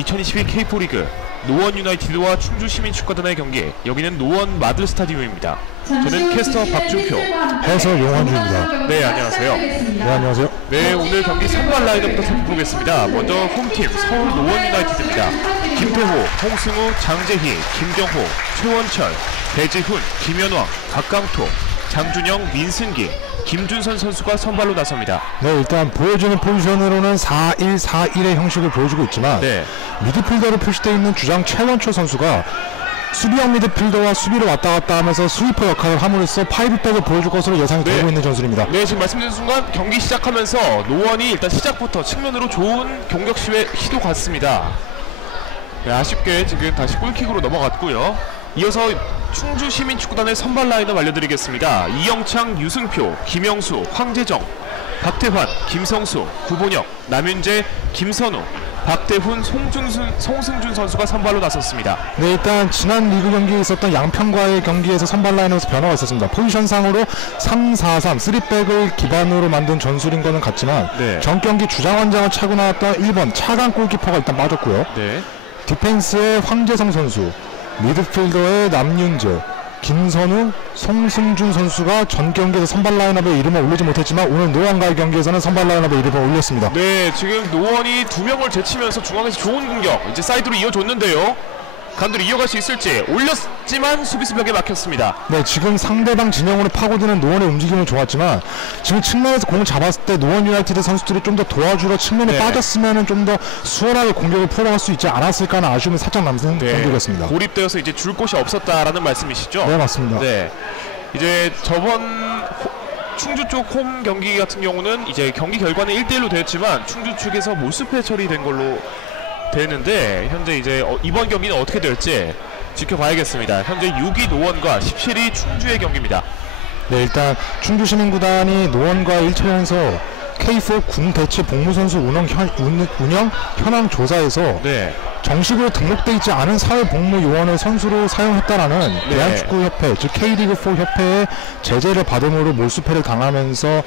2022 K4 리그 노원 유나이티드와 충주 시민축구단의 경기. 여기는 노원 마들 스타디움입니다. 저는 캐스터 박준표, 해설 용환주입니다. 네, 안녕하세요. 네, 안녕하세요. 네, 오늘 경기 선발 라인업부터 살펴보겠습니다. 먼저 홈팀 서울 노원 유나이티드입니다. 김태호, 홍승우, 장재희, 김경호, 최원철, 배지훈, 김현왕, 박강토, 장준영, 민승기, 김준선 선수가 선발로 나섭니다. 네, 일단 보여주는 포지션으로는 4-1-4-1의 형식을 보여주고 있지만 네. 미드필더로 표시되어 있는 주장 최원철 선수가 수비형 미드필더와 수비로 왔다 갔다 하면서 스위퍼 역할을 함으로써 파이브백을 보여줄 것으로 예상이 되고 있는 전술입니다. 네, 지금 말씀드린 순간 경기 시작하면서 노원이 일단 시작부터 측면으로 좋은 공격 시도 갔습니다. 네, 아쉽게 지금 다시 골킥으로 넘어갔고요. 이어서 충주 시민축구단의 선발 라인업 알려드리겠습니다. 이영창, 유승표, 김영수, 황재정, 박태환, 김성수, 구본혁, 남윤재, 김선우, 박대훈, 송승준 선수가 선발로 나섰습니다. 네, 일단 지난 리그 경기에 있었던 양평과의 경기에서 선발 라인업에서 변화가 있었습니다. 포지션상으로 3-4-3, 3백을 기반으로 만든 전술인 거는 같지만 네. 전 경기 주장원장을 차고 나왔던 1번 차강 골키퍼가 일단 빠졌고요. 네. 디펜스의 황재성 선수, 미드필더의 남윤재, 김선우, 송승준 선수가 전 경기에서 선발 라인업에 이름을 올리지 못했지만 오늘 노원과의 경기에서는 선발 라인업에 이름을 올렸습니다. 네, 지금 노원이 2명을 제치면서 중앙에서 좋은 공격 이제 사이드로 이어줬는데요. 간두로 이어갈 수 있을지. 올렸지만 수비수 벽에 막혔습니다. 네, 지금 상대방 진영으로 파고드는 노원의 움직임은 좋았지만 지금 측면에서 공을 잡았을 때 노원 유나이티드 선수들이 좀 더 도와주러 측면에 빠졌으면 좀 더 수월하게 공격을 풀어갈 수 있지 않았을까 하는 아쉬움이 살짝 남는 경기였습니다. 고립되어서 이제 줄 곳이 없었다라는 말씀이시죠? 네, 맞습니다. 네, 이제 저번 충주 쪽 홈 경기 같은 경우는 이제 경기 결과는 1대1로 되었지만 충주 측에서 몰수패 처리된 걸로 되는데 현재 이제 이번 경기는 어떻게 될지 지켜봐야겠습니다. 현재 6위 노원과 17위 충주의 경기입니다. 네, 일단 충주 시민구단이 노원과 1차전에서 K4 군 대체 복무선수 운영 현황 조사에서 네. 정식으로 등록돼 있지 않은 사회복무요원을 선수로 사용했다라는 네. 대한축구협회, 즉 K리그4 협회의 제재를 받음으로 몰수패를 당하면서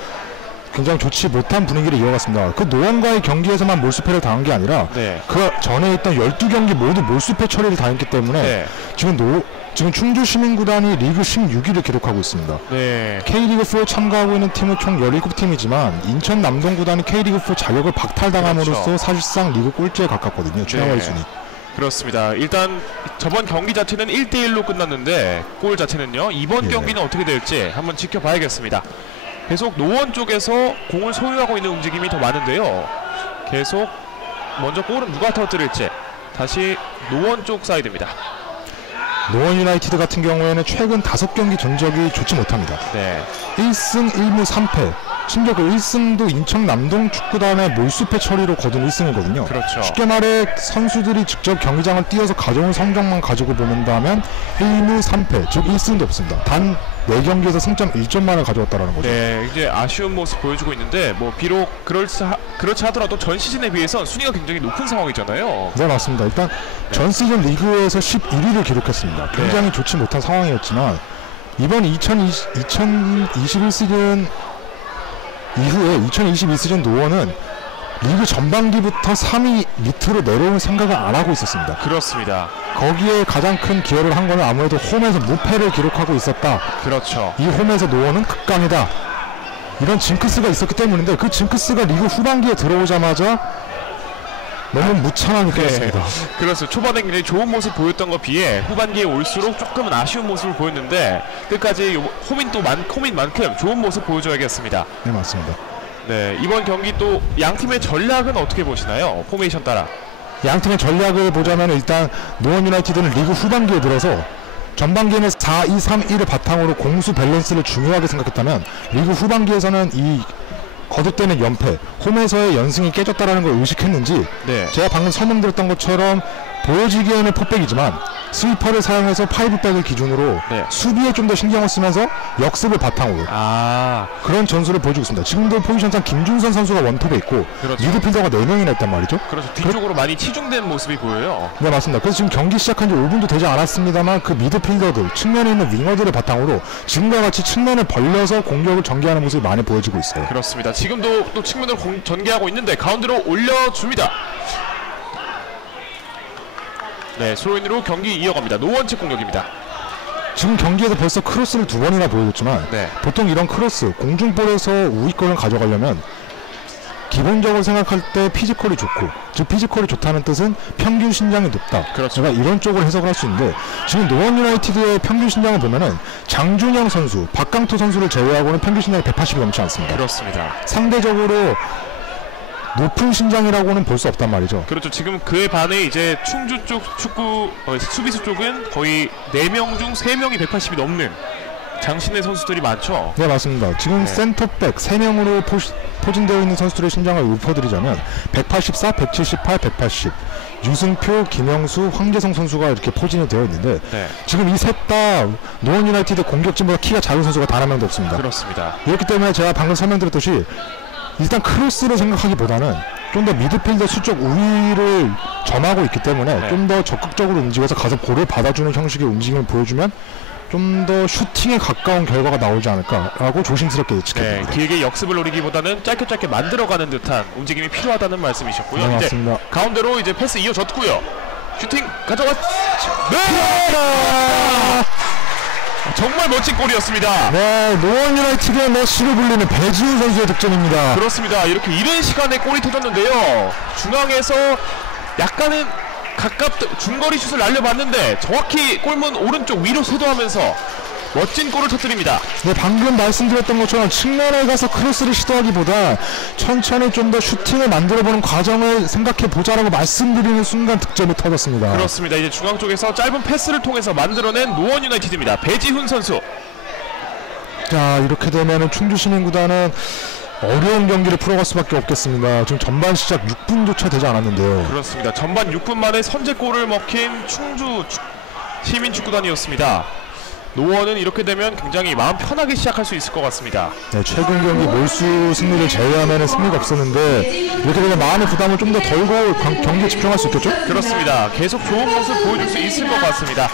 굉장히 좋지 못한 분위기를 이어갔습니다. 그 노원과의 경기에서만 몰수패를 당한 게 아니라 네. 그 전에 있던 12경기 모두 몰수패 처리를 당했기 때문에 네. 지금 충주 시민구단이 리그 16위를 기록하고 있습니다. 네. K리그4에 참가하고 있는 팀은 총 17팀이지만 인천 남동구단이 K리그4 자격을 박탈당함으로써 그렇죠. 사실상 리그 꼴찌에 가깝거든요. 최하위 순위. 그렇습니다. 일단 저번 경기 자체는 1대1로 끝났는데 골 자체는요. 이번 경기는 어떻게 될지 한번 지켜봐야겠습니다. 계속 노원 쪽에서 공을 소유하고 있는 움직임이 더 많은데요. 계속 먼저 골은 누가 터뜨릴지. 다시 노원 쪽 사이드입니다. 노원 유나이티드 같은 경우에는 최근 5경기 전적이 좋지 못합니다. 네. 1승 1무 3패. 심지어 그 1승도 인천 남동 축구단의 몰수패 처리로 거둔 1승이거든요. 그렇죠. 쉽게 말해 선수들이 직접 경기장을 뛰어서 가져온 성적만 가지고 보는다면 1무 3패, 즉 1승도 없습니다. 단 4경기에서 승점 1점만을 가져왔다는 거죠. 네, 이제 아쉬운 모습 보여주고 있는데 뭐 비록 그렇지 하더라도 전 시즌에 비해서 순위가 굉장히 높은 상황이잖아요. 네, 맞습니다. 일단 전 시즌 리그에서 11위를 기록했습니다. 굉장히 좋지 못한 상황이었지만 이번 2021 시즌 이후에 2022 시즌 노원은 리그 전반기부터 3위 밑으로 내려올 생각을 안 하고 있었습니다. 그렇습니다. 거기에 가장 큰 기여를 한 거는 아무래도 홈에서 무패를 기록하고 있었다. 그렇죠. 이 홈에서 노원은 극강이다. 이런 징크스가 있었기 때문인데 그 징크스가 리그 후반기에 들어오자마자 너무 무창하게 끝났습니다. 그렇습니다. 초반에 굉장히 좋은 모습 보였던 것 비해 후반기에 올수록 조금은 아쉬운 모습을 보였는데 끝까지 호민만큼 좋은 모습 보여줘야겠습니다. 네, 맞습니다. 네, 이번 경기 또 양팀의 전략은 어떻게 보시나요? 포메이션 따라. 양팀의 전략을 보자면 일단 노원 유나이티드는 리그 후반기에 들어서 전반기에는 4-2-3-1을 바탕으로 공수 밸런스를 중요하게 생각했다면 리그 후반기에서는 이 거듭되는 연패, 홈에서의 연승이 깨졌다는 걸 의식했는지 제가 방금 설명드렸던 것처럼 보여지기에는 포백이지만 스위퍼를 사용해서 파이브백을 기준으로 수비에 좀 더 신경을 쓰면서 역습을 바탕으로 그런 전술을 보여주고 있습니다. 지금도 포지션상 김준선 선수가 원톱에 있고 미드필더가 4명이나 있단 말이죠. 그렇죠. 뒤쪽으로 많이 치중된 모습이 보여요. 네, 맞습니다. 그래서 지금 경기 시작한 지 5분도 되지 않았습니다만 그 미드필더들, 측면에 있는 윙어들을 바탕으로 지금과 같이 측면을 벌려서 공격을 전개하는 모습이 많이 보여지고 있어요. 그렇습니다. 지금도 또 측면을 전개하고 있는데 가운데로 올려줍니다. 네, 스로인으로 경기 이어갑니다. 노원 측 공격입니다. 지금 경기에서 벌써 크로스를 2번이나 보여줬지만 네. 보통 이런 크로스 공중볼에서 우위권을 가져가려면 기본적으로 생각할 때 피지컬이 좋고, 즉 피지컬이 좋다는 뜻은 평균 신장이 높다. 그렇죠. 제가 이런 쪽으로 해석을 할 수 있는데 지금 노원 유나이티드의 평균 신장을 보면은 장준영 선수, 박강토 선수를 제외하고는 평균 신장이 180이 넘지 않습니다. 그렇습니다. 상대적으로 높은 신장이라고는 볼 수 없단 말이죠. 그렇죠. 지금 그에 반해 이제 충주 쪽 축구 수비수 쪽은 거의 4명 중 3명이 180이 넘는 장신의 선수들이 많죠. 네, 맞습니다. 지금 네. 센터백 3명으로 포진되어 있는 선수들의 신장을 읊어드리자면 184, 178, 180 유승표, 김영수, 황재성 선수가 이렇게 포진이 되어 있는데 네. 지금 이 셋 다 노원 유나이티드 공격진보다 키가 작은 선수가 단 한 명도 없습니다. 그렇습니다. 그렇기 때문에 제가 방금 설명드렸듯이 일단 크로스를 생각하기보다는 좀 더 미드필더 수적 우위를 점하고 있기 때문에 네. 좀 더 적극적으로 움직여서 가서 볼을 받아주는 형식의 움직임을 보여주면 좀 더 슈팅에 가까운 결과가 나오지 않을까라고 조심스럽게 네, 예측해봅니다. 길게 역습을 노리기보다는 짧게 만들어가는 듯한 움직임이 필요하다는 말씀이셨고요. 네, 이제 맞습니다. 가운데로 이제 패스 이어졌고요. 슈팅 가져갔. 네! 정말 멋진 골이었습니다. 네, 노원 유나이티드의 메시로 불리는 배지훈 선수의 득점입니다. 그렇습니다. 이렇게 이른 시간에 골이 터졌는데요. 중앙에서 약간은 중거리 슛을 날려봤는데 정확히 골문 오른쪽 위로 쇄도하면서 멋진 골을 터뜨립니다. 네, 방금 말씀드렸던 것처럼 측면에 가서 크로스를 시도하기보다 천천히 좀 더 슈팅을 만들어보는 과정을 생각해보자라고 말씀드리는 순간 득점이 터졌습니다. 그렇습니다. 이제 중앙 쪽에서 짧은 패스를 통해서 만들어낸 노원 유나이티드입니다. 배지훈 선수. 자, 이렇게 되면은 충주시민구단은 어려운 경기를 풀어갈 수밖에 없겠습니다. 지금 전반 시작 6분조차 되지 않았는데요. 그렇습니다. 전반 6분 만에 선제골을 먹힌 충주 시민축구단이었습니다. 노원은 이렇게 되면 굉장히 마음 편하게 시작할 수 있을 것 같습니다. 네, 최근 경기 몰수 승리를 제외하면 승리가 없었는데 이렇게 되면 마음의 부담을 좀 더 덜고 경기에 집중할 수 있겠죠? 그렇습니다. 계속 좋은 모습 보여줄 수 있을 것 같습니다.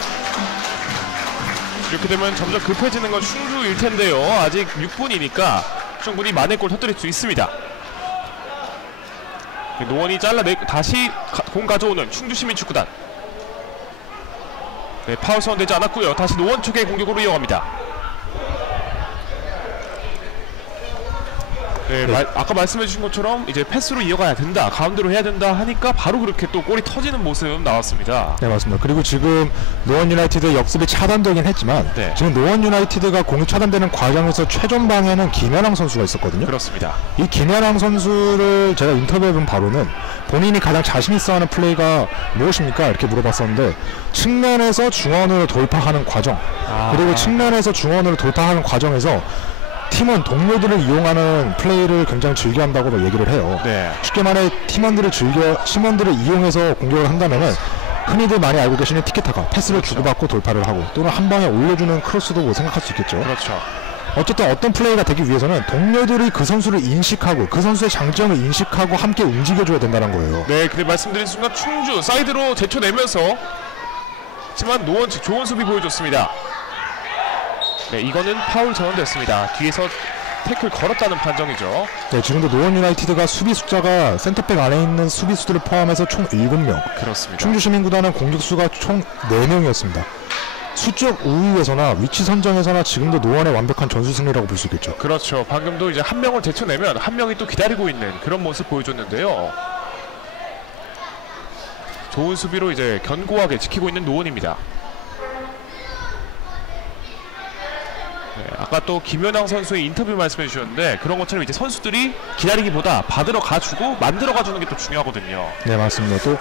이렇게 되면 점점 급해지는 건 충주일 텐데요. 아직 6분이니까 충분히 만회골 터뜨릴 수 있습니다. 노원이 다시 공 가져오는 충주시민축구단. 네, 파울 선언되지 않았고요. 다시 노원 쪽의 공격으로 이어갑니다. 네, 아까 말씀해 주신 것처럼 이제 패스로 이어가야 된다, 가운데로 해야 된다 하니까 바로 그렇게 또 골이 터지는 모습 나왔습니다. 네, 맞습니다. 그리고 지금 노원 유나이티드의 역습이 차단되긴 했지만 네. 지금 노원 유나이티드가 공이 차단되는 과정에서 최전방에는 김연왕 선수가 있었거든요. 그렇습니다. 이 김연왕 선수를 제가 인터뷰해본 바로는 본인이 가장 자신 있어 하는 플레이가 무엇입니까? 이렇게 물어봤었는데 측면에서 중원으로 돌파하는 과정, 그리고 측면에서 중원으로 돌파하는 과정에서 팀원 동료들을 이용하는 플레이를 굉장히 즐겨한다고 얘기를 해요. 네. 쉽게 말해 팀원들을 이용해서 공격을 한다면은 흔히들 많이 알고 계시는 티켓타카, 패스를 주고받고 돌파를 하고 또는 한 방에 올려주는 크로스도 뭐 생각할 수 있겠죠. 그렇죠. 어쨌든 어떤 플레이가 되기 위해서는 동료들이 그 선수를 인식하고 그 선수의 장점을 인식하고 함께 움직여줘야 된다는 거예요. 네, 근데 말씀드린 순간 충주 사이드로 제쳐내면서 하지만 노원 측 좋은 수비 보여줬습니다. 네, 이거는 파울 전환됐습니다. 뒤에서 태클 걸었다는 판정이죠. 네, 지금도 노원 유나이티드가 수비 숫자가 센터백 안에 있는 수비수들을 포함해서 총 7명. 그렇습니다. 충주시민구단은 공격수가 총 4명이었습니다. 수적 우위에서나 위치 선정에서나 지금도 노원의 완벽한 전수 승리라고 볼 수 있겠죠. 그렇죠. 방금도 이제 한 명을 제쳐내면 한 명이 또 기다리고 있는 그런 모습 보여줬는데요. 좋은 수비로 이제 견고하게 지키고 있는 노원입니다. 네, 아까 또 김연왕 선수의 인터뷰 말씀해 주셨는데 그런 것처럼 이제 선수들이 기다리기보다 받으러 가주고 만들어 가주는 게 또 중요하거든요. 네, 맞습니다. 또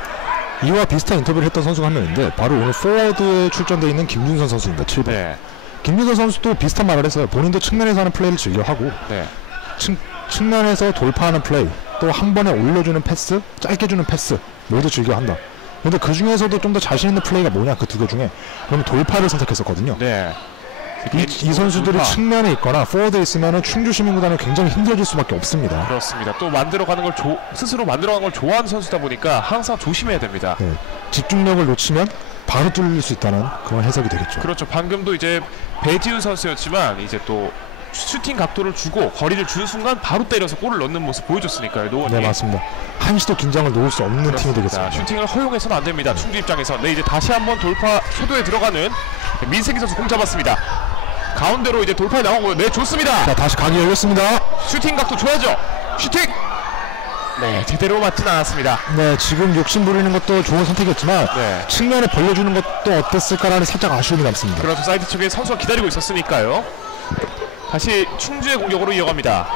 이와 비슷한 인터뷰를 했던 선수가 한 명인데 바로 오늘 포워드에 출전되어 있는 김준선 선수입니다. 7번. 네. 김준선 선수도 비슷한 말을 했어요. 본인도 측면에서 하는 플레이를 즐겨하고 네. 측면에서 돌파하는 플레이, 또 한 번에 올려주는 패스, 짧게 주는 패스 모두 즐겨한다. 근데 그 중에서도 좀 더 자신 있는 플레이가 뭐냐, 그 두 개 중에 그럼 돌파를 선택했었거든요. 네. 이 선수들이 돌파. 측면에 있거나 포워드에 있으면은 충주시민구단은 굉장히 힘들어질 수밖에 없습니다. 그렇습니다. 또 만들어가는 걸 스스로 만들어가는 걸 좋아하는 선수다 보니까 항상 조심해야 됩니다. 네, 집중력을 놓치면 바로 뚫릴 수 있다는 그런 해석이 되겠죠. 그렇죠. 방금도 이제 배지훈 선수였지만 이제 또 슈팅 각도를 주고 거리를 준 순간 바로 때려서 골을 넣는 모습 보여줬으니까요. 노원이. 네, 맞습니다. 한시도 긴장을 놓을 수 없는 팀이 되겠습니다. 슈팅을 허용해서는 안 됩니다. 충주 입장에서. 네, 이제 다시 한번 돌파 쇄도에 들어가는 민세기 선수 공 잡았습니다. 가운데로 이제 돌파에 나오고요. 네, 좋습니다. 자, 다시 각이 열렸습니다. 슈팅 각도 줘야죠. 슈팅. 네, 제대로 맞진 않았습니다. 네, 지금 욕심 부리는 것도 좋은 선택이었지만 네. 측면에 벌려주는 것도 어땠을까라는 살짝 아쉬움이 남습니다. 그렇죠. 사이드 쪽에 선수가 기다리고 있었으니까요. 다시 충주의 공격으로 이어갑니다.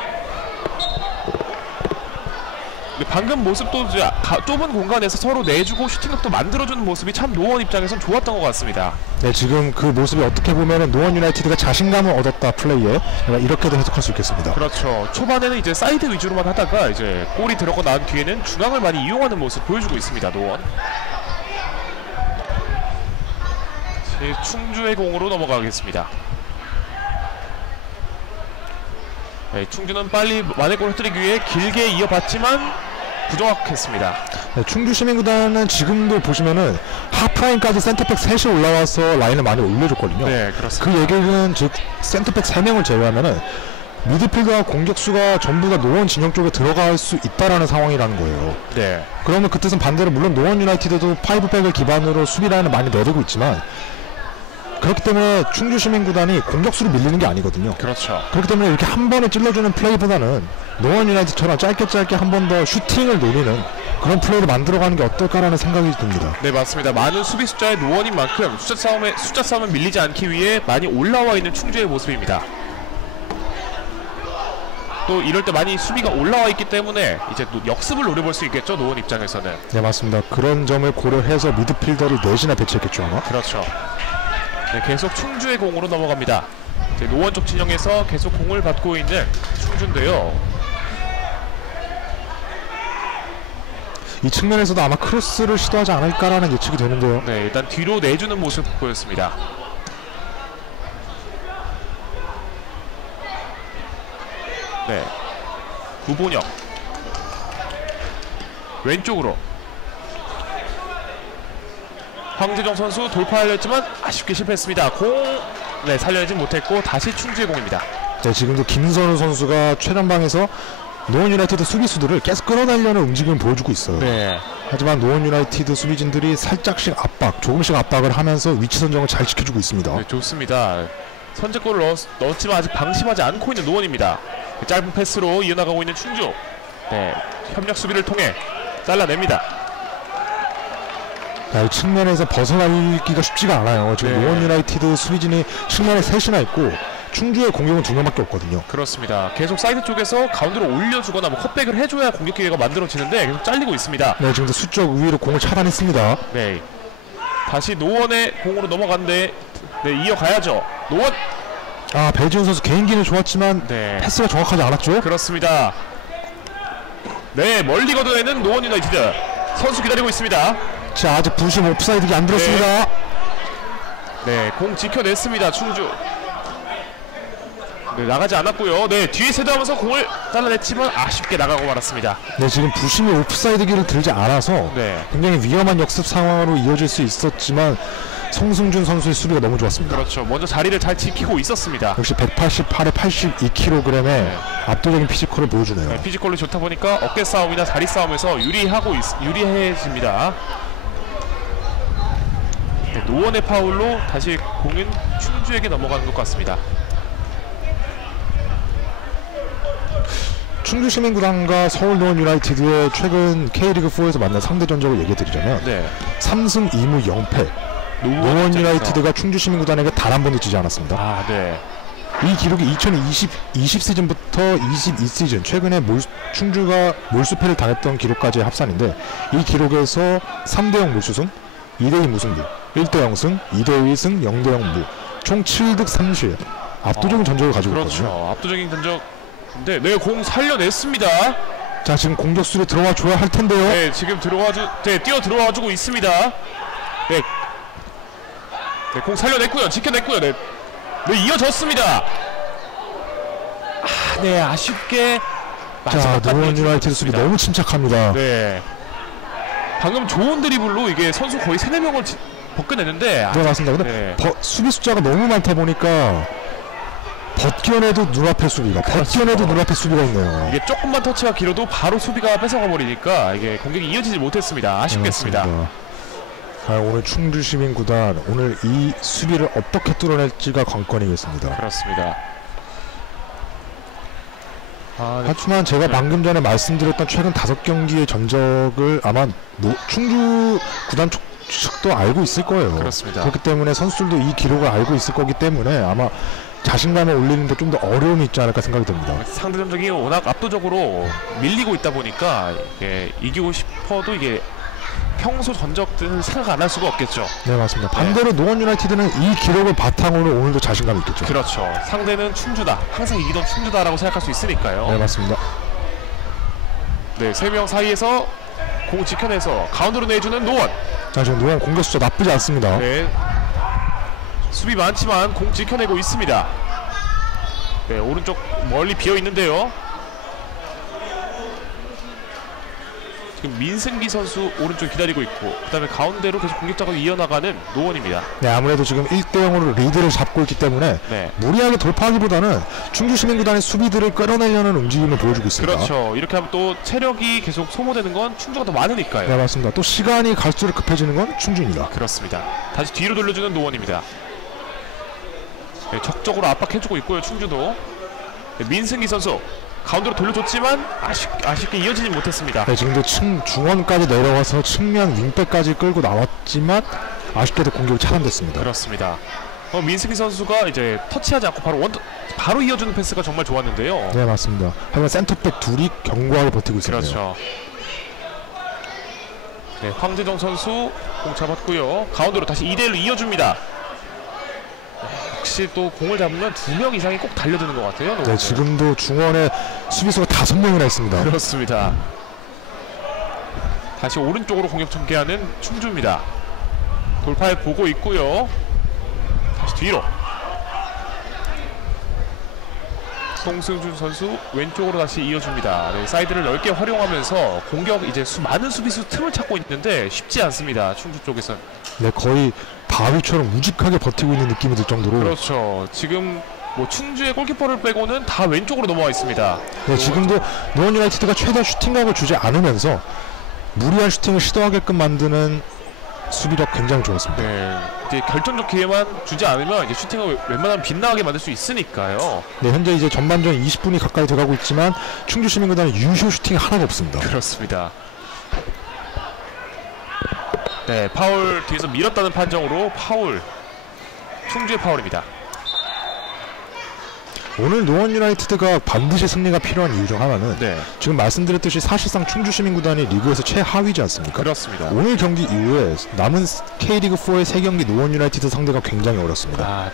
방금 모습도 이제 좁은 공간에서 서로 내주고 슈팅각도 만들어주는 모습이 참 노원 입장에선 좋았던 것 같습니다. 네, 지금 그 모습이 어떻게 보면 노원 유나이티드가 자신감을 얻었다 플레이에 이렇게도 해석할 수 있겠습니다. 그렇죠. 초반에는 이제 사이드 위주로만 하다가 이제 골이 들어가고 난 뒤에는 중앙을 많이 이용하는 모습 보여주고 있습니다. 노원. 충주의 공으로 넘어가겠습니다. 네, 충주는 빨리 만회골을 터뜨리기 위해 길게 이어봤지만 부정확했습니다. 네, 충주 시민구단은 지금도 보시면은 하프라인까지 센터백 셋이 올라와서 라인을 많이 올려줬거든요. 네, 그렇습니다. 그 얘기는 즉 센터백 3명을 제외하면은 미드필더와 공격수가 전부 다 노원 진영 쪽에 들어갈 수 있다라는 상황이라는 거예요. 네. 그러면 그 뜻은 반대로 물론 노원 유나이티드도 5백을 기반으로 수비 라인을 많이 내리고 있지만 그렇기 때문에 충주 시민구단이 공격수로 밀리는 게 아니거든요. 그렇죠. 그렇기 때문에 이렇게 한 번에 찔러주는 플레이보다는 노원 유나이티드처럼 짧게 한 번 더 슈팅을 노리는 그런 플레이를 만들어가는 게 어떨까라는 생각이 듭니다. 네, 맞습니다. 많은 수비 숫자의 노원인 만큼 숫자 싸움을 밀리지 않기 위해 많이 올라와 있는 충주의 모습입니다. 또 이럴 때 많이 수비가 올라와 있기 때문에 이제 또 역습을 노려볼 수 있겠죠, 노원 입장에서는. 네, 맞습니다. 그런 점을 고려해서 미드필더를 4시나 배치했겠죠 아마. 그렇죠. 네, 계속 충주의 공으로 넘어갑니다. 이제 노원 쪽 진영에서 계속 공을 받고 있는 충주인데요. 이 측면에서도 아마 크로스를 시도하지 않을까라는 예측이 되는데요. 네, 일단 뒤로 내주는 모습 보였습니다. 네, 구본혁 왼쪽으로 황재정 선수 돌파하려 했지만 아쉽게 실패했습니다. 네, 살려내지 못했고 다시 충주의 공입니다. 네, 지금도 김선우 선수가 최전방에서 노원 유나이티드 수비수들을 계속 끌어내려는 움직임을 보여주고 있어요. 네. 하지만 노원 유나이티드 수비진들이 살짝씩 조금씩 압박을 하면서 위치 선정을 잘 지켜주고 있습니다. 네, 좋습니다. 선제골을 넣었지만 아직 방심하지 않고 있는 노원입니다. 짧은 패스로 이어나가고 있는 충주. 네, 협력 수비를 통해 잘라냅니다. 이 측면에서 벗어나기가 쉽지가 않아요. 지금 네. 노원 유나이티드 수비진이 측면에 셋이나 있고 충주의 공격은 2명밖에 없거든요. 그렇습니다. 계속 사이드 쪽에서 가운데로 올려주거나 뭐 컷백을 해줘야 공격 기회가 만들어지는데 계속 잘리고 있습니다. 네, 지금도 수적 우위로 공을 차단했습니다. 네, 다시 노원의 공으로 넘어갔는데 네, 이어가야죠. 노원. 배지훈 선수 개인기는 좋았지만 네, 패스가 정확하지 않았죠. 그렇습니다. 네, 멀리 걷어내는 노원 유나이티드 선수 기다리고 있습니다. 자, 아직 부심 오프사이드가 안 들었습니다. 네, 공 지켜냈습니다. 충주. 네, 나가지 않았고요. 네, 뒤에 세도하면서 공을 잘라냈지만 아쉽게 나가고 말았습니다. 네, 지금 부심이 오프사이드기를 들지 않아서 네, 굉장히 위험한 역습 상황으로 이어질 수 있었지만 송승준 선수의 수비가 너무 좋았습니다. 그렇죠. 먼저 자리를 잘 지키고 있었습니다. 역시 188에 82kg의 네. 압도적인 피지컬을 보여주네요. 네, 피지컬로 좋다 보니까 어깨 싸움이나 다리 싸움에서 유리해집니다. 네, 노원의 파울로 다시 공은 충주에게 넘어가는 것 같습니다. 충주 시민구단과 서울 노원 유나이티드의 최근 K리그4에서 만난 상대 전적을 얘기해드리자면 네, 3승 2무 0패. 노원 유나이티드가 충주 시민구단에게 단 한 번도 지지 않았습니다. 아, 네. 이 기록이 2020 시즌부터 22시즌 최근에 충주가 몰수패를 당했던 기록까지의 합산인데 이 기록에서 3대0 몰수승, 2대2 무승부, 1대0승, 2대2승, 0대0 무, 총 7득 3실 압도적인 전적을 가지고 있거든요. 그렇죠. 압도적인 전적인데 네, 공 살려냈습니다. 자, 지금 공격수로 들어와 줘야 할 텐데요. 네, 지금 뛰어 들어와주고 있습니다. 네, 네, 공 살려냈고요. 지켜냈고요. 네, 네, 이어졌습니다. 네, 아쉽게 자, 노원 유나이티드 수비 너무 침착합니다. 네, 방금 좋은 드리블로 이게 선수 거의 3-4명을 벗겨냈는데 네, 맞습니다. 근데 네. 수비 숫자가 너무 많다 보니까 벗겨내도 눈앞에 수비가, 벗겨내도 눈앞에 수비가 있네요. 이게 조금만 터치가 길어도 바로 수비가 뺏어가 버리니까 이게 공격이 이어지지 못했습니다. 아쉽겠습니다. 오늘 충주시민구단 오늘 이 수비를 어떻게 뚫어낼지가 관건이겠습니다. 그렇습니다. 하지만 제가 방금 전에 말씀드렸던 최근 5경기의 전적을 아마 충주 구단 측도 알고 있을 거예요. 그렇습니다. 그렇기 때문에 선수들도 이 기록을 알고 있을 거기 때문에 아마 자신감을 올리는데 좀 더 어려움이 있지 않을까 생각이 듭니다. 상대 전적이 워낙 압도적으로 밀리고 있다 보니까 이기고 싶어도 이게 평소 전적들은 생각 안 할 수가 없겠죠. 네, 맞습니다. 반대로 노원 유나이티드는 이 기록을 바탕으로 오늘도 자신감이 있겠죠. 그렇죠. 상대는 충주다. 항상 이기던 충주다라고 생각할 수 있으니까요. 네, 맞습니다. 네, 3명 사이에서 공 지켜내서 가운데로 내주는 노원. 지금 노원 공격 숫자 나쁘지 않습니다. 네, 수비 많지만 공 지켜내고 있습니다. 네, 오른쪽 멀리 비어 있는데요. 지금 민승기 선수 오른쪽 기다리고 있고, 그다음에 가운데로 계속 공격 작업을 이어나가는 노원입니다. 네, 아무래도 지금 1대0으로 리드를 잡고 있기 때문에 무리하게 돌파하기보다는 충주시민구단의 수비들을 끌어내려는 움직임을 보여주고 있습니다. 그렇죠. 이렇게 하면 또 체력이 계속 소모되는 건 충주가 더 많으니까요. 네, 맞습니다. 또 시간이 갈수록 급해지는 건 충주입니다. 그렇습니다. 다시 뒤로 돌려주는 노원입니다. 네, 적극적으로 압박해주고 있고요. 충주도. 네, 민승기 선수 가운데로 돌려줬지만 아쉽게 이어지지 못했습니다. 네, 지금도 중원까지 내려와서 측면 윙백까지 끌고 나왔지만 아쉽게도 공격이 차단됐습니다. 그렇습니다. 민승기 선수가 이제 터치하지 않고 바로 이어주는 패스가 정말 좋았는데요. 네, 맞습니다. 하지만 센터백 둘이 견고하게 버티고 있습니다. 그렇죠. 네, 황재정 선수 공 잡았고요. 가운데로 다시 2대1로 이어줍니다. 역시 또 공을 잡으면 2명 이상이 꼭 달려드는 것 같아요. 네, 지금도 중원에 수비수가 5명이나 있습니다. 그렇습니다. 다시 오른쪽으로 공격 전개하는 충주입니다. 돌파해 보고 있고요. 다시 뒤로. 송승준 선수 왼쪽으로 다시 이어줍니다. 네, 사이드를 넓게 활용하면서 공격 이제 많은 수비수 틈을 찾고 있는데 쉽지 않습니다. 충주 쪽에선. 네, 거의 바위처럼 우직하게 버티고 있는 느낌이 들 정도로. 그렇죠. 지금 뭐 충주의 골키퍼를 빼고는 다 왼쪽으로 넘어와 있습니다. 네, 지금도 노원 유나이티드가 최대한 슈팅각을 주지 않으면서 무리한 슈팅을 시도하게끔 만드는 수비력 굉장히 좋았습니다. 네, 이제 결정적 기회만 주지 않으면 이제 슈팅을 웬만하면 빗나가게 만들 수 있으니까요. 네, 현재 이제 전반전 20분이 가까이 돼가고 있지만 충주 시민구단은 유효 슈팅이 하나도 없습니다. 그렇습니다. 네, 파울 뒤에서 밀었다는 판정으로 파울. 충주의 파울입니다. 오늘 노원 유나이티드가 반드시 승리가 필요한 이유 중 하나는 지금 말씀드렸듯이 사실상 충주시민구단이 리그에서 최하위지 않습니까? 그렇습니다. 오늘 경기 이후에 남은 K리그4의 3경기 노원 유나이티드 상대가 굉장히 어렵습니다.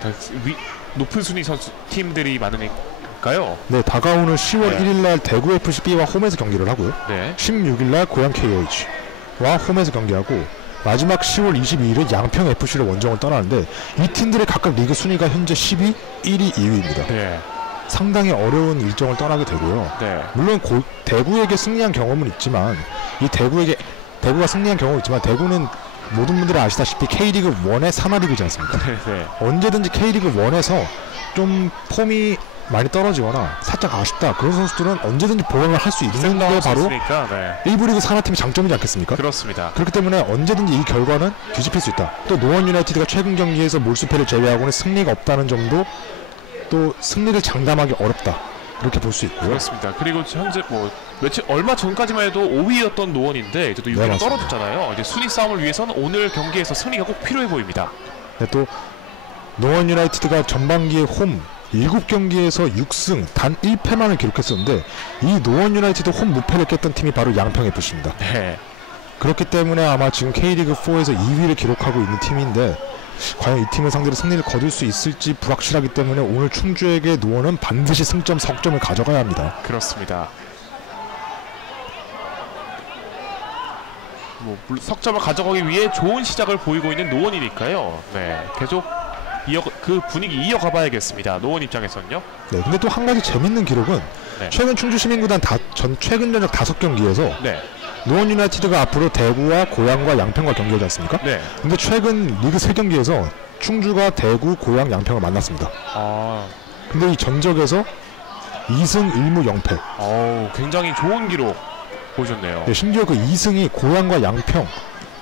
높은 순위 선수 팀들이 많으니까요. 네, 다가오는 10월 1일날 대구FC B와 홈에서 경기를 하고요. 16일날 고양 KH와 홈에서 경기하고 마지막 10월 22일은 양평FC를 원정을 떠나는데 이 팀들의 각각 리그 순위가 현재 10위, 1위, 2위입니다. 상당히 어려운 일정을 떠나게 되고요. 물론 대구에게 승리한 경험은 있지만 대구가 승리한 경험은 있지만 대구는 모든 분들이 아시다시피 K리그 1의 산하리그지 않습니까? 언제든지 K리그 1에서 좀 폼이 많이 떨어지거나 살짝 아쉽다 그런 선수들은 언제든지 보강을 할 수 있는 게 바로 1부 리그 산하팀의 장점이지 않겠습니까? 그렇습니다. 그렇기 때문에 언제든지 이 결과는 뒤집힐 수 있다. 또 노원 유나이티드가 최근 경기에서 몰수패를 제외하고는 승리가 없다는 점도 또 승리를 장담하기 어렵다. 이렇게 볼 수 있고요. 그렇습니다. 그리고 현재 얼마 전까지만 해도 5위였던 노원인데 이제 또 6위로 떨어졌잖아요. 이제 순위 싸움을 위해서는 오늘 경기에서 승리가 꼭 필요해 보입니다. 네, 또 노원 유나이티드가 전반기에 홈 7경기에서 6승 단 1패만을 기록했었는데 이 노원 유나이티드 홈 무패를 깼던 팀이 바로 양평FC입니다. 그렇기 때문에 아마 지금 K리그4에서 2위를 기록하고 있는 팀인데 과연 이 팀을 상대로 승리를 거둘 수 있을지 불확실하기 때문에 오늘 충주에게 노원은 반드시 승점, 석점을 가져가야 합니다. 그렇습니다. 석점을 가져가기 위해 좋은 시작을 보이고 있는 노원이니까요. 계속 그 분위기 이어가 봐야겠습니다. 노원 입장에서는요. 네, 근데 또 한 가지 재밌는 기록은 최근 충주시민구단 최근 전적 5경기에서 노원 유나이티드가 앞으로 대구와 고양과 양평과 경기하지 않습니까? 근데 최근 리그 3경기에서 충주가 대구, 고양, 양평을 만났습니다. 근데 이 전적에서 2승 1무 0패. 굉장히 좋은 기록 보여줬네요. 네, 심지어 그 2승이 고양과 양평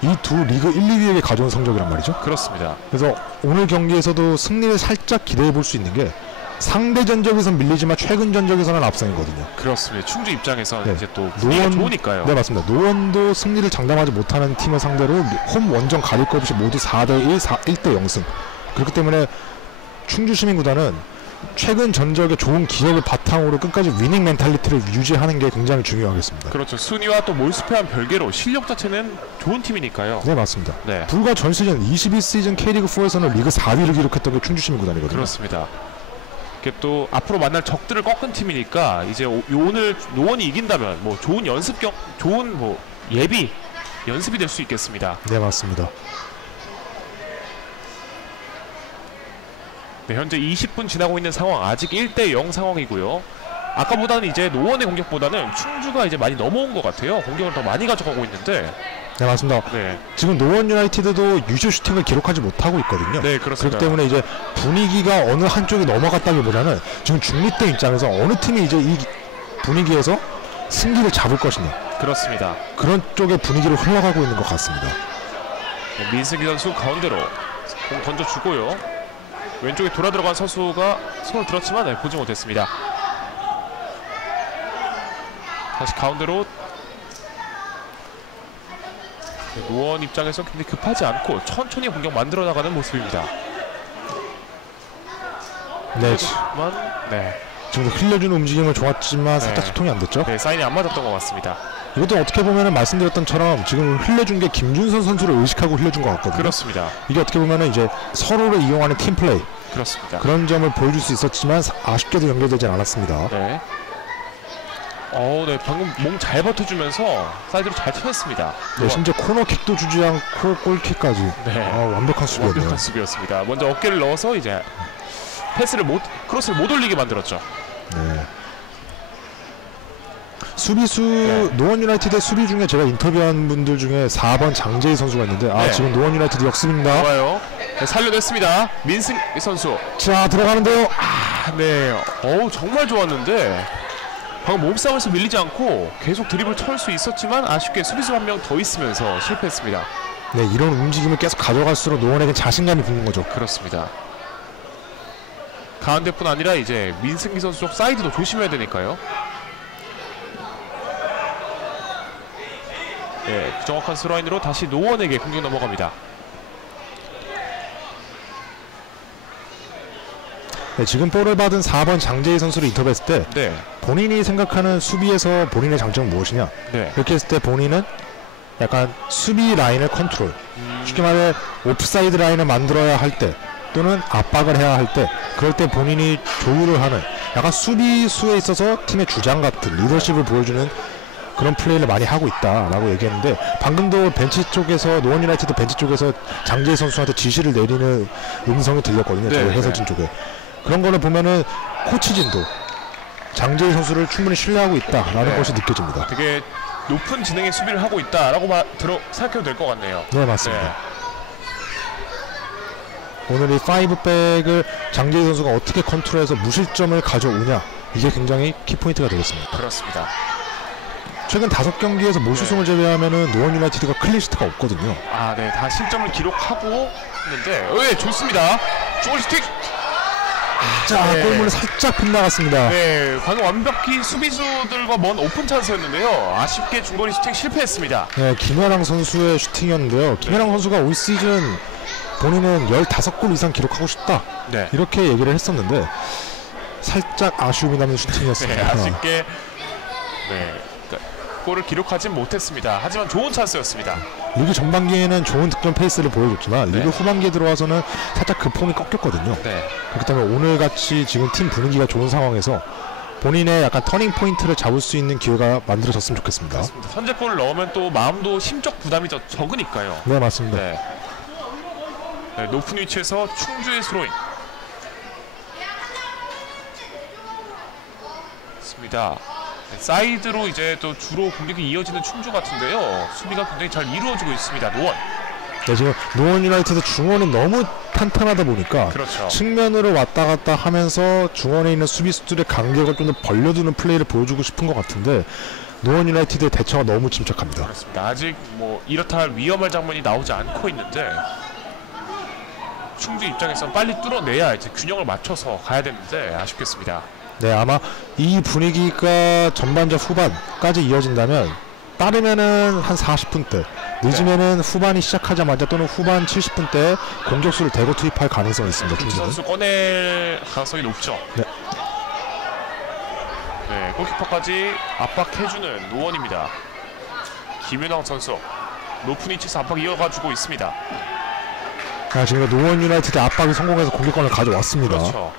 이 두 리그 1, 2위에게 가져온 성적이란 말이죠. 그렇습니다. 그래서 오늘 경기에서도 승리를 살짝 기대해 볼 수 있는 게 상대 전적에선 밀리지만 최근 전적에서는 앞선이거든요. 그렇습니다. 충주 입장에서 네. 이제 또 분위기가 좋으니까요. 네, 맞습니다. 노원도 승리를 장담하지 못하는 팀을 상대로 홈 원정 가릴 것 없이 모두 4대1, 1대 0승. 그렇기 때문에 충주 시민구단은 최근 전적의 좋은 기억을 바탕으로 끝까지 위닝 멘탈리티를 유지하는 게 굉장히 중요하겠습니다. 그렇죠. 순위와 또 몰수패한 별개로 실력 자체는 좋은 팀이니까요. 네, 맞습니다. 네. 불과 전 시즌 21시즌 K리그4에서는 리그 4위를 기록했던 게 충주 시민구단이거든요. 그렇습니다. 이게 또 앞으로 만날 적들을 꺾은 팀이니까 이제 오늘 노원이 이긴다면 뭐 좋은 좋은 뭐 예비 연습이 될 수 있겠습니다. 네, 맞습니다. 네, 현재 20분 지나고 있는 상황, 아직 1대 0 상황이고요. 아까보다는 이제 노원의 공격보다는 충주가 이제 많이 넘어온 것 같아요. 공격을 더 많이 가져가고 있는데. 네, 맞습니다. 네, 지금 노원 유나이티드도 유효 슈팅을 기록하지 못하고 있거든요. 네, 그렇습니다. 그렇기 때문에 이제 분위기가 어느 한쪽이 넘어갔다기보다는 지금 중립대 입장에서 어느 팀이 이제 이 분위기에서 승기를 잡을 것이냐, 그렇습니다. 그런 쪽의 분위기로 흘러가고 있는 것 같습니다. 네, 민승기 선수 가운데로 공 던져주고요. 왼쪽에 돌아 들어간 선수가 손을 들었지만 네, 보지 못했습니다. 다시 가운데로. 네, 노원 입장에서 굉장히 급하지 않고 천천히 공격 만들어 나가는 모습입니다. 네, 네, 지금 흘려주는 움직임은 좋았지만 살짝 네. 소통이 안 됐죠. 네, 사인이 안 맞았던 것 같습니다. 이것도 어떻게 보면 말씀드렸던처럼 지금 흘려준 게 김준선 선수를 의식하고 흘려준 것 같거든요. 그렇습니다. 이게 어떻게 보면 이제 서로를 이용하는 팀 플레이, 그렇습니다. 그런 점을 보여줄 수 있었지만 아쉽게도 연결되진 않았습니다. 네. 네, 방금 몸 잘 버텨주면서 사이드로 잘 쳐냈습니다. 네, 심지어 코너킥도 주지 않고 골킥까지. 네. 완벽한 수비였네요. 완벽한 수비였습니다. 먼저 어깨를 넣어서 이제 크로스를 못 올리게 만들었죠. 네. 수비수 네. 노원 유나이티드 수비 중에 제가 인터뷰한 분들 중에 4번 장재희 선수가 있는데 네. 지금 노원 유나이티드 역습입니다. 좋아요. 네, 살려냈습니다. 민승 선수. 자, 들어가는데요. 네. 정말 좋았는데 방금 몸싸움에서 밀리지 않고 계속 드리블 칠 수 있었지만 아쉽게 수비수 한 명 더 있으면서 실패했습니다. 네, 이런 움직임을 계속 가져갈수록 노원에게 자신감이 붙는 거죠. 그렇습니다. 가운데뿐 아니라 이제 민승기 선수 쪽 사이드도 조심해야 되니까요. 네, 정확한 스로인으로 다시 노원에게 공격 넘어갑니다. 네, 지금 볼을 받은 4번 장재희 선수를 인터뷰했을 때 네, 본인이 생각하는 수비에서 본인의 장점은 무엇이냐, 네, 이렇게 했을 때 본인은 약간 수비 라인을 컨트롤, 쉽게 말해 오프사이드 라인을 만들어야 할 때 또는 압박을 해야 할 때, 그럴 때 본인이 조율을 하는 약간 수비수에 있어서 팀의 주장 같은 리더십을 보여주는 그런 플레이를 많이 하고 있다라고 얘기했는데, 방금도 벤치 쪽에서 노원 유나이티드 벤치 쪽에서 장재희 선수한테 지시를 내리는 음성이 들렸거든요. 네, 저희 해설진 쪽에. 그런 거를 보면은 코치진도 장재희 선수를 충분히 신뢰하고 있다라는 네. 것이 느껴집니다. 되게 높은 지능의 수비를 하고 있다라고 생각해도 될 것 같네요. 네, 맞습니다. 네. 오늘 이 5백을 장재희 선수가 어떻게 컨트롤해서 무실점을 가져오냐, 이게 굉장히 키포인트가 되겠습니다. 그렇습니다. 최근 5경기에서 몰수승을 제외하면은 노원 유나이티드가 클린시트가 없거든요. 네, 다 실점을 기록하고 있는데, 네, 좋습니다. 중얼스틱. 자, 네. 골문을 살짝 빗나갔습니다. 네, 방금 완벽히 수비수들과 먼 오픈 찬스였는데요. 아쉽게 중거리 슈팅 실패했습니다. 네, 김현랑 선수의 슈팅이었는데요. 김현랑 선수가 올 시즌 본인은 15골 이상 기록하고 싶다, 네, 이렇게 얘기를 했었는데 살짝 아쉬움이 남는 네, 슈팅이었습니다. 아쉽게 골을 기록하진 못했습니다. 하지만 좋은 찬스였습니다. 리그 전반기에는 좋은 득점 페이스를 보여줬지만 네. 리그 후반기에 들어와서는 살짝 그 폼이 꺾였거든요. 네, 그렇기 때문에 오늘같이 지금 팀 분위기가 좋은 상황에서 본인의 약간 터닝 포인트를 잡을 수 있는 기회가 만들어졌으면 좋겠습니다. 그렇습니다. 선제골을 넣으면 또 마음도 심적 부담이 더 적으니까요. 네, 맞습니다. 네. 네, 높은 위치에서 충주의 스로잉. 있습니다. 네, 사이드로 이제 또 주로 공격이 이어지는 충주 같은데요. 수비가 굉장히 잘 이루어지고 있습니다. 노원. 네, 지금 노원 유나이티드 중원이 너무 탄탄하다 보니까 그렇죠. 측면으로 왔다 갔다 하면서 중원에 있는 수비수들의 간격을 좀 더 벌려두는 플레이를 보여주고 싶은 것 같은데 노원 유나이티드의 대처가 너무 침착합니다. 그렇습니다. 아직 뭐 이렇다 할 위험할 장면이 나오지 않고 있는데 충주 입장에서는 빨리 뚫어내야 이제 균형을 맞춰서 가야 되는데 아쉽겠습니다. 네, 아마 이 분위기가 전반전 후반까지 이어진다면 빠르면은 한 40분 대, 늦으면은 후반이 시작하자마자 또는 후반 70분 대 공격수를 대거 투입할 가능성이 있습니다. 김치 충주는. 선수 꺼낼 가능성이 높죠. 네. 네, 골키퍼까지 압박해주는 노원입니다. 김윤왕 선수 높은 위치에서 압박 이어가지고 있습니다. 지금 노원 유나이티드 압박이 성공해서 공격권을 가져왔습니다. 그렇죠.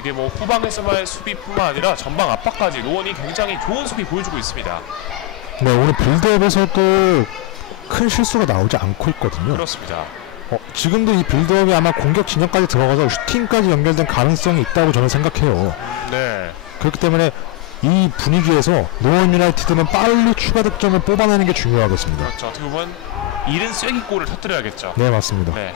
이게 뭐 후방에서만의 수비뿐만 아니라 전방 압박까지 노원이 굉장히 좋은 수비 보여주고 있습니다. 네, 오늘 빌드업에서도 큰 실수가 나오지 않고 있거든요. 그렇습니다. 지금도 이 빌드업이 아마 공격 진영까지 들어가서 슈팅까지 연결된 가능성이 있다고 저는 생각해요. 네. 그렇기 때문에 이 분위기에서 노원 유나이티드는 빨리 추가 득점을 뽑아내는 게 중요하겠습니다. 그렇죠. 어떻게 보면 이른 쐐기골을 터뜨려야겠죠. 네, 맞습니다. 네.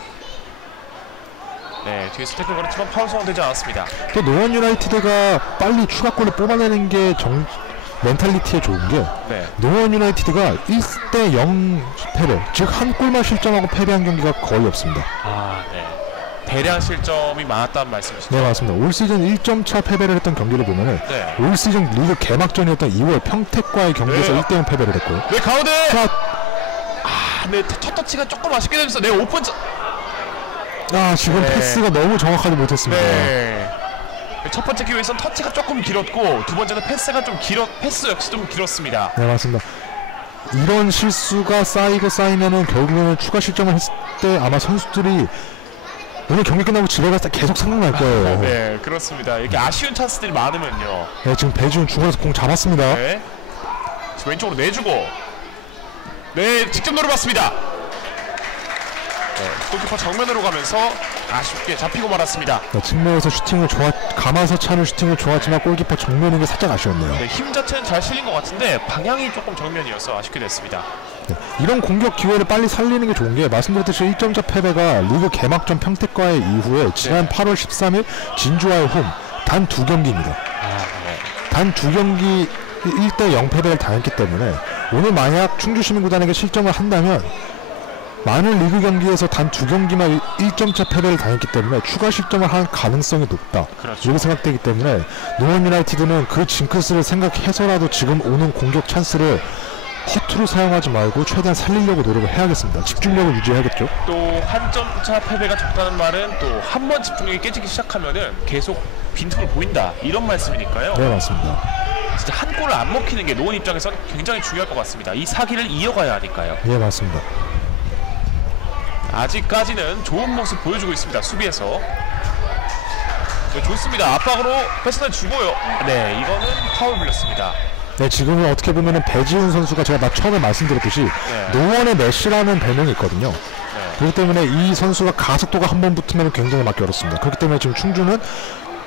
네, 뒤에서 태클 걸었지만 파울 선언되지 않았습니다. 또 노원 유나이티드가 빨리 추가골을 뽑아내는 게 멘탈리티에 좋은 게 네. 노원 유나이티드가 1대0 패배, 즉 한 골만 실점하고 패배한 경기가 거의 없습니다. 아, 네. 대량 실점이 많았다는 말씀이시죠? 네, 맞습니다. 올 시즌 1점차 패배를 했던 경기를 보면은 네. 올 시즌 리그 개막전이었던 2월 평택과의 경기에서 네. 1대0 패배를 했고요. 네, 가운데! 자, 네, 첫 터치가 조금 아쉽게 되면서 네, 오픈 지금 네. 패스가 너무 정확하지 못했습니다. 네. 첫 번째 기회에선 터치가 조금 길었고 두 번째는 패스 역시 좀 길었습니다. 네, 맞습니다. 이런 실수가 쌓이면은 결국에는 추가 실점을 했을 때 아마 선수들이 오늘 경기 끝나고 집에 갔을 때 계속 생각날 거예요. 네, 그렇습니다. 이렇게 아쉬운 찬스들이 많으면요. 네, 지금 배지훈 중간에서 공 잡았습니다. 네. 지금 왼쪽으로 내주고 네, 직접 노려봤습니다. 네, 골키퍼 정면으로 가면서 아쉽게 잡히고 말았습니다. 네, 측면에서 슈팅을 감아서 차는 슈팅을 좋았지만 골키퍼 정면인 게 살짝 아쉬웠네요. 네, 힘 자체는 잘 실린 것 같은데 방향이 조금 정면이어서 아쉽게 됐습니다. 네, 이런 공격 기회를 빨리 살리는 게 좋은 게 말씀드렸듯이 1점차 패배가 리그 개막전 평택과의 이후에 지난 8월 13일 진주와의 홈 단 2경기입니다. 네. 단 2경기 1대0 패배를 당했기 때문에 오늘 만약 충주시민구단에게 실점을 한다면 많은 리그 경기에서 단 2경기만 1점차 패배를 당했기 때문에 추가 실점을 할 가능성이 높다. 그렇죠. 이렇게 생각되기 때문에 노원 유나이티드는 그 징크스를 생각해서라도 지금 오는 공격 찬스를 허투루 사용하지 말고 최대한 살리려고 노력을 해야겠습니다. 집중력을 유지해야겠죠. 또 한 점차 패배가 적다는 말은 또 한 번 집중력이 깨지기 시작하면은 계속 빈틈을 보인다 이런 말씀이니까요. 네, 맞습니다. 진짜 한 골을 안 먹히는 게 노원 입장에서는 굉장히 중요할 것 같습니다. 이 사기를 이어가야 하니까요. 네, 맞습니다. 아직까지는 좋은 모습 보여주고 있습니다. 수비에서. 네, 좋습니다. 압박으로 패스를 주고요. 네, 이거는 파울 불렸습니다. 네, 지금은 어떻게 보면은 배지훈 선수가 제가 처음에 말씀드렸듯이 네. 노원의 메시라는 별명이 있거든요. 네. 그렇기 때문에 이 선수가 가속도가 한 번 붙으면 굉장히 맞기 어렵습니다. 그렇기 때문에 지금 충주는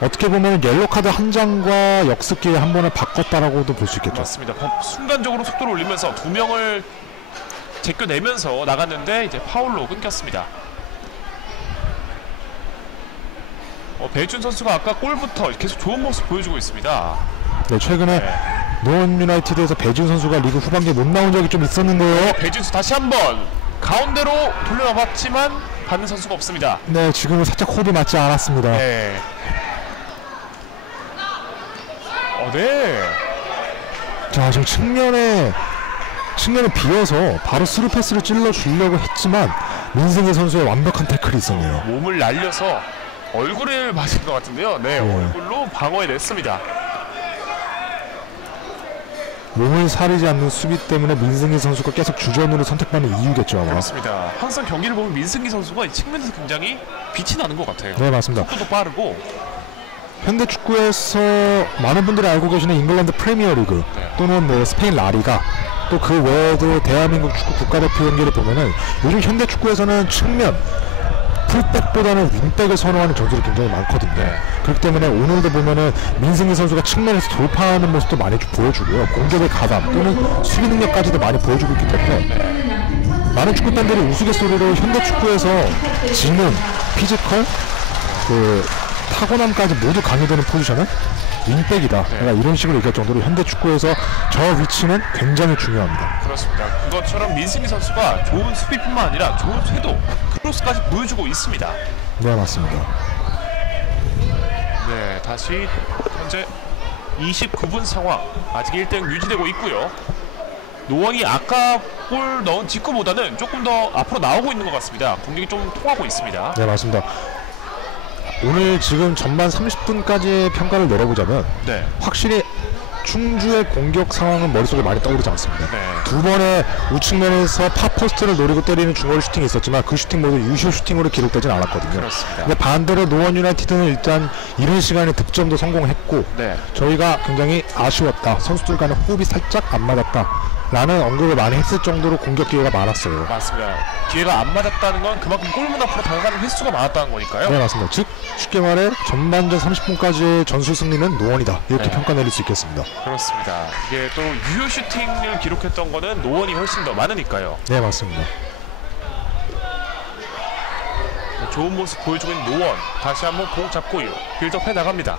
어떻게 보면 옐로 카드 한 장과 역습 기회 한 번을 바꿨다라고도 볼 수 있겠죠. 맞습니다. 순간적으로 속도를 올리면서 두 명을 제껴내면서 나갔는데 이제 파울로 끊겼습니다. 배준 선수가 아까 골부터 계속 좋은 모습 보여주고 있습니다. 네, 최근에 네. 노원 유나이티드에서 배지훈 선수가 리그 후반기에 못 나온 적이 좀 있었는데요. 배준 선수 다시 한번 가운데로 돌려놔봤지만 받는 선수가 없습니다. 네, 지금은 살짝 호흡이 맞지 않았습니다. 네. 네. 자, 지금 측면에 비어서 바로 스루 패스를 찔러 주려고 했지만 민승희 선수의 완벽한 태클이 있었네요. 몸을 날려서 얼굴을 맞은 것 같은데요. 네, 얼굴로 방어해냈습니다. 몸을 사리지 않는 수비 때문에 민승희 선수가 계속 주전으로 선택받는 이유겠죠, 아마. 그렇습니다. 항상 경기를 보면 민승기 선수가 이 측면에서 굉장히 빛이 나는 것 같아요. 네, 맞습니다. 속도도 빠르고. 현대 축구에서 많은 분들이 알고 계시는 잉글랜드 프리미어리그 네. 또는 뭐 스페인 라리가 또 그 외에도 대한민국 축구 국가대표 경기를 보면은 요즘 현대 축구에서는 측면 풀백보다는 윙백을 선호하는 전술이 굉장히 많거든요. 그렇기 때문에 오늘도 보면은 민승기 선수가 측면에서 돌파하는 모습도 많이 보여주고요. 공격의 가담 또는 수비 능력까지도 많이 보여주고 있기 때문에 많은 축구팬들이 우스갯소리로 현대 축구에서 지능, 피지컬, 그 타고남까지 모두 강요되는 포지션은 윙백이다. 그러니까 이런 식으로 얘기할 정도로 현대 축구에서 저 위치는 굉장히 중요합니다. 그렇습니다. 그것처럼 민승기 선수가 좋은 수비뿐만 아니라 좋은 쇄도, 크로스까지 보여주고 있습니다. 네, 맞습니다. 네, 다시 현재 29분 상황, 아직 1대0 유지되고 있고요. 노원이 아까 골 넣은 직후보다는 조금 더 앞으로 나오고 있는 것 같습니다. 공격이 좀 통하고 있습니다. 네, 맞습니다. 오늘 지금 전반 30분까지의 평가를 내려보자면 네. 확실히 충주의 공격 상황은 머릿속에 많이 떠오르지 않습니다. 네. 두 번의 우측면에서 팝포스트를 노리고 때리는 중거리 슈팅이 있었지만 그 슈팅 모두 유효 슈팅으로 기록되진 않았거든요. 그렇습니다. 근데 반대로 노원 유나이티드는 일단 이른 시간에 득점도 성공했고 네. 저희가 굉장히 아쉬웠다. 선수들 간의 호흡이 살짝 안 맞았다. 라는 언급을 많이 했을 정도로 공격 기회가 많았어요. 맞습니다. 기회가 안 맞았다는 건 그만큼 골문 앞으로 다가가는 횟수가 많았다는 거니까요. 네, 맞습니다. 즉 쉽게 말해 전반전 30분까지의 전술 승리는 노원이다. 이렇게 네. 평가 내릴 수 있겠습니다. 그렇습니다. 이게 또 유효 슈팅을 기록했던 거는 노원이 훨씬 더 많으니까요. 네, 맞습니다. 좋은 모습 보여주고 있는 노원, 다시 한번 공 잡고 빌드업 해 나갑니다.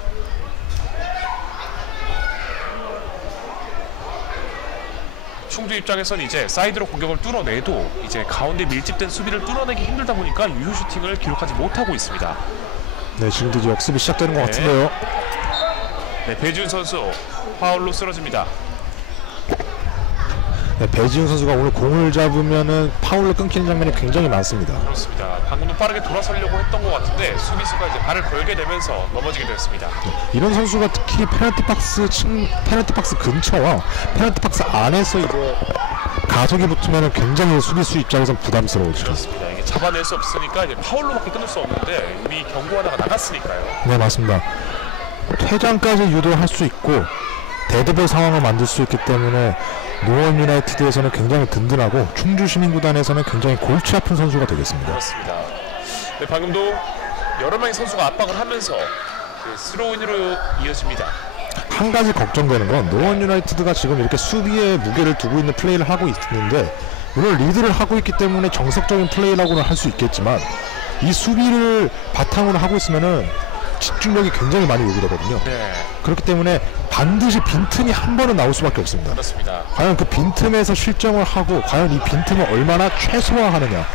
충주 입장에서는 이제 사이드로 공격을 뚫어내도 이제 가운데 밀집된 수비를 뚫어내기 힘들다 보니까 유효 슈팅을 기록하지 못하고 있습니다. 네, 지금도 이제 역습이 시작되는 것 같은데요. 네, 배지훈 선수 파울로 쓰러집니다. 네, 배지훈 선수가 오늘 공을 잡으면은 파울로 끊기는 장면이 굉장히 많습니다. 그렇습니다. 방금도 빠르게 돌아서려고 했던 것 같은데 수비수가 이제 발을 걸게 되면서 넘어지게 됐습니다. 이런 선수가 특히 페널티 박스 근처와 페널티 박스 안에서 이제 가속이 붙으면은 굉장히 수비수 입장에선 부담스러워지죠. 그렇습니다. 이게 잡아낼 수 없으니까 이제 파울로밖에 끊을 수 없는데 이미 경고 하나가 나갔으니까요. 네, 맞습니다. 퇴장까지 유도할 수 있고 데드볼 상황을 만들 수 있기 때문에 노원 유나이티드에서는 굉장히 든든하고 충주 시민구단에서는 굉장히 골치 아픈 선수가 되겠습니다. 그렇습니다. 네, 방금도 여러 명의 선수가 압박을 하면서 스로인으로 이어집니다. 한 가지 걱정되는 건 노원 유나이티드가 지금 이렇게 수비에 무게를 두고 있는 플레이를 하고 있는데 물론 리드를 하고 있기 때문에 정석적인 플레이라고는 할 수 있겠지만 이 수비를 바탕으로 하고 있으면은 집중력이 굉장히 많이 요구되거든요. 네. 그렇기 때문에 반드시 빈틈이 한 번은 나올 수밖에 없습니다. 그렇습니다. 과연 그 빈틈에서 실점을 하고 과연 이 빈틈을 얼마나 최소화하느냐,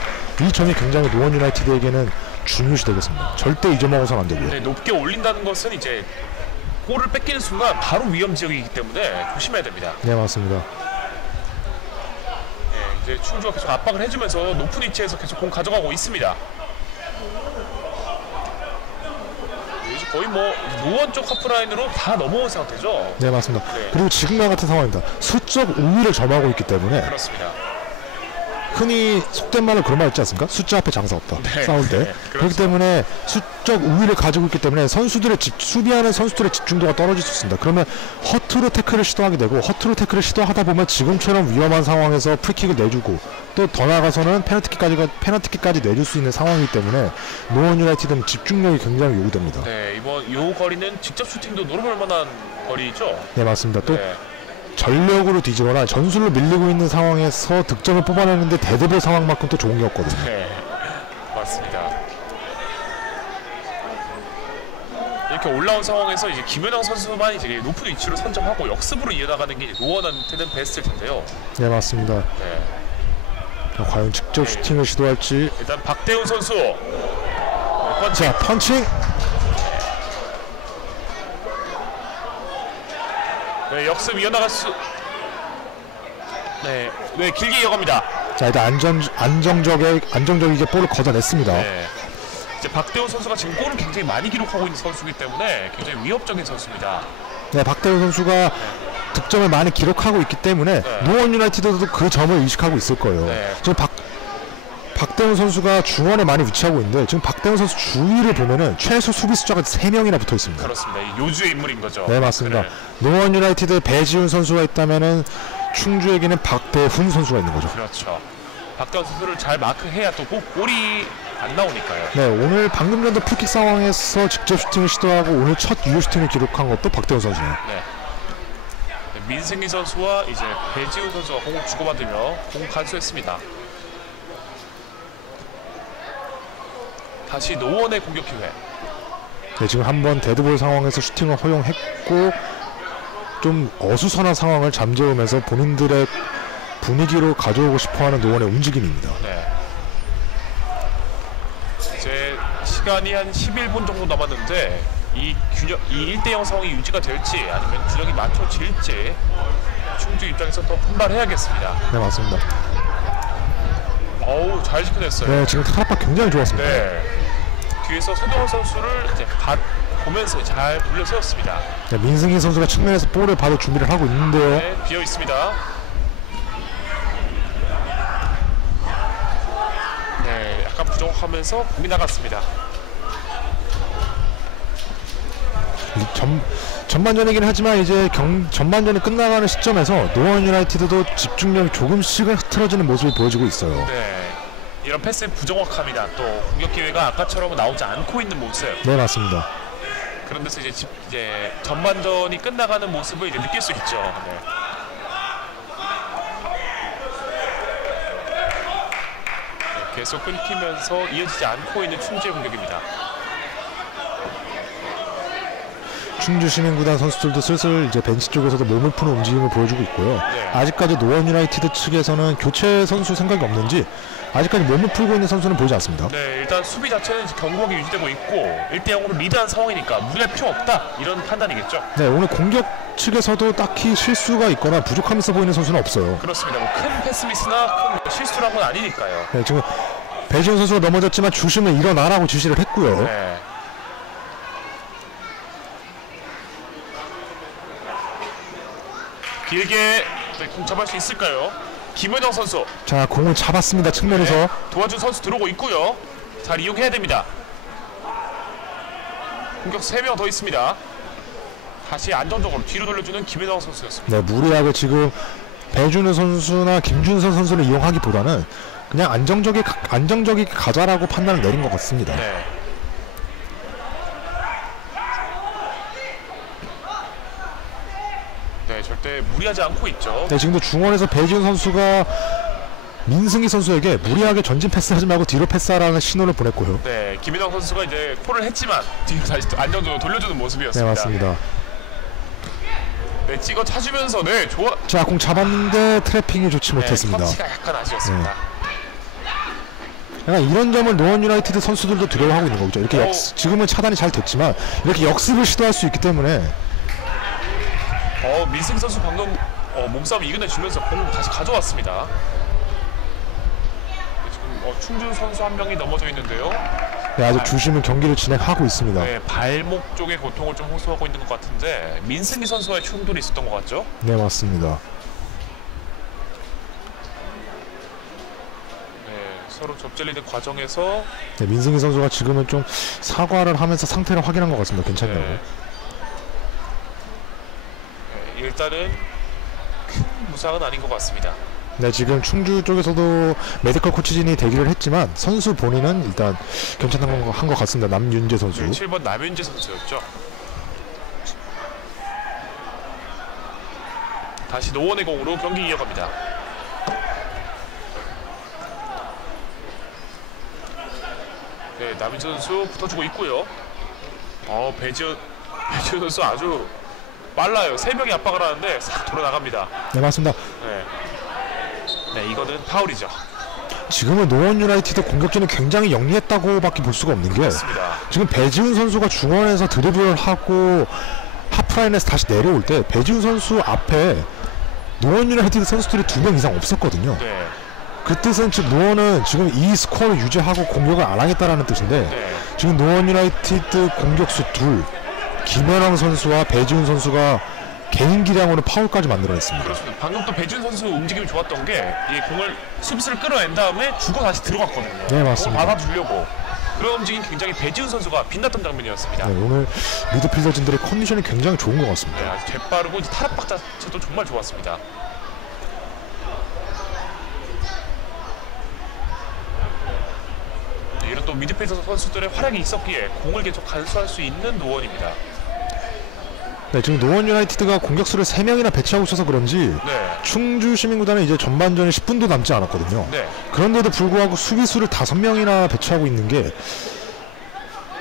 이 점이 굉장히 노원 유나이티드에게는 중요시 되겠습니다. 절대 잊어먹어서는 안 되고요. 네, 높게 올린다는 것은 이제 골을 뺏기는 순간 바로 위험 지역이기 때문에 조심해야 됩니다. 네, 맞습니다. 네, 이제 충주가 계속 압박을 해주면서 높은 위치에서 계속 공 가져가고 있습니다. 이제 거의 뭐 노원 쪽 하프라인으로 다 넘어온 상태죠. 네, 맞습니다. 네. 그리고 지금과 같은 상황입니다. 수적 우위를 점하고 있기 때문에 그렇습니다. 흔히 속된 말로 그런 말 있지 않습니까? 숫자 앞에 장사 없다. 네. 싸울 때. 네, 그렇죠. 그렇기 때문에 수적 우위를 가지고 있기 때문에 수비하는 선수들의 집중도가 떨어질 수 있습니다. 그러면 허투루 태클을 시도하게 되고 허투루 태클을 시도하다 보면 지금처럼 위험한 상황에서 프리킥을 내주고 또 더 나아가서는 페널티킥까지 내줄 수 있는 상황이기 때문에 노원 유나이티드는 집중력이 굉장히 요구됩니다. 네, 이번 요 거리는 직접 슈팅도 노려볼 만한 거리죠. 네, 맞습니다. 또 네. 전력으로 뒤지거나 전술로 밀리고 있는 상황에서 득점을 뽑아내는데 데드볼 상황만큼 또 좋은 게 없거든요. 네, 맞습니다. 이렇게 올라온 상황에서 이제 김연왕 선수만 이제 높은 위치로 선점하고 역습으로 이어나가는 게 노원한테는 베스트일 텐데요. 네, 맞습니다. 네. 과연 직접 슈팅을 시도할지. 일단 박대훈 선수. 네, 펀치. 자, 펀칭. 네, 역습 이어나갈 수. 네, 네 길게 이어갑니다. 자, 일단 안정적이게 볼을 걷어냈습니다. 네. 이제 박대훈 선수가 지금 골을 굉장히 많이 기록하고 있는 선수이기 때문에 굉장히 위협적인 선수입니다. 네, 박대훈 선수가 득점을 많이 기록하고 있기 때문에 네. 노원 유나이티드도 그 점을 인식하고 있을 거예요. 네. 지금 박대훈 선수가 중원에 많이 위치하고 있는데 지금 박대훈 선수 주위를 보면은 최소 수비 숫자가 3명이나 붙어 있습니다. 그렇습니다. 이 요주의 인물인 거죠. 네, 맞습니다. 그래. 노원 유나이티드 배지훈 선수가 있다면은 충주에게는 박대훈 선수가 있는 거죠. 그렇죠. 박대훈 선수를 잘 마크해야 또 꼭 골이 안 나오니까요. 네, 오늘 방금 전도 프리킥 상황에서 직접 슈팅을 시도하고 오늘 첫 유효 슈팅을 기록한 것도 박대호 선수예요. 네. 민승기 선수와 이제 배지우 선수가 공을 주고받으며 공 간수했습니다. 다시 노원의 공격 기회. 네, 지금 한번 데드볼 상황에서 슈팅을 허용했고 좀 어수선한 상황을 잠재우면서 본인들의 분위기로 가져오고 싶어하는 노원의 움직임입니다. 네. 이제 시간이 한 11분 정도 남았는데 이 1대0 상황이 유지가 될지 아니면 균형이 맞춰질지 충주 입장에서 더 분발해야겠습니다. 네, 맞습니다. 어우, 잘 지켜냈어요. 네, 지금 타락박 굉장히 좋았습니다. 네. 뒤에서 손동원 선수를 이제 보면서 잘 돌려 세웠습니다. 네, 민승희 선수가 측면에서 볼을 받을 준비를 하고 있는데요. 네, 비어 있습니다. 네, 약간 부족하면서 공이 나갔습니다. 전반전이긴 하지만 이제 전반전이 끝나가는 시점에서 노원 유나이티드도 집중력이 조금씩은 흐트러지는 모습을 보여주고 있어요. 네, 이런 패스의 부정확함이나 또 공격 기회가 아까처럼 나오지 않고 있는 모습. 네, 맞습니다. 그런 데서 이제 전반전이 끝나가는 모습을 이제 느낄 수 있죠. 네. 네, 계속 끊기면서 이어지지 않고 있는 충주의 공격입니다. 충주 시민구단 선수들도 슬슬 이제 벤치 쪽에서도 몸을 푸는 움직임을 보여주고 있고요. 네. 아직까지 노원 유나이티드 측에서는 교체 선수 생각이 없는지 아직까지 몸을 풀고 있는 선수는 보이지 않습니다. 네, 일단 수비 자체는 견고하게 유지되고 있고 1대0으로 리드한 상황이니까 무리할 필요 없다, 이런 판단이겠죠. 네, 오늘 공격 측에서도 딱히 실수가 있거나 부족함이 있어 보이는 선수는 없어요. 그렇습니다. 뭐 큰 패스 미스나 큰 실수란 건 아니니까요. 네, 지금 배지훈 선수가 넘어졌지만 주심은 일어나라고 지시를 했고요. 네. 길게 공 잡을 수 있을까요? 김은영 선수. 자, 공을 잡았습니다. 측면에서. 네, 도와준 선수 들어오고 있고요. 잘 이용해야 됩니다. 공격 3명 더 있습니다. 다시 안정적으로 뒤로 돌려주는 김은영 선수였습니다. 네, 무리하게 지금 배준우 선수나 김준선 선수를 이용하기보다는 그냥 안정적이게 가자라고 판단을 내린 것 같습니다. 네. 네, 절대 무리하지 않고 있죠. 네, 지금도 중원에서 배지훈 선수가 민승희 선수에게 무리하게 전진 패스하지 말고 뒤로 패스하라는 신호를 보냈고요. 네, 김인영 선수가 이제 콜을 했지만 뒤로 다시 안정적으로 돌려주는 모습이었습니다. 네, 맞습니다. 네, 찍어 차주면서 네, 좋아. 자, 공 잡았는데 트래핑이 좋지 못했습니다. 터치가 약간 아쉬웠습니다. 약간 이런 점을 노원 유나이티드 선수들도 두려워하고 있는 거죠. 이렇게 지금은 차단이 잘 됐지만 이렇게 역습을 시도할 수 있기 때문에. 민승 선수 방금 몸싸움 이겨내주면서 공 다시 가져왔습니다. 지금 충준 선수 한 명이 넘어져 있는데요. 네, 아직 주심은 경기를 진행하고 있습니다. 네, 발목 쪽에 고통을 좀 호소하고 있는 것 같은데 민승기 선수와의 충돌이 있었던 것 같죠? 네, 맞습니다. 네, 서로 접질리는 과정에서 네, 민승희 선수가 지금은 좀 사과를 하면서 상태를 확인한 것 같습니다. 괜찮냐고. 네. 일단은 큰 부상은 아닌 것 같습니다. 네, 지금 충주 쪽에서도 메디컬 코치진이 대기를 했지만 선수 본인은 일단 괜찮은 한 것 같습니다. 남윤재 선수. 7번 남윤재 선수였죠. 다시 노원의 공으로 경기 이어갑니다. 네, 남윤재 선수 붙어주고 있고요. 배지훈 선수 아주 빨라요. 3명이 압박을 하는데 싹 돌아 나갑니다. 네, 맞습니다. 네, 이거는 파울이죠. 지금은 노원 유나이티드 공격진이 굉장히 영리했다고밖에 볼 수가 없는 게 맞습니다. 지금 배지훈 선수가 중원에서 드리블을 하고 하프라인에서 다시 내려올 때 배지훈 선수 앞에 노원 유나이티드 선수들이 2명 이상 없었거든요. 네. 그 뜻은 즉 노원은 지금 이 스코어를 유지하고 공격을 안 하겠다라는 뜻인데 네. 지금 노원 유나이티드 공격수 둘 김현왕 선수와 배지훈 선수가 개인 기량으로 파울까지 만들어냈습니다. 그렇습니다. 방금 또 배준 선수 움직임이 좋았던 게 이 공을 수비수를 끌어낸 다음에 주고 다시 들어갔거든요. 네, 맞습니다. 공을 받아주려고. 그런 움직임 굉장히 배지훈 선수가 빛났던 장면이었습니다. 네, 오늘 미드필더진들의 컨디션이 굉장히 좋은 것 같습니다. 네, 아주 재빠르고 타락박 자체도 정말 좋았습니다. 네, 이런 또 미드필더 선수들의 활약이 있었기에 공을 계속 간수할 수 있는 노원입니다. 네, 지금 노원 유나이티드가 공격수를 3명이나 배치하고 있어서 그런지 네. 충주 시민구단은 이제 전반전에 10분도 남지 않았거든요. 네. 그런데도 불구하고 수비수를 5명이나 배치하고 있는 게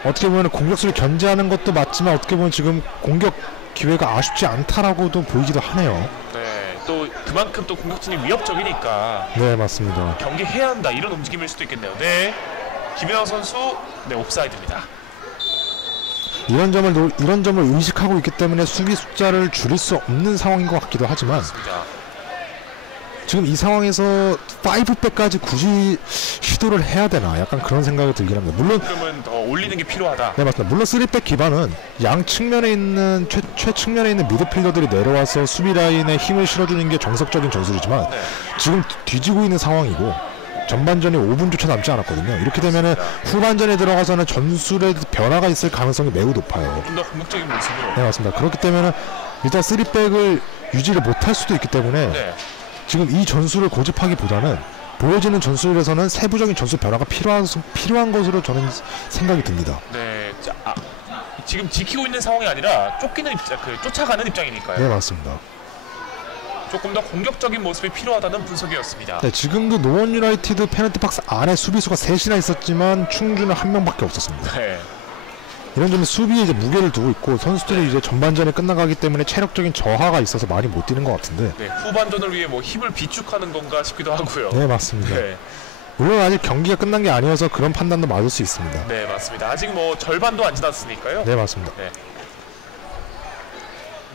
어떻게 보면 공격수를 견제하는 것도 맞지만 어떻게 보면 지금 공격 기회가 아쉽지 않다라고도 보이기도 하네요. 네. 또 그만큼 또 공격진이 위협적이니까 네, 맞습니다. 경기해야 한다 이런 움직임일 수도 있겠네요. 네. 김연아 선수 네 옵사이드입니다. 이런 점을 의식하고 있기 때문에 수비 숫자를 줄일 수 없는 상황인 것 같기도 하지만 맞습니다. 지금 이 상황에서 5백까지 굳이 시도를 해야 되나 약간 그런 생각이 들긴 합니다. 물론 그러면 더 올리는 게 필요하다. 네, 맞습니다. 물론 3백 기반은 양 측면에 있는 최측면에 있는 미드필더들이 내려와서 수비 라인에 힘을 실어주는 게 정석적인 전술이지만 네. 지금 뒤지고 있는 상황이고 전반전이 5분조차 남지 않았거든요. 이렇게 되면은 후반전에 들어가서는 전술에 변화가 있을 가능성이 매우 높아요. 좀 더 공격적인 모습으로. 네, 맞습니다. 그렇기 때문에 일단 3백을 유지를 못할 수도 있기 때문에 네. 지금 이 전술을 고집하기보다는 보여지는 전술에서는 세부적인 전술 변화가 필요한 것으로 저는 생각이 듭니다. 네. 자, 지금 지키고 있는 상황이 아니라 쫓아가는 입장이니까요. 네, 맞습니다. 조금 더 공격적인 모습이 필요하다는 분석이었습니다. 네, 지금도 노원 유나이티드 페널티 박스 안에 수비수가 3이나 있었지만 충주는 1명밖에 없었습니다. 네. 이런 점에 수비에 이제 무게를 두고 있고 선수들이 이제 전반전에 끝나가기 때문에 체력적인 저하가 있어서 많이 못 뛰는 것 같은데. 네, 후반전을 위해 뭐 힘을 비축하는 건가 싶기도 하고요. 네, 맞습니다. 네. 물론 아직 경기가 끝난 게 아니어서 그런 판단도 맞을 수 있습니다. 네, 맞습니다. 아직 뭐 절반도 안 지났으니까요. 네, 맞습니다. 네.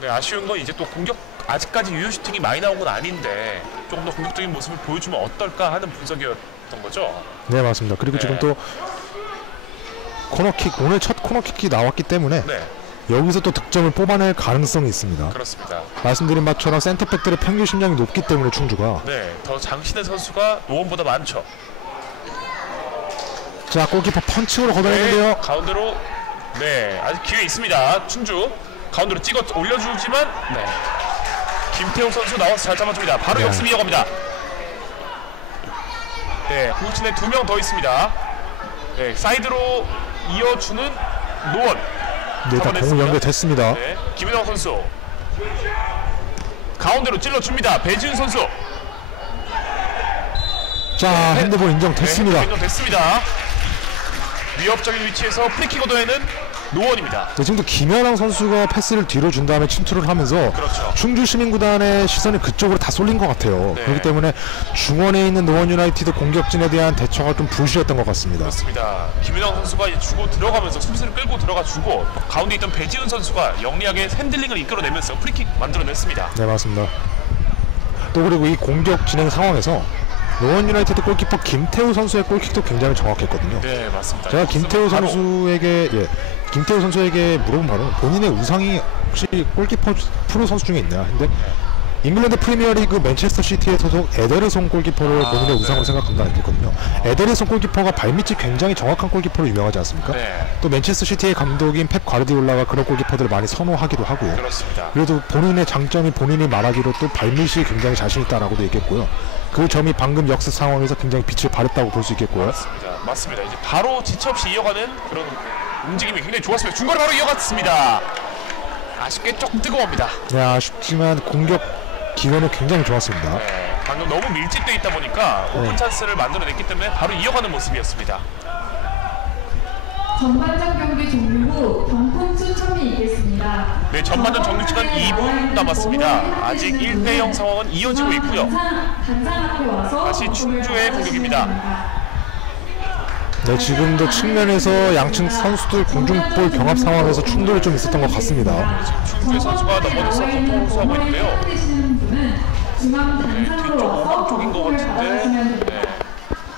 네, 아쉬운 건 이제 또 아직까지 유효 슈팅이 많이 나온 건 아닌데 조금 더 공격적인 모습을 보여주면 어떨까 하는 분석이었던 거죠. 네, 맞습니다. 그리고 네. 지금 또 코너킥, 오늘 첫 코너킥이 나왔기 때문에 네, 여기서 또 득점을 뽑아낼 가능성이 있습니다. 그렇습니다. 말씀드린 바처럼 센터백들의 평균 심장이 높기 때문에 충주가. 네, 더 장신의 선수가 노원보다 많죠. 자, 골키퍼 펀칭으로 네, 걷어내는데요. 가운데로 네, 아직 기회 있습니다. 충주 가운데로 찍어 올려주지만 네, 김태호 선수 나와서 잘 잡아줍니다. 바로 네. 역습 이어갑니다. 네, 공격진에 2명 더 있습니다. 네, 사이드로 이어주는 노원. 네, 일단 공을 연결됐습니다. 네, 김윤영 선수 가운데로 찔러줍니다. 배지훈 선수. 자, 핸드볼 인정됐습니다. 네, 인정됐습니다. 위협적인 위치에서 프리킥 얻어내는 노원입니다. 네, 지금도 김연왕 선수가 패스를 뒤로 준 다음에 침투를 하면서 그렇죠. 충주 시민구단의 시선이 그쪽으로 다 쏠린 것 같아요. 네. 그렇기 때문에 중원에 있는 노원 유나이티드 공격진에 대한 대처가 좀 부실했던 것 같습니다. 그렇습니다. 김윤영 선수가 이제 주고 들어가면서 수비수를 끌고 들어가 주고 가운데 있던 배지훈 선수가 영리하게 핸들링을 이끌어내면서 프리킥 만들어냈습니다. 네, 맞습니다. 또 그리고 이 공격 진행 상황에서 노원 유나이티드 골키퍼 김태우 선수의 골킥도 굉장히 정확했거든요. 네, 맞습니다. 제가 김태우 선수에게 물어본 바로 본인의 우상이 혹시 골키퍼 프로 선수 중에 있냐. 근데 잉글랜드 프리미어리그 맨체스터 시티에 소속 에데르손 골키퍼를 본인의 우상으로 생각한다 했거든요. 에데르손 골키퍼가 발밑이 굉장히 정확한 골키퍼로 유명하지 않습니까? 네, 또 맨체스터 시티의 감독인 펩 과르디올라가 그런 골키퍼들을 많이 선호하기도 하고요. 그렇습니다. 그래도 본인의 장점이 본인이 말하기로 또 발밑이 굉장히 자신 있다라고도 얘기했고요. 그 점이 방금 역습 상황에서 굉장히 빛을 발했다고 볼 수 있겠고요. 맞습니다. 이제 바로 지체 없이 이어가는 그런 움직임이 굉장히 좋았습니다. 중거리 바로 이어갔습니다. 아쉽게 조금 뜨거웁니다. 네, 아쉽지만 공격 기회는 굉장히 좋았습니다. 네, 방금 너무 밀집되어 있다 보니까 오픈 찬스를 만들어냈기 때문에 바로 이어가는 모습이었습니다. 전반전 경기 종료 후 경품 추첨이 있겠습니다. 네, 전반전 정규 시간 2분 남았습니다. 아직 1대0 상황은 이어지고 있고요. 다시 충주의 공격입니다. 네, 지금도 측면에서 양측 선수들 공중볼 병합 상황에서 충돌이 좀 있었던 것 같습니다. 충주의 선수가 넘어져서 고통을 호소하고 있는데요. 뒤쪽 오른쪽인 것 같은데 네,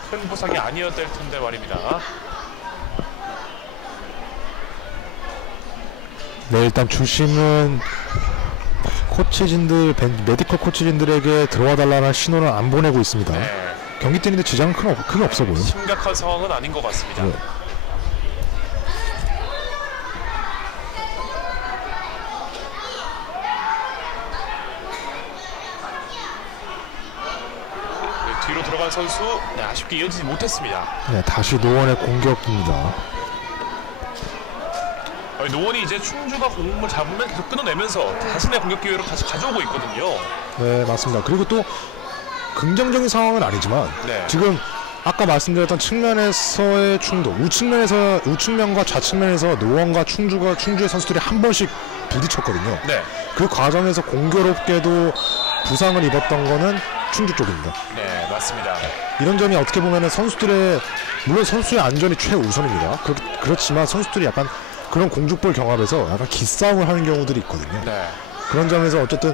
큰 부상이 아니어야 될 텐데 말입니다. 네, 일단 주심은 코치진들, 메디컬 코치진들에게 들어와 달라는 신호를 안 보내고 있습니다. 네, 경기 뛰는데 지장은 크게 없어 보여요. 심각한 상황은 아닌 것 같습니다. 네. 뒤로 들어간 선수 네, 아쉽게 이어지지 못했습니다. 네, 다시 노원의 공격입니다. 노원이 이제 충주가 공을 잡으면 계속 끊어내면서 자신의 공격 기회로 다시 가져오고 있거든요. 네, 맞습니다. 그리고 또 긍정적인 상황은 아니지만 네. 지금 아까 말씀드렸던 측면에서의 충돌, 우측면과 좌측면에서 노원과 충주의 선수들이 한 번씩 부딪혔거든요. 네. 그 과정에서 공교롭게도 부상을 입었던 거는 충주 쪽입니다. 네, 맞습니다. 이런 점이 어떻게 보면은 물론 선수의 안전이 최우선입니다. 그렇지만 선수들이 약간 그런 공중볼 경합에서 약간 기싸움을 하는 경우들이 있거든요. 네. 그런 점에서 어쨌든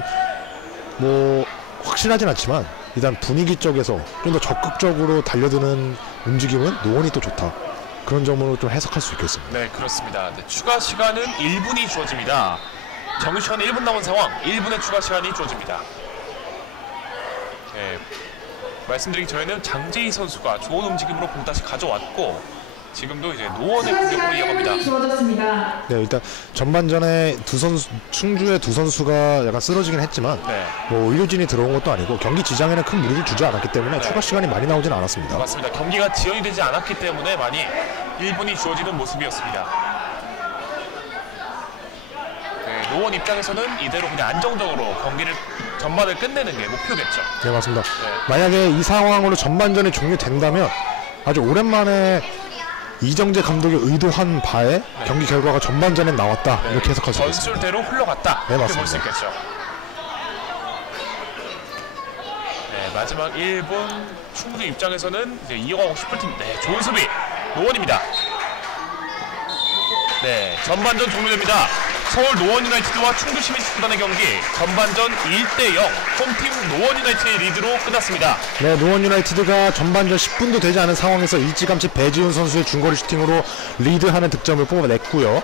뭐 확실하진 않지만 일단 분위기 쪽에서 좀 더 적극적으로 달려드는 움직임은 노원이 또 좋다. 그런 점으로 좀 해석할 수 있겠습니다. 네, 그렇습니다. 네, 추가 시간은 1분이 주어집니다. 정규 시간 1분 남은 상황, 1분의 추가 시간이 주어집니다. 네, 말씀드리기 전에는 장재희 선수가 좋은 움직임으로 공 다시 가져왔고 지금도 이제 노원의 공격으로 이어갑니다. 주어졌습니다. 네, 일단 전반전에 충주의 두 선수가 약간 쓰러지긴 했지만 네. 뭐 의료진이 들어온 것도 아니고 경기 지장에는 큰 무리를 주지 않았기 때문에 네. 추가 시간이 많이 나오진 않았습니다. 맞습니다. 경기가 지연이 되지 않았기 때문에 많이 1분이 주어지는 모습이었습니다. 네, 노원 입장에서는 이대로 그냥 안정적으로 경기를 전반을 끝내는 게 목표겠죠. 네, 맞습니다. 네. 만약에 이 상황으로 전반전이 종료된다면 아주 오랜만에 이정재 감독이 의도한 바에 경기 결과가 전반전에 나왔다. 네. 이렇게 해석할 수 있겠습니다. 전술대로 흘러갔다. 네, 이렇게 볼 수 맞습니다. 있겠죠. 네, 마지막 1분 충주 입장에서는 이제 이어가고 싶을 팀. 네, 좋은 수비 노원입니다. 네, 전반전 종료됩니다. 서울 노원 유나이티드와 충주 시민축구단의 경기 전반전 1대0 홈팀 노원 유나이티드의 리드로 끝났습니다. 네, 노원 유나이티드가 전반전 10분도 되지 않은 상황에서 일찌감치 배지훈 선수의 중거리 슈팅으로 리드하는 득점을 뽑아냈고요.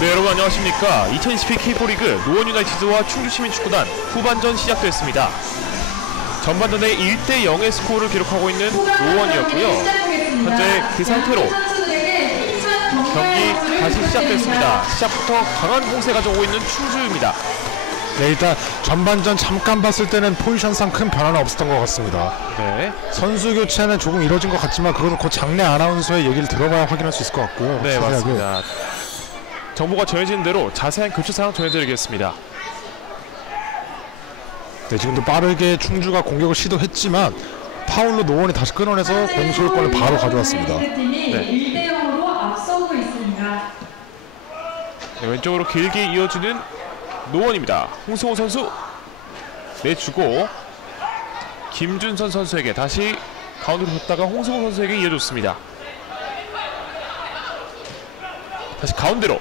네, 여러분 안녕하십니까. 2022 K4리그 노원 유나이티드와 충주 시민축구단 후반전 시작됐습니다. 전반전에 1대0의 스코어를 기록하고 있는 노원이었고요. 현재 그 상태로 경기 다시 시작됐습니다. 시작부터 강한 공세 가져오고 있는 충주입니다. 네, 일단 전반전 잠깐 봤을 때는 포지션상 큰 변화는 없었던 것 같습니다. 네, 선수 교체는 조금 이뤄진 것 같지만 그건 곧 장내 아나운서의 얘기를 들어봐야 확인할 수 있을 것 같고요. 네 자세하게. 맞습니다. 정보가 전해진 대로 자세한 교체 상황 전해드리겠습니다. 네, 지금도 빠르게 충주가 공격을 시도했지만 파울로 노원이 다시 끊어내서 공소유권을 바로 가져왔습니다. 팀이 네. 1대 0으로 앞서고 있습니다. 네, 왼쪽으로 길게 이어주는 노원입니다. 홍승호 선수 내주고 김준선 선수에게 다시 가운데로 줬다가 홍승호 선수에게 이어줬습니다. 다시 가운데로.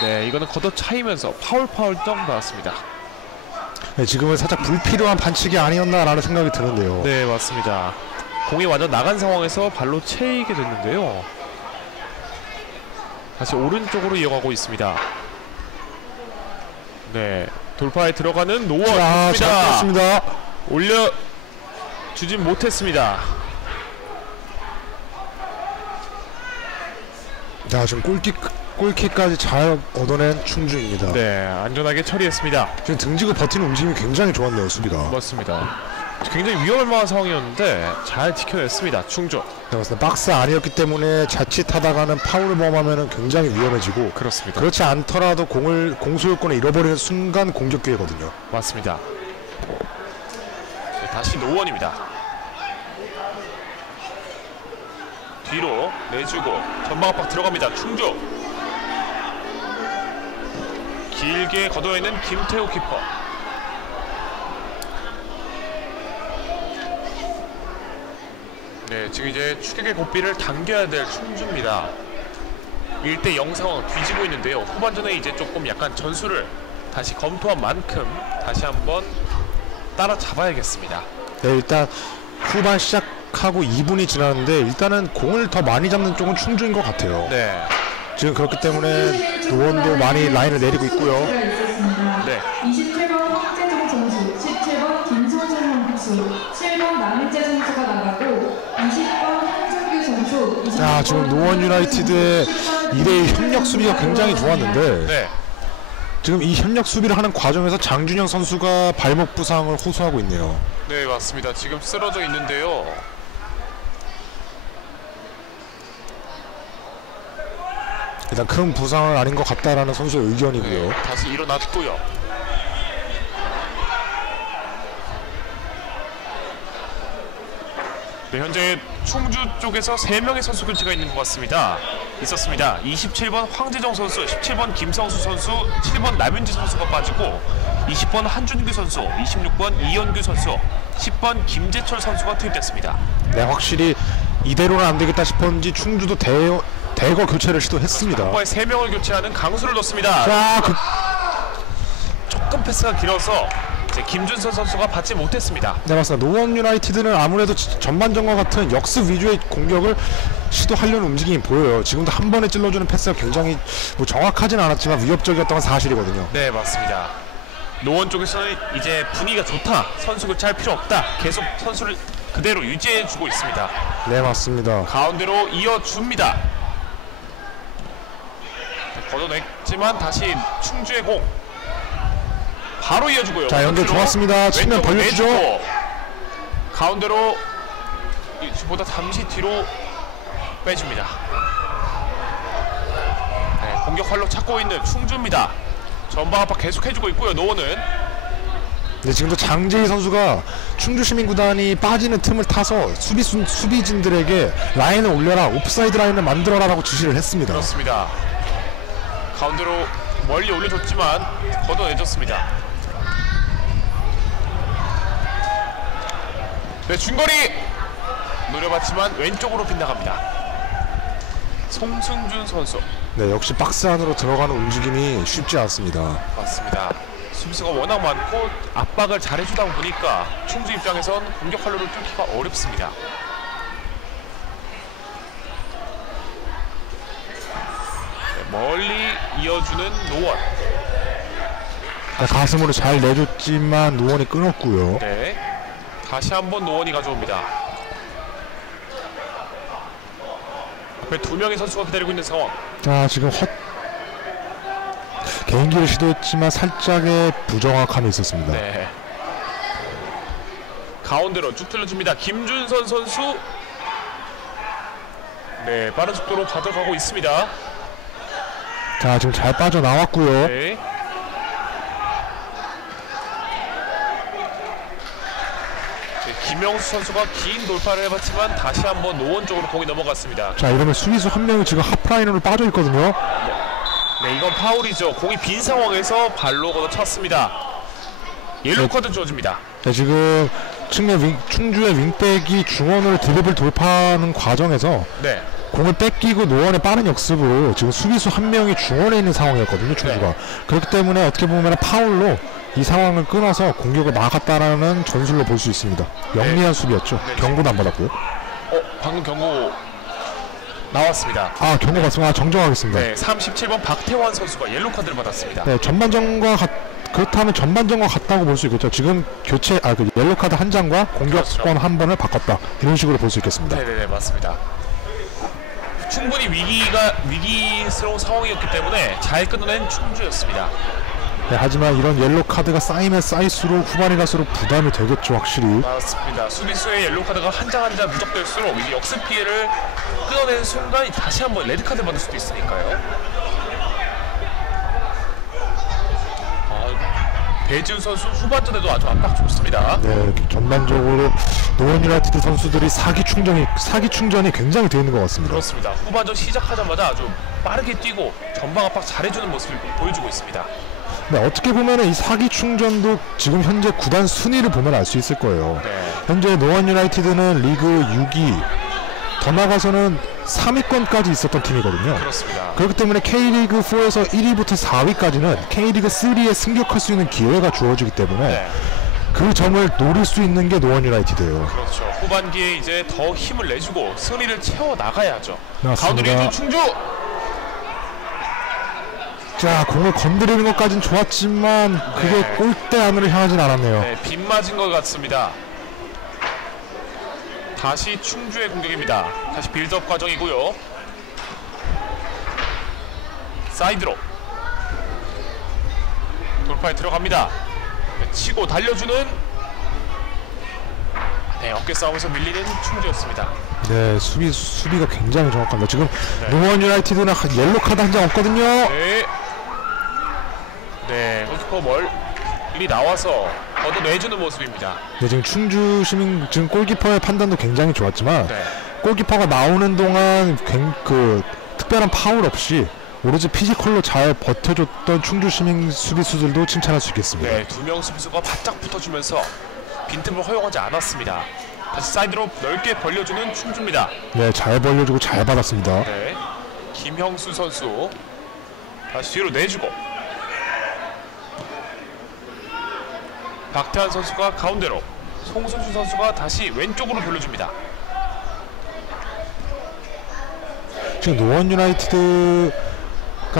네, 이거는 걷어 차이면서 파울 점 나왔습니다. 네, 지금은 살짝 불필요한 반칙이 아니었나라는 생각이 드는데요. 네, 맞습니다. 공이 완전 나간 상황에서 발로 채이게 됐는데요. 다시 오른쪽으로 이어가고 있습니다. 네, 돌파에 들어가는 노원 자, 잘 좋습니다. 됐습니다. 올려주진 못했습니다. 자, 지금 골킥까지 잘 얻어낸 충주입니다. 네, 안전하게 처리했습니다. 지금 등지고 버티는 움직임이 굉장히 좋았네요, 수비가. 맞습니다. 굉장히 위험할 만한 상황이었는데 잘 지켜냈습니다. 충주. 네, 맞습니다. 박스 아니었기 때문에 자칫하다가는 파울을 범하면 굉장히 위험해지고, 그렇습니다. 그렇지 않더라도 공소유권을 잃어버리는 순간 공격 기회거든요. 맞습니다. 네, 다시 노원입니다. 뒤로 내주고 전방 압박 들어갑니다. 충주. 길게 걷어내는 김태우 키퍼. 네, 지금 이제 추격의 고삐를 당겨야 될 충주입니다. 1대 0 상황 뒤지고 있는데요. 후반전에 이제 조금 약간 전술을 다시 검토한 만큼 다시 한번 따라잡아야겠습니다. 네, 일단 후반 시작하고 2분이 지났는데 일단은 공을 더 많이 잡는 쪽은 충주인 것 같아요. 네, 지금 그렇기 때문에 노원도 많이 라인을 내리고 있고요. 네. 27번 황재정 선수, 17번 김선선 선수, 7번 남인재 선수가 나가고 20번 한준규 선수. 자, 지금 노원 유나이티드의 2대1 협력 수비가 굉장히 좋았는데 네, 지금 이 협력 수비를 하는 과정에서 장준영 선수가 발목 부상을 호소하고 있네요. 네 맞습니다. 지금 쓰러져 있는데요. 일단 큰 부상은 아닌 것 같다라는 선수의 의견이고요. 네, 다시 일어났고요. 네, 현재 충주 쪽에서 3명의 선수 교체가 있는 것 같습니다. 있었습니다. 27번 황재정 선수, 17번 김성수 선수, 7번 남윤지 선수가 빠지고 20번 한준규 선수, 26번 이현규 선수, 10번 김재철 선수가 투입됐습니다. 네, 확실히 이대로는 안 되겠다 싶었는지 충주도 대거 교체를 시도했습니다. 한번에 3명을 교체하는 강수를 넣습니다. 자, 조금 패스가 길어서 이제 김준선 선수가 받지 못했습니다. 네, 맞습니다. 노원 유나이티드는 아무래도 전반전과 같은 역습 위주의 공격을 시도하려는 움직임이 보여요. 지금도 한 번에 찔러주는 패스가 굉장히 정확하진 않았지만 위협적이었던 건 사실이거든요. 네 맞습니다. 노원 쪽에서는 이제 분위기가 좋다, 선수 교체할 필요 없다, 계속 선수를 그대로 유지해주고 있습니다. 네, 맞습니다. 가운데로 이어줍니다. 걷어냈지만 다시 충주의 공 바로 이어주고요. 자, 연결 좋았습니다. 측면 왼쪽으로 벌려주죠. 내주고 가운데로 보다 잠시 뒤로 빼줍니다. 네, 공격 활로 찾고 있는 충주입니다. 전방 압박 계속 해주고 있고요. 노원은 네, 지금도 장재희 선수가 충주 시민구단이 빠지는 틈을 타서 수비진들에게 라인을 올려라, 옵사이드 라인을 만들어라라고 지시를 했습니다. 그렇습니다. 가운데로 멀리 올려줬지만 걷어내줬습니다. 네, 중거리 노려봤지만 왼쪽으로 빗나갑니다. 송승준 선수. 네, 역시 박스 안으로 들어가는 움직임이 쉽지 않습니다. 맞습니다. 수비수가 워낙 많고 압박을 잘해주다 보니까 충주 입장에선 공격 활로를 뚫기가 어렵습니다. 네, 멀리 이어주는 노원. 네, 가슴으로 잘 내줬지만 노원이 끊었고요. 네, 다시 한번 노원이 가져옵니다. 옆에 2명의 선수가 기다리고 있는 상황. 자, 지금 개인기를 시도했지만 살짝의 부정확함이 있었습니다. 네. 가운데로 쭉 틀어줍니다. 김준선 선수. 네, 빠른 속도로 가져가고 있습니다. 자, 지금 잘 빠져나왔고요. 네. 김영수 선수가 긴 돌파를 해봤지만 다시 한번 노원 쪽으로 공이 넘어갔습니다. 자, 이러면 수비수 한 명이 지금 하프라인으로 빠져 있거든요. 네, 이건 파울이죠. 공이 빈 상황에서 발로 걷어찼습니다. 옐로우 카드 주어집니다. 네, 지금 충주의 윙백이 중원으로 드리블 돌파하는 과정에서 네. 공을 뺏기고 노원의 빠른 역습으로 지금 수비수 한 명이 중원에 있는 상황이었거든요, 충주가. 네. 그렇기 때문에 어떻게 보면 파울로 이 상황을 끊어서 공격을 막았다라는 전술로 볼 수 있습니다. 영리한 수비였죠. 네. 경고도 안 받았고요. 방금 경고 나왔습니다. 아, 경고 받습니다. 정정하겠습니다. 네, 37번 박태환 선수가 옐로우 카드를 받았습니다. 네, 그렇다면 전반전과 같다고 볼 수 있겠죠. 지금 옐로우 카드 한 장과 공격권 그렇죠. 한 번을 바꿨다. 이런 식으로 볼 수 있겠습니다. 네네네, 맞습니다. 충분히 위기스러운 상황이었기 때문에 잘 끊어낸 충주였습니다. 네, 하지만 이런 옐로우 카드가 쌓이면 쌓일수록 후반이 갈수록 부담이 되겠죠, 확실히. 맞습니다. 수비수의 옐로우 카드가 한 장 한 장 누적될수록 이 역습 기회를 끊어내는 순간 다시 한번 레드 카드 받을 수도 있으니까요. 배지훈 선수 후반전에도 아주 압박 좋습니다. 네, 전반적으로 노원 유나이티드 선수들이 사기 충전이 굉장히 되어 있는 것 같습니다. 그렇습니다. 후반전 시작하자마자 아주 빠르게 뛰고 전방 압박 잘해주는 모습을 보여주고 있습니다. 네, 어떻게 보면 이 사기 충전도 지금 현재 구단 순위를 보면 알 수 있을 거예요. 네. 현재 노원 유나이티드는 리그 6위, 더 나가서는 3위권까지 있었던 팀이거든요. 그렇습니다. 그렇기 때문에 K리그 4에서 1위부터 4위까지는 K리그 3에 승격할 수 있는 기회가 주어지기 때문에 네. 그 점을 노릴 수 있는 게 노원 유나이티드예요. 그렇죠. 후반기에 이제 더 힘을 내주고 승리를 채워 나가야죠. 맞습니다. 가운데로 해준 충주. 자, 공을 건드리는 것까진 좋았지만 그게 네. 골대 안으로 향하진 않았네요. 네, 빗 맞은 것 같습니다. 다시 충주의 공격입니다. 다시 빌드업 과정이고요. 사이드로 돌파에 들어갑니다. 네, 치고 달려주는 어깨 싸움에서 밀리는 충주였습니다. 네, 수비가 굉장히 정확합니다. 지금 노원 유나이티드는 옐로 카드 한 장 없거든요. 네, 골키퍼 멀리 나와서 걷어내주는 모습입니다. 네, 지금 충주 시민 지금 골키퍼의 판단도 굉장히 좋았지만 네. 골키퍼가 나오는 동안 특별한 파울 없이 오로지 피지컬로 잘 버텨줬던 충주 시민 수비수들도 칭찬할 수 있겠습니다. 네, 2명 수비수가 바짝 붙어주면서 빈틈을 허용하지 않았습니다. 다시 사이드로 넓게 벌려주는 충주입니다. 네, 잘 벌려주고 잘 받았습니다. 네, 김형수 선수 다시 뒤로 내주고 박태환 선수가 가운데로, 송순주 선수가 다시 왼쪽으로 돌려줍니다. 지금 노원 유나이티드가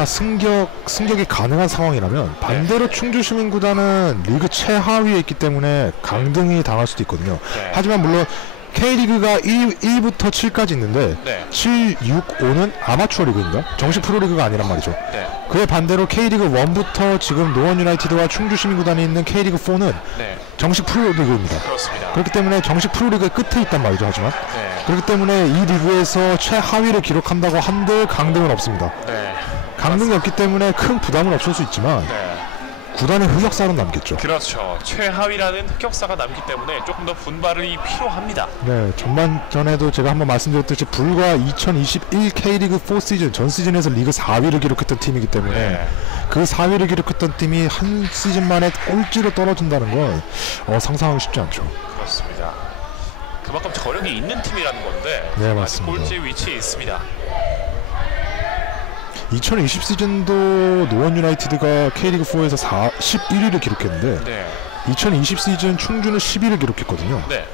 승격이 가능한 상황이라면 반대로 충주시민구단은 리그 최하위에 있기 때문에 강등이 당할 수도 있거든요. 네. 하지만 물론 K리그가 1부터 7까지 있는데 네. 7, 6, 5는 아마추어 리그입니다. 정식 프로리그가 아니란 말이죠. 네. 그에 반대로 K리그 1부터 지금 노원 유나이티드와 충주시민구단이 있는 K리그 4는 네, 정식 프로리그입니다. 그렇습니다. 그렇기 때문에 정식 프로리그의 끝에 있단 말이죠. 하지만 네, 그렇기 때문에 이 리그에서 최하위를 기록한다고 한들 강등은 없습니다. 네, 강등이 없기 때문에 큰 부담은 없을 수 있지만 네. 구단의 흑역사는 남겠죠. 그렇죠. 최하위라는 흑역사가 남기 때문에 조금 더 분발이 필요합니다. 네, 전반전에도 제가 한번 말씀드렸듯이 불과 2021 K리그 4 시즌 전 시즌에서 리그 4위를 기록했던 팀이기 때문에 네. 그 4위를 기록했던 팀이 한 시즌 만에 꼴찌로 떨어진다는 건 상상하기 쉽지 않죠. 그렇습니다. 그만큼 저력이 있는 팀이라는 건데 네, 아직 맞습니다. 꼴찌 위치에 있습니다. 2020 시즌도 노원 유나이티드가 K리그 4에서 11위를 기록했는데 네, 2020 시즌 충주는 10위를 기록했거든요. 네,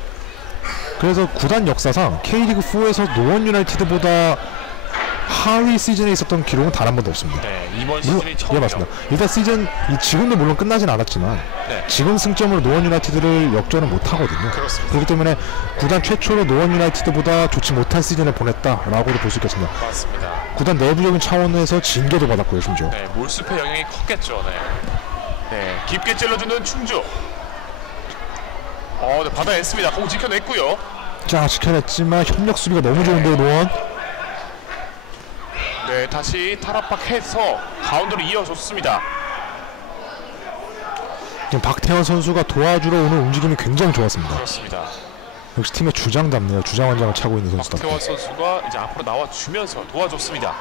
그래서 구단 역사상 K리그 4에서 노원 유나이티드보다 하위 시즌에 있었던 기록은 단 한 번도 없습니다. 네, 이번 물론, 시즌이 처음이죠. 예, 맞습니다. 일단 시즌 지금도 물론 끝나진 않았지만 네. 지금 승점으로 노원 유나이티드를 역전을 못 하거든요. 그렇습니다. 그렇기 때문에 구단 최초로 노원 유나이티드보다 좋지 못한 시즌을 보냈다라고도 볼 수 있겠습니다. 맞습니다. 구단 내부적인 차원에서 징계도 받았고요, 심지어. 네, 몰수패 영향이 컸겠죠. 네. 네, 깊게 찔러주는 충주. 네, 받아냈습니다. 공 지켜냈고요. 자, 지켜냈지만 협력 수비가 너무 좋은데요, 노원. 네, 다시 탈압박해서 가운데로 이어줬습니다. 지금 박태원 선수가 도와주러 오는 움직임이 굉장히 좋았습니다. 그렇습니다. 역시 팀의 주장답네요. 주장원장을 차고 있는 선수답게. 박태원 선수가 이제 앞으로 나와주면서 도와줬습니다.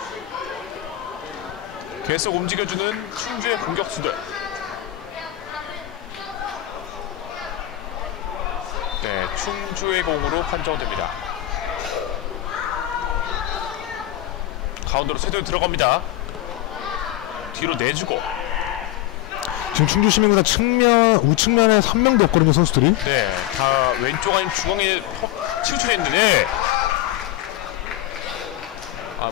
계속 움직여주는 충주의 공격수들. 네, 충주의 공으로 판정됩니다. 가운데로 세대로 들어갑니다. 뒤로 내주고. 지금 충주 시민구단 측면 우측면에 3명도 없거든요, 선수들이. 네, 다 왼쪽 아니면 중앙에 치우쳐 있는데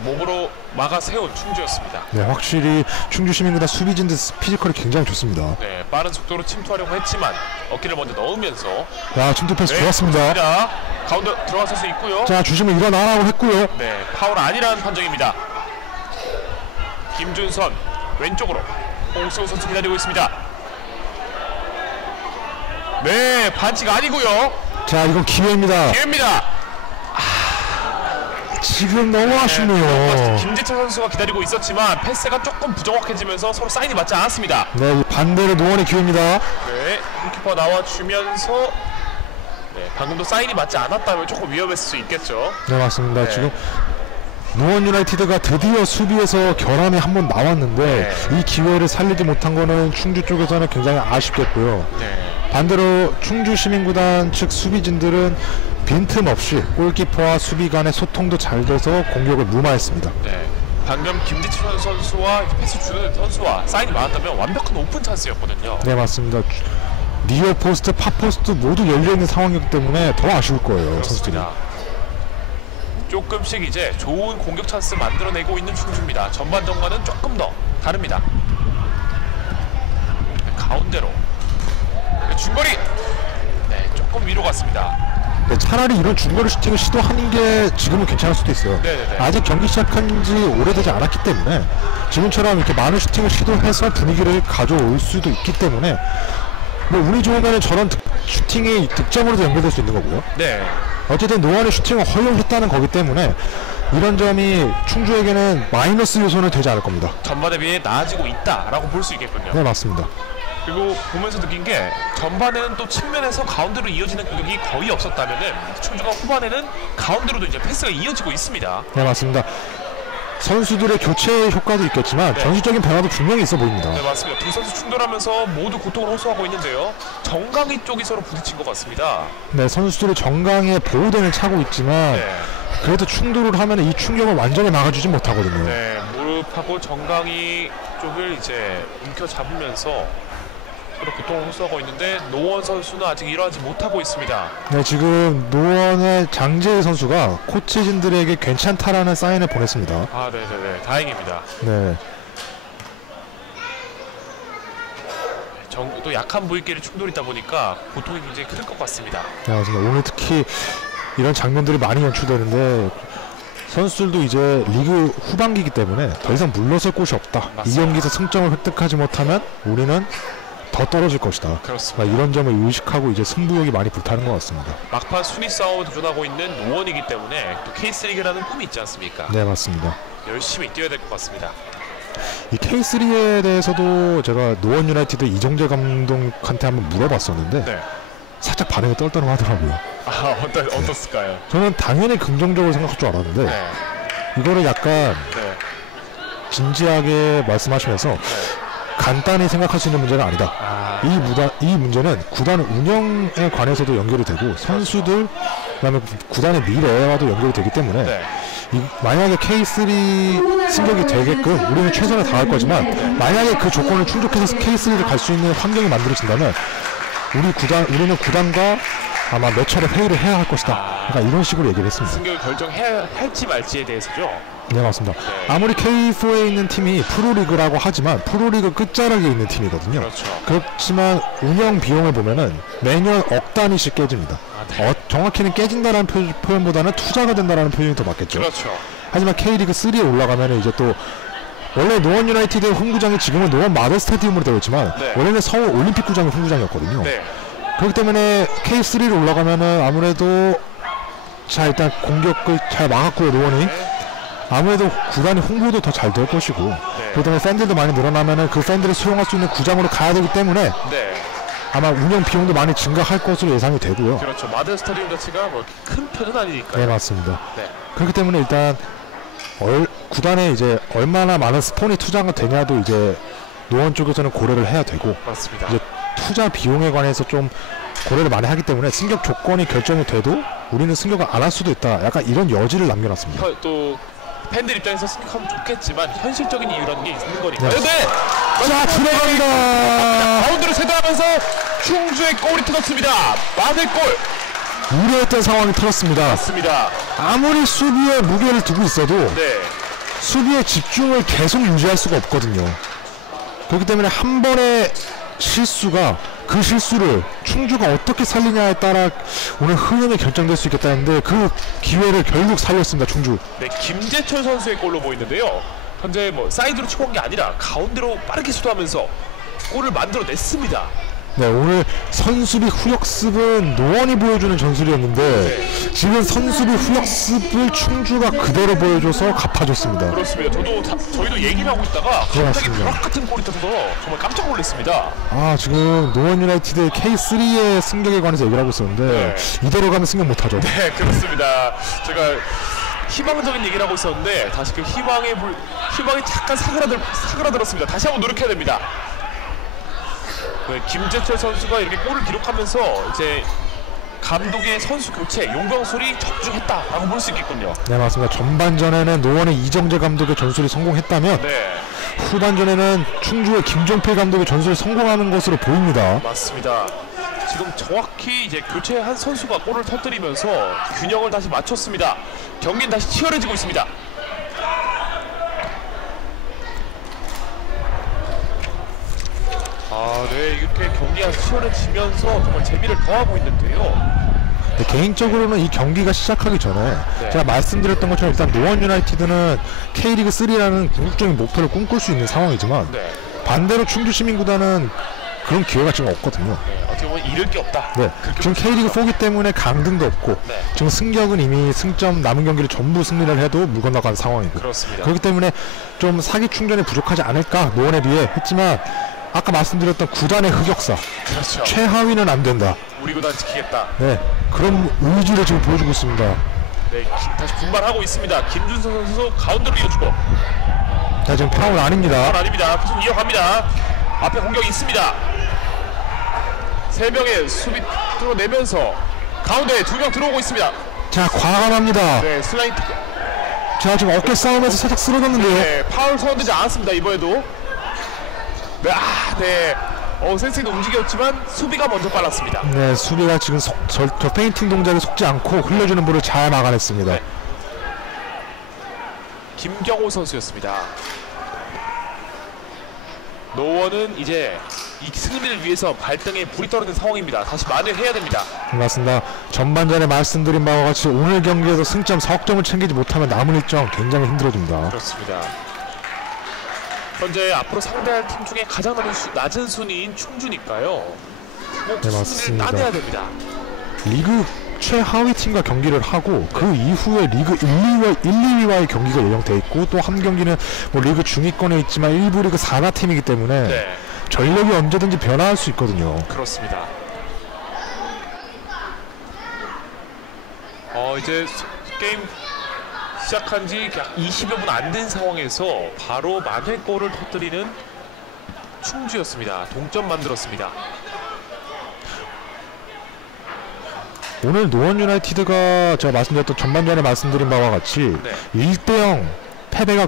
몸으로 막아 세운 충주였습니다. 네, 확실히 충주 시민구단 수비진들 피지컬이 굉장히 좋습니다. 네, 빠른 속도로 침투하려고 했지만 어깨를 먼저 넣으면서 야, 침투 패스 네, 좋았습니다. 좋습니다. 가운데 들어갈 수 있고요. 자, 주심을 일어나라고 했고요. 네, 파울 아니라는 판정입니다. 김준선 왼쪽으로 홍승우 선수 기다리고 있습니다. 네, 반칙 아니고요. 자, 이건 기회입니다. 기회입니다. 지금 너무 아쉽네요. 김재철 선수가 기다리고 있었지만 패스가 조금 부정확해지면서 서로 사인이 맞지 않았습니다. 네, 반대로 노원의 기회입니다. 네, 골키퍼 나와주면서 네, 방금도 사인이 맞지 않았다면 조금 위험했을 수 있겠죠. 네, 맞습니다. 네. 지금 노원 유나이티드가 드디어 수비에서 결함이 한번 나왔는데 네. 이 기회를 살리지 못한 거는 충주 쪽에서는 굉장히 아쉽겠고요. 네, 반대로 충주 시민구단 측 수비진들은 빈틈없이 골키퍼와 수비 간의 소통도 잘 돼서 공격을 무마했습니다. 네. 방금 김재철 선수와 패스 주는 선수와 사인이 맞았다면 완벽한 오픈 찬스였거든요. 네, 맞습니다. 니어 포스트, 파 포스트 모두 열려있는 상황이기 때문에 더 아쉬울 거예요, 선수들이. 그렇습니다. 조금씩 이제 좋은 공격 찬스 만들어내고 있는 충주입니다. 전반전과는 조금 더 다릅니다. 가운데로 중거리. 네, 조금 위로 갔습니다. 네, 차라리 이런 중거리 슈팅을 시도하는 게 지금은 괜찮을 수도 있어요. 네네네. 아직 경기 시작한 지 오래되지 않았기 때문에 지금처럼 이렇게 많은 슈팅을 시도해서 분위기를 가져올 수도 있기 때문에 뭐 운이 좋으면 저런 슈팅이 득점으로도 연결될 수 있는 거고요. 네, 어쨌든 노원의 슈팅을 허용했다는 거기 때문에 이런 점이 충주에게는 마이너스 요소는 되지 않을 겁니다. 전반에 비해 나아지고 있다라고 볼 수 있겠군요. 네, 맞습니다. 그리고 보면서 느낀 게 전반에는 또 측면에서 가운데로 이어지는 공격이 거의 없었다면은 충주가 후반에는 가운데로도 이제 패스가 이어지고 있습니다. 네, 맞습니다. 선수들의 교체 효과도 있겠지만 네. 전술적인 변화도 분명히 있어 보입니다. 네, 맞습니다. 두 선수 충돌하면서 모두 고통을 호소하고 있는데요. 정강이 쪽이 서로 부딪힌 것 같습니다. 네, 선수들이 정강에 보호den을 차고 있지만 네, 그래도 충돌을 하면 이 충격을 완전히 막아주지 못하거든요. 네, 무릎하고 정강이 쪽을 이제 움켜잡으면서 서로 고통을 호소하고 있는데 노원 선수는 아직 일어나지 못하고 있습니다. 네, 지금 노원의 장재희 선수가 코치진들에게 괜찮다라는 사인을 보냈습니다. 아, 네네네, 다행입니다. 네, 또 약한 부위끼리 충돌이 있다 보니까 고통이 굉장히 클 것 같습니다. 네, 맞습니다. 오늘 특히 이런 장면들이 많이 연출되는데 선수들도 이제 리그 후반기이기 때문에 더 이상 물러설 곳이 없다. 맞습니다. 이 경기에서 승점을 획득하지 못하면 우리는 더 떨어질 것이다. 그렇습니다. 이런 점을 의식하고 이제 승부욕이 많이 불타는 것 같습니다. 막판 순위 싸움을 도전하고 있는 노원이기 때문에 또 K3리그라는 꿈이 있지 않습니까? 네, 맞습니다. 열심히 뛰어야 될 것 같습니다. 이 K3에 대해서도 제가 노원 유나이티드 이정재 감독한테 한번 물어봤었는데 네. 살짝 반응이 떨떠름하더라고요. 어떻을까요? 저는 당연히 긍정적으로 생각할 줄 알았는데 네. 이거를 약간 네. 진지하게 말씀하시면서 간단히 생각할 수 있는 문제는 아니다. 이 문제는 구단 운영에 관해서도 연결이 되고 선수들 그다음에 구단의 미래와도 연결이 되기 때문에 네. 만약에 K3 승격이 되게끔 우리는 최선을 다할 거지만 만약에 그 조건을 충족해서 K3를 갈 수 있는 환경이 만들어진다면 우리는 구단과 아마 몇 차례 회의를 해야 할 것이다. 그러니까 이런 식으로 얘기를 했습니다. 승격을 결정해야 할지 말지에 대해서죠. 네, 맞습니다. 아무리 K4에 있는 팀이 프로리그라고 하지만 프로리그 끝자락에 있는 팀이거든요. 그렇죠. 그렇지만 운영 비용을 보면은 매년 억 단위씩 깨집니다. 정확히는 깨진다는 표현보다는 투자가 된다는 표현이 더 맞겠죠. 그렇죠. 하지만 K리그 3에 올라가면은 이제 또 원래 노원 유나이티드 홈구장이 지금은 노원 마더 스타디움으로 되어 있지만 네. 원래는 서울 올림픽 구장이 홈구장이었거든요. 네. 그렇기 때문에 K3로 올라가면은 아무래도 자 일단 공격을 잘 막았고요 노원이. 아무래도 구단이 홍보도 더 잘 될 것이고 그렇기 때문에 팬들도 많이 늘어나면은 그 팬들을 수용할 수 있는 구장으로 가야 되기 때문에 네. 아마 운영 비용도 많이 증가할 것으로 예상이 되고요. 그렇죠. 마더 스타디움 자체가 뭐 큰 편은 아니니까요. 네, 맞습니다. 네. 그렇기 때문에 일단 구단에 이제 얼마나 많은 스폰이 투자가 되냐도 이제 노원 쪽에서는 고려를 해야 되고 맞습니다. 이제 투자 비용에 관해서 좀 고려를 많이 하기 때문에 승격 조건이 결정이 돼도 우리는 승격을 안 할 수도 있다. 약간 이런 여지를 남겨놨습니다. 또 팬들 입장에서 승격하면 좋겠지만 현실적인 이유라는 게 있는 거니까요. 네. 네. 자, 들어갑니다. 가운데로 세도하면서 충주의 골이 터졌습니다. 마늘골. 우려했던 상황이 터졌습니다. 맞습니다. 아무리 수비에 무게를 두고 있어도 네. 수비의 집중을 계속 유지할 수가 없거든요. 그렇기 때문에 한 번의 실수가 그 실수를 충주가 어떻게 살리냐에 따라 오늘 흥행이 결정될 수 있겠다는데 그 기회를 결국 살렸습니다. 충주. 네, 김재철 선수의 골로 보이는데요. 현재 뭐 사이드로 치고 한 게 아니라 가운데로 빠르게 시도하면서 골을 만들어냈습니다. 네, 오늘 선수비 후역습은 노원이 보여주는 전술이었는데 지금 선수비 후역습을 충주가 그대로 보여줘서 갚아줬습니다. 그렇습니다. 저희도 얘기를 하고 있다가 갑자기 맞습니다. 벼락 같은 골이 터져서 정말 깜짝 놀랐습니다. 아, 지금 노원 유나이티드 K3의 승격에 관해서 얘기를 하고 있었는데 이대로 가면 승격 못하죠. 네, 그렇습니다. 제가 희망적인 얘기를 하고 있었는데 다시 그 희망이 잠깐 사그라들었습니다. 다시 한번 노력해야 됩니다. 네, 김재철 선수가 이렇게 골을 기록하면서 이제 감독의 선수 교체, 용병술이 적중했다라고 볼 수 있겠군요. 네, 맞습니다. 전반전에는 노원의 이정재 감독의 전술이 성공했다면 네, 후반전에는 충주의 김종필 감독의 전술이 성공하는 것으로 보입니다. 맞습니다. 지금 정확히 이제 교체한 선수가 골을 터뜨리면서 균형을 다시 맞췄습니다. 경기는 다시 치열해지고 있습니다. 네, 이렇게 경기가 치열해지면서 정말 재미를 더하고 있는데요. 네, 개인적으로는 이 경기가 시작하기 전에 제가 말씀드렸던 것처럼 일단 노원 유나이티드는 K리그 3라는 궁극적인 목표를 꿈꿀 수 있는 상황이지만 반대로 충주 시민구단은 그런 기회가 지금 없거든요. 어떻게 보면 잃을 게 없다. 네, 지금 K리그 4기 때문에 강등도 없고 지금 승격은 이미 승점 남은 경기를 전부 승리를 해도 물 건너간 상황이고 그렇습니다. 그렇기 때문에 좀 사기 충전이 부족하지 않을까 노원에 비해 했지만 아까 말씀드렸던 구단의 흑역사 그렇죠. 최하위는 안 된다. 우리 구단 지키겠다. 네, 그런 의지를 지금 보여주고 있습니다. 네, 다시 분발하고 있습니다. 김준선 선수 가운데로 이어주고. 자, 지금 파울 아닙니다. 파울 아닙니다. 계속 이어갑니다. 앞에 공격이 있습니다. 세 명의 수비 뚫어내면서 가운데 두 명 들어오고 있습니다. 자, 과감합니다. 네, 슬라이드. 자, 지금 어깨 싸움에서 살짝 쓰러졌는데요. 네, 파울 선언되지 않았습니다. 이번에도. 네, 네. 센스도 움직였지만 수비가 먼저 빨랐습니다. 네, 수비가 지금 저 페인팅 동작에 속지 않고 흘려주는 볼을 잘 막아냈습니다. 네. 김경호 선수였습니다. 노원은 이제 이 승리를 위해서 발등에 불이 떨어진 상황입니다. 다시 만회해야 됩니다. 맞습니다. 전반전에 말씀드린 바와 같이 오늘 경기에서 승점 4점을 챙기지 못하면 남은 일정 굉장히 힘들어집니다. 그렇습니다. 현재 앞으로 상대할 팀 중에 가장 낮은 순위인 충주니까요. 꼭 네, 승리를 맞습니다. 따내야 됩니다. 리그 최하위 팀과 경기를 하고 그 이후에 리그 1, 2위와의 경기가 예정돼 있고 또 한 경기는 뭐 리그 중위권에 있지만 일부 리그 4나 팀이기 때문에 전력이 언제든지 변화할 수 있거든요. 그렇습니다. 이제 게임 시작한 지 약 20여 분 안 된 상황에서 바로 만회골을 터뜨리는 충주였습니다. 동점 만들었습니다. 오늘 노원 유나이티드가 제가 말씀드렸던 전반전에 말씀드린 바와 같이 1대0 패배가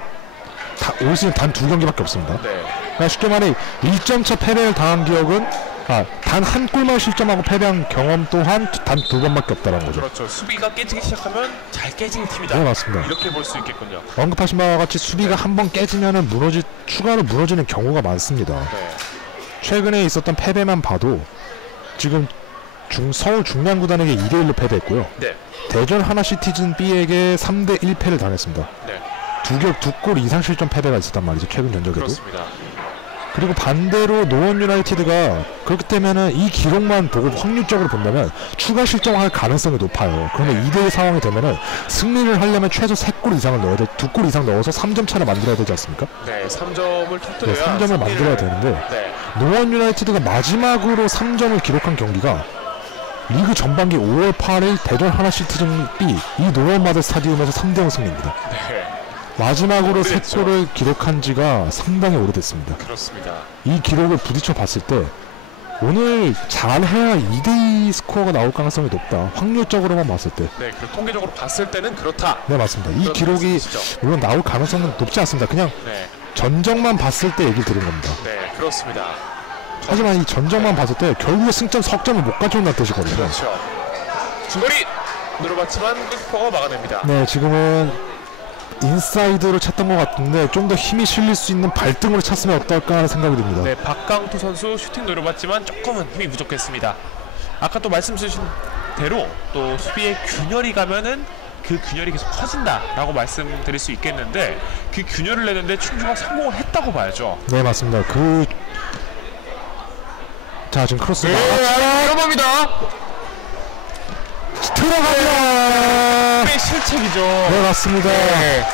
올 시즌 단 2경기밖에 없습니다. 그러니까 쉽게 말해 1점차 패배를 당한 기억은 단 한 골만 실점하고 패배한 경험 또한 단 2번밖에 없다는 거죠. 그렇죠. 수비가 깨지기 시작하면 잘 깨지는 팀이다. 네, 맞습니다. 이렇게 볼 수 있겠군요. 언급하신 바와 같이 수비가 한 번 깨지면은 추가로 무너지는 경우가 많습니다. 네. 최근에 있었던 패배만 봐도 지금 서울 중량구단에게 2대1로 패배했고요. 네. 대전 하나시티즌 B에게 3대1 패를 당했습니다. 네. 두 골 이상 실점 패배가 있었단 말이죠. 최근 전적에도. 그렇습니다. 그리고 반대로 노원 유나이티드가 그렇기 때문에 이 기록만 보고 확률적으로 본다면 추가 실점할 가능성이 높아요. 그러면 2대1 상황이 되면은 승리를 하려면 최소 3골 이상을 넣어야 돼. 2골 이상 넣어서 3점 차를 만들어야 되지 않습니까? 네, 3점을 터뜨려야 네, 3점을 만들어야 되는데 네. 노원 유나이티드가 마지막으로 3점을 기록한 경기가 리그 전반기 5월 8일 대전 하나시티즌 B 이 노원 마들 스타디움에서 3대0 승리입니다. 네. 마지막으로 오래됐죠. 3골을 기록한 지가 상당히 오래됐습니다. 그렇습니다. 이 기록을 부딪혀 봤을 때 오늘 잘해야 2대2 스코어가 나올 가능성이 높다. 확률적으로만 봤을 때. 네, 그 통계적으로 봤을 때는 그렇다. 네, 맞습니다. 이 그런 기록이 말씀이시죠. 물론 나올 가능성은 높지 않습니다. 그냥 네, 전적만 봤을 때 얘기를 드린 겁니다. 네, 그렇습니다. 하지만 이 전적만 봤을 때 결국에 승점 석점을 못 가져온다는 뜻이거든요. 그렇죠. 중거리 노려봤지만 골키퍼가 막아냅니다. 네, 지금은 인사이드로 찼던 것 같은데 좀 더 힘이 실릴 수 있는 발등으로 찼으면 어떨까 하는 생각이 듭니다. 네, 박강투 선수 슈팅 노려봤지만 조금은 힘이 부족했습니다. 아까 또 말씀 주신 대로 또 수비에 균열이 가면은 그 균열이 계속 커진다라고 말씀드릴 수 있겠는데 그 균열을 내는데 충주가 성공을 했다고 봐야죠. 네, 맞습니다. 자, 지금 크로스 들어갑니다. 들어갑니다. 꽤 실책이죠. 네, 맞습니다. 네.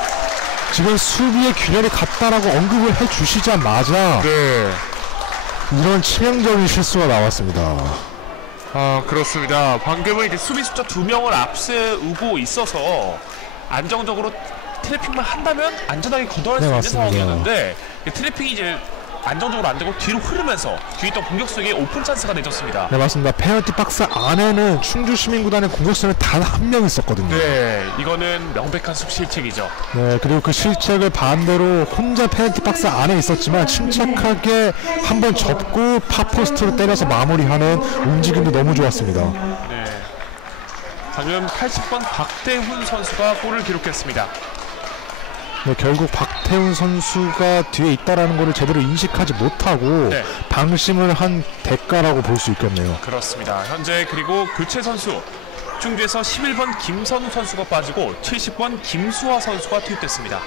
지금 수비의 균열이 같다라고 언급을 해주시자마자 이런 치명적인 실수가 나왔습니다. 아, 그렇습니다. 방금은 이제 수비 숫자 2명을 앞세우고 있어서 안정적으로 트래핑만 한다면 안전하게 걷어낼 수 네, 있는 맞습니다. 상황이었는데 트래핑이 이제 안정적으로 안 되고 뒤로 흐르면서 뒤에 있던 공격수에게 오픈 찬스가 내줬습니다. 네, 맞습니다. 페널티 박스 안에는 충주 시민구단의 공격수는 단 한 명 있었거든요. 네, 이거는 명백한 실책이죠. 네, 그리고 그 실책을 반대로 혼자 페널티 박스 안에 있었지만 침착하게 한번 접고 파포스트로 때려서 마무리하는 움직임도 너무 좋았습니다. 네, 방금 80번 박대훈 선수가 골을 기록했습니다. 네, 결국 박태훈 선수가 뒤에 있다라는 것을 제대로 인식하지 못하고 네. 방심을 한 대가라고 볼 수 있겠네요. 그렇습니다. 현재 그리고 교체 선수 충주에서 11번 김선우 선수가 빠지고 70번 김수화 선수가 투입됐습니다.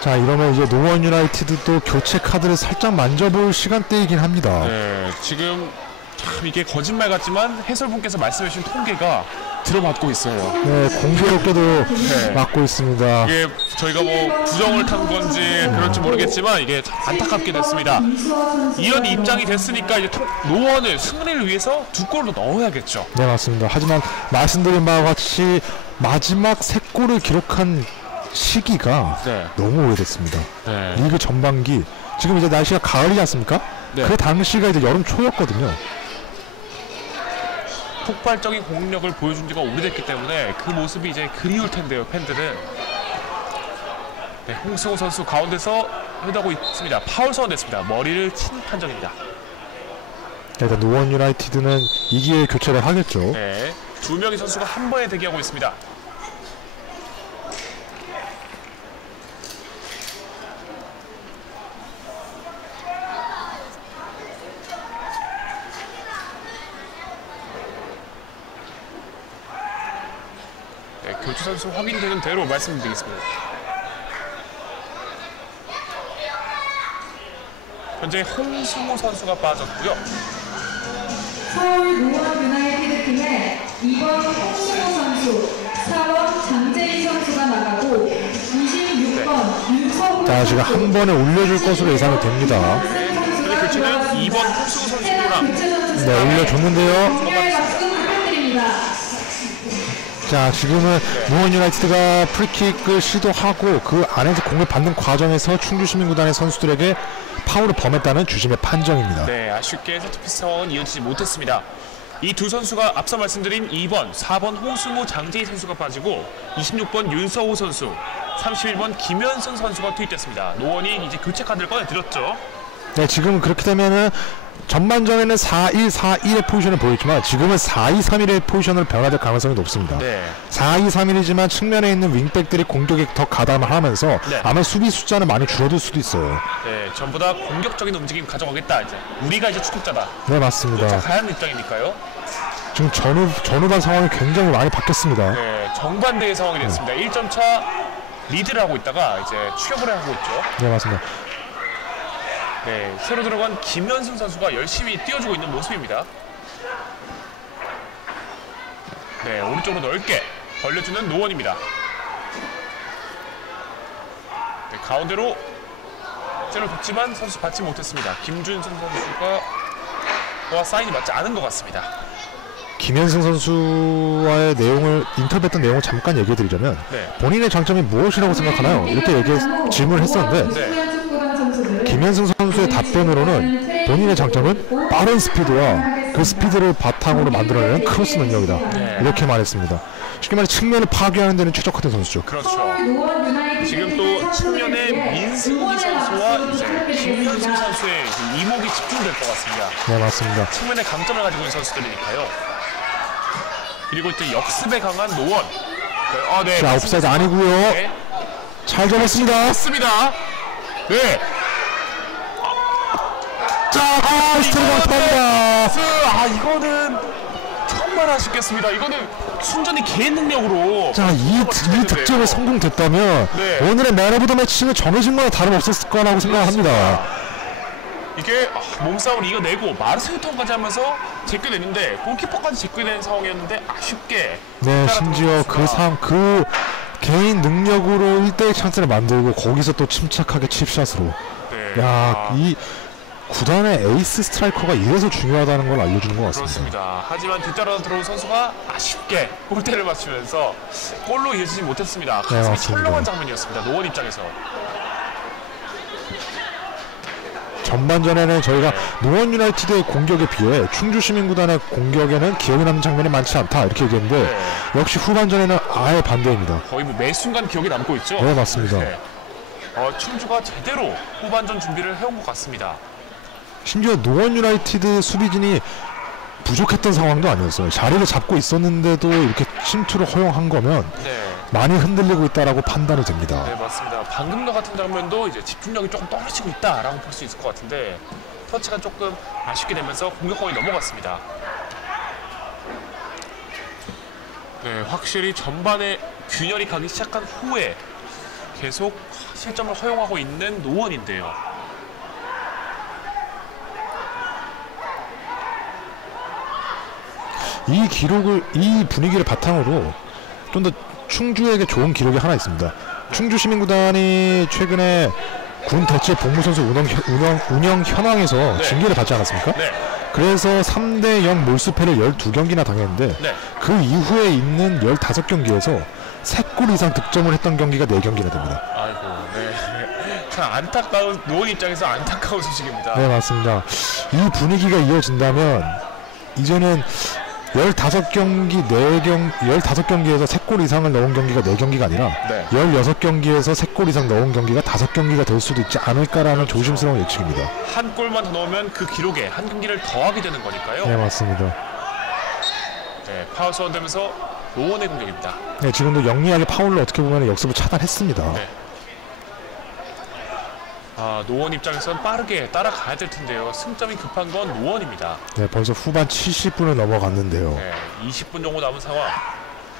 자, 이러면 이제 노원 유나이티드도 교체 카드를 살짝 만져볼 시간대이긴 합니다. 네, 지금 참 이게 거짓말 같지만 해설분께서 말씀해주신 통계가 들어맞고 있어요. 네, 공교롭게도 네. 맞고 있습니다. 이게 저희가 뭐 부정을 탄 건지 그럴지 모르겠지만 이게 참 안타깝게 됐습니다. 이런 입장이 됐으니까 이제 노원을 승리를 위해서 2골도 넣어야겠죠. 네, 맞습니다. 하지만 말씀드린 바와 같이 마지막 3골을 기록한 시기가 네. 너무 오래됐습니다. 네. 리그 전반기 지금 이제 날씨가 가을이지 않습니까? 네. 그 당시가 이제 여름 초였거든요. 폭발적인 공격력을 보여준 지가 오래됐기 때문에 그 모습이 이제 그리울 텐데요, 팬들은. 네, 홍승호 선수 가운데서 헤더고 있습니다. 파울 선언됐습니다. 머리를 친 판정입니다. 일단 노원 유나이티드는 이 기회에 교체를 하겠죠. 네, 2명의 선수가 한 번에 대기하고 있습니다. 네, 교체 선수 확인되는 대로 말씀드리겠습니다. 현재 홍승호 선수가 빠졌고요. 서울 노원 유나이티드 팀에 2번 홍승호 선수, 4번 장재희 선수가 나가고 26번 윤서구 자, 지금 한 번에 올려줄 것으로 예상이 됩니다. 현재 교체는 2번 홍승호 선수랑 네, 올려줬는데요. 정렬 박수 부탁드립니다. 자, 지금은 노원 유나이티드가 프리킥을 시도하고 그 안에서 공을 받는 과정에서 충주시민구단의 선수들에게 파울을 범했다는 주심의 판정입니다. 네, 아쉽게 세트피스 상황은 이어지지 못했습니다. 이 두 선수가 앞서 말씀드린 2번, 4번 홍승호, 장재희 선수가 빠지고 26번 윤서호 선수, 31번 김현선 선수가 투입됐습니다. 노원이 이제 교체 카드를 꺼내들었죠. 네, 지금 그렇게 되면은 전반전에는 4-1-4-1의 포지션을 보였지만 지금은 4-2-3-1의 포지션으로 변화될 가능성이 높습니다. 네. 4-2-3-1이지만 측면에 있는 윙백들이 공격에 더 가담을 하면서 네. 아마 수비 숫자는 많이 줄어들 수도 있어요. 네, 전부 다 공격적인 움직임 가져가겠다. 이제 우리가 이제 추격자다. 네, 맞습니다. 가야 하는 입장이니까요. 지금 전후반 상황이 굉장히 많이 바뀌었습니다. 네, 정반대의 상황이 됐습니다. 1점 차 리드를 하고 있다가 이제 추격을 하고 있죠. 네, 맞습니다. 네, 새로 들어간 김현승 선수가 열심히 뛰어주고 있는 모습입니다. 네, 오른쪽으로 넓게 벌려주는 노원입니다. 네, 가운데로 째를 줬지만 선수 받지 못했습니다. 김준선 선수가 사인이 맞지 않은 것 같습니다. 김현승 선수와의 인터뷰했던 내용을 잠깐 얘기해드리자면 네. 본인의 장점이 무엇이라고 생각하나요? 이렇게 질문을 했었는데 김현승 선수의 답변으로는 본인의 장점은 빠른 스피드와 그 스피드를 바탕으로 만들어내는 크로스 능력이다. 네. 이렇게 말했습니다. 쉽게 말해 측면을 파괴하는 데는 최적화된 선수죠. 그렇죠. 지금 또 측면에 민승기 선수와 이제 김현승 선수의 이목이 집중될 것 같습니다. 네, 맞습니다. 측면에 강점을 가지고 있는 선수들이니까요. 그리고 이제 역습에 강한 노원. 네. 자, 옵사이드 아니고요. 네. 잘 잡았습니다. 맞습니다. 네. 자, 스트레이트 갑니다. 이거는 정말 아쉽겠습니다. 이거는 순전히 개인 능력으로. 자, 이 득점에 성공됐다면 네. 오늘의 맨 오브 더 매치는 정해진 거나 다름없었을 거라고 생각합니다. 이게 몸싸움을 이겨내고 마르세유턴까지 하면서 제껴냈는데 골키퍼까지 제껴낸 상황이었는데 아쉽게. 네, 심지어 그 개인 능력으로 1대1 찬스를 만들고 거기서 또 침착하게 칩샷으로. 네. 야, 이 구단의 에이스 스트라이커가 이래서 중요하다는 걸 알려주는 것 같습니다. 그렇습니다. 하지만 뒷따라 들어온 선수가 아쉽게 골대를 맞추면서 골로 이어지지 못했습니다. 가슴이 맞습니다. 철렁한 장면이었습니다. 노원 입장에서. 전반전에는 저희가 노원 유나이티드의 공격에 비해 충주 시민구단의 공격에는 기억에 남는 장면이 많지 않다 이렇게 얘기했는데 네. 역시 후반전에는 아예 반대입니다. 거의 뭐 매 순간 기억에 남고 있죠. 네, 맞습니다. 네. 충주가 제대로 후반전 준비를 해온 것 같습니다. 심지어 노원 유나이티드 수비진이 부족했던 상황도 아니었어요. 자리를 잡고 있었는데도 이렇게 침투를 허용한 거면 네. 많이 흔들리고 있다라고 판단이 됩니다. 네, 맞습니다. 방금과 같은 장면도 이제 집중력이 조금 떨어지고 있다라고 볼 수 있을 것 같은데 터치가 조금 아쉽게 되면서 공격권이 넘어갔습니다. 네, 확실히 전반에 균열이 가기 시작한 후에 계속 실점을 허용하고 있는 노원인데요. 이 분위기를 바탕으로 좀 더 충주에게 좋은 기록이 하나 있습니다. 충주 시민구단이 최근에 군 대체 복무선수 운영 현황에서 네. 징계를 받지 않았습니까? 네. 그래서 3대0 몰수패를 12경기나 당했는데 네. 그 이후에 있는 15경기에서 3골 이상 득점을 했던 경기가 4경기나 됩니다. 아이고, 네. 참 안타까운 노원 입장에서 안타까운 소식입니다. 네, 맞습니다. 이 분위기가 이어진다면 이제는 15경기에서 3골 이상을 넣은 경기가 4경기가 아니라 네. 16경기에서 3골 이상 넣은 경기가 5경기가 될 수도 있지 않을까라는 조심스러운 예측입니다. 한 골만 더 넣으면 그 기록에 한 경기를 더하게 되는 거니까요. 네, 맞습니다. 네, 파워스원 되면서 노원의 공격입니다. 네, 지금도 영리하게 파울로 어떻게 보면 역습을 차단했습니다. 네. 노원 입장에선 빠르게 따라가야 될 텐데요. 승점이 급한 건 노원입니다. 네, 벌써 후반 70분을 넘어갔는데요. 네, 20분 정도 남은 상황.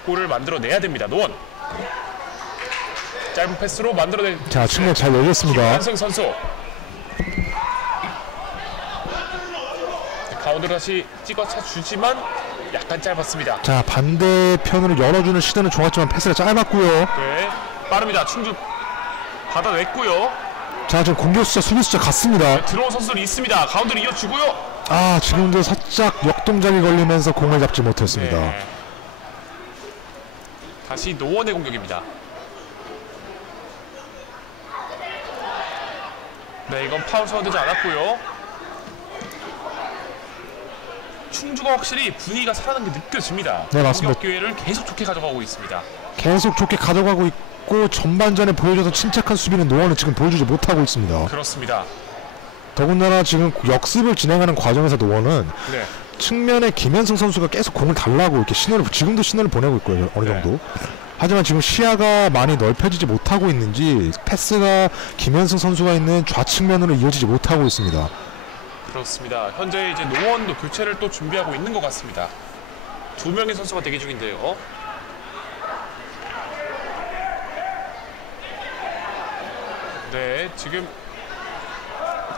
골을 만들어내야 됩니다. 노원. 짧은 패스로 만들어낸 자, 측면 잘 열렸습니다. 김현승 선수. 가운데로 다시 찍어차 주지만 약간 짧았습니다. 자, 반대편으로 열어주는 시도는 좋았지만 패스가 짧았고요. 네, 빠릅니다. 충주 받아냈고요. 자, 지금 공격 숫자, 수비 숫자 같습니다. 들어온 선수들이 있습니다. 가운데로 이어주고요. 아, 지금도 살짝 역동작이 걸리면서 공을 잡지 못했습니다. 네. 다시 노원의 공격입니다. 네, 이건 파울 선언되지 않았고요. 충주가 확실히 분위기가 살아난 게 느껴집니다. 네, 맞습니다. 공격 기회를 계속 좋게 가져가고 있습니다. 계속 좋게 가져가고 있고 전반전에 보여줘서 침착한 수비는 노원은 지금 보여주지 못하고 있습니다. 그렇습니다. 더군다나 지금 역습을 진행하는 과정에서 노원은 네. 측면에 김현승 선수가 계속 공을 달라고 이렇게 지금도 신호를 보내고 있고요. 어느 네. 정도. 하지만 지금 시야가 많이 넓혀지지 못하고 있는지 패스가 김현승 선수가 있는 좌측면으로 이어지지 못하고 있습니다. 그렇습니다. 현재 이제 노원도 교체를 또 준비하고 있는 것 같습니다. 2명의 선수가 대기 중인데요. 네, 지금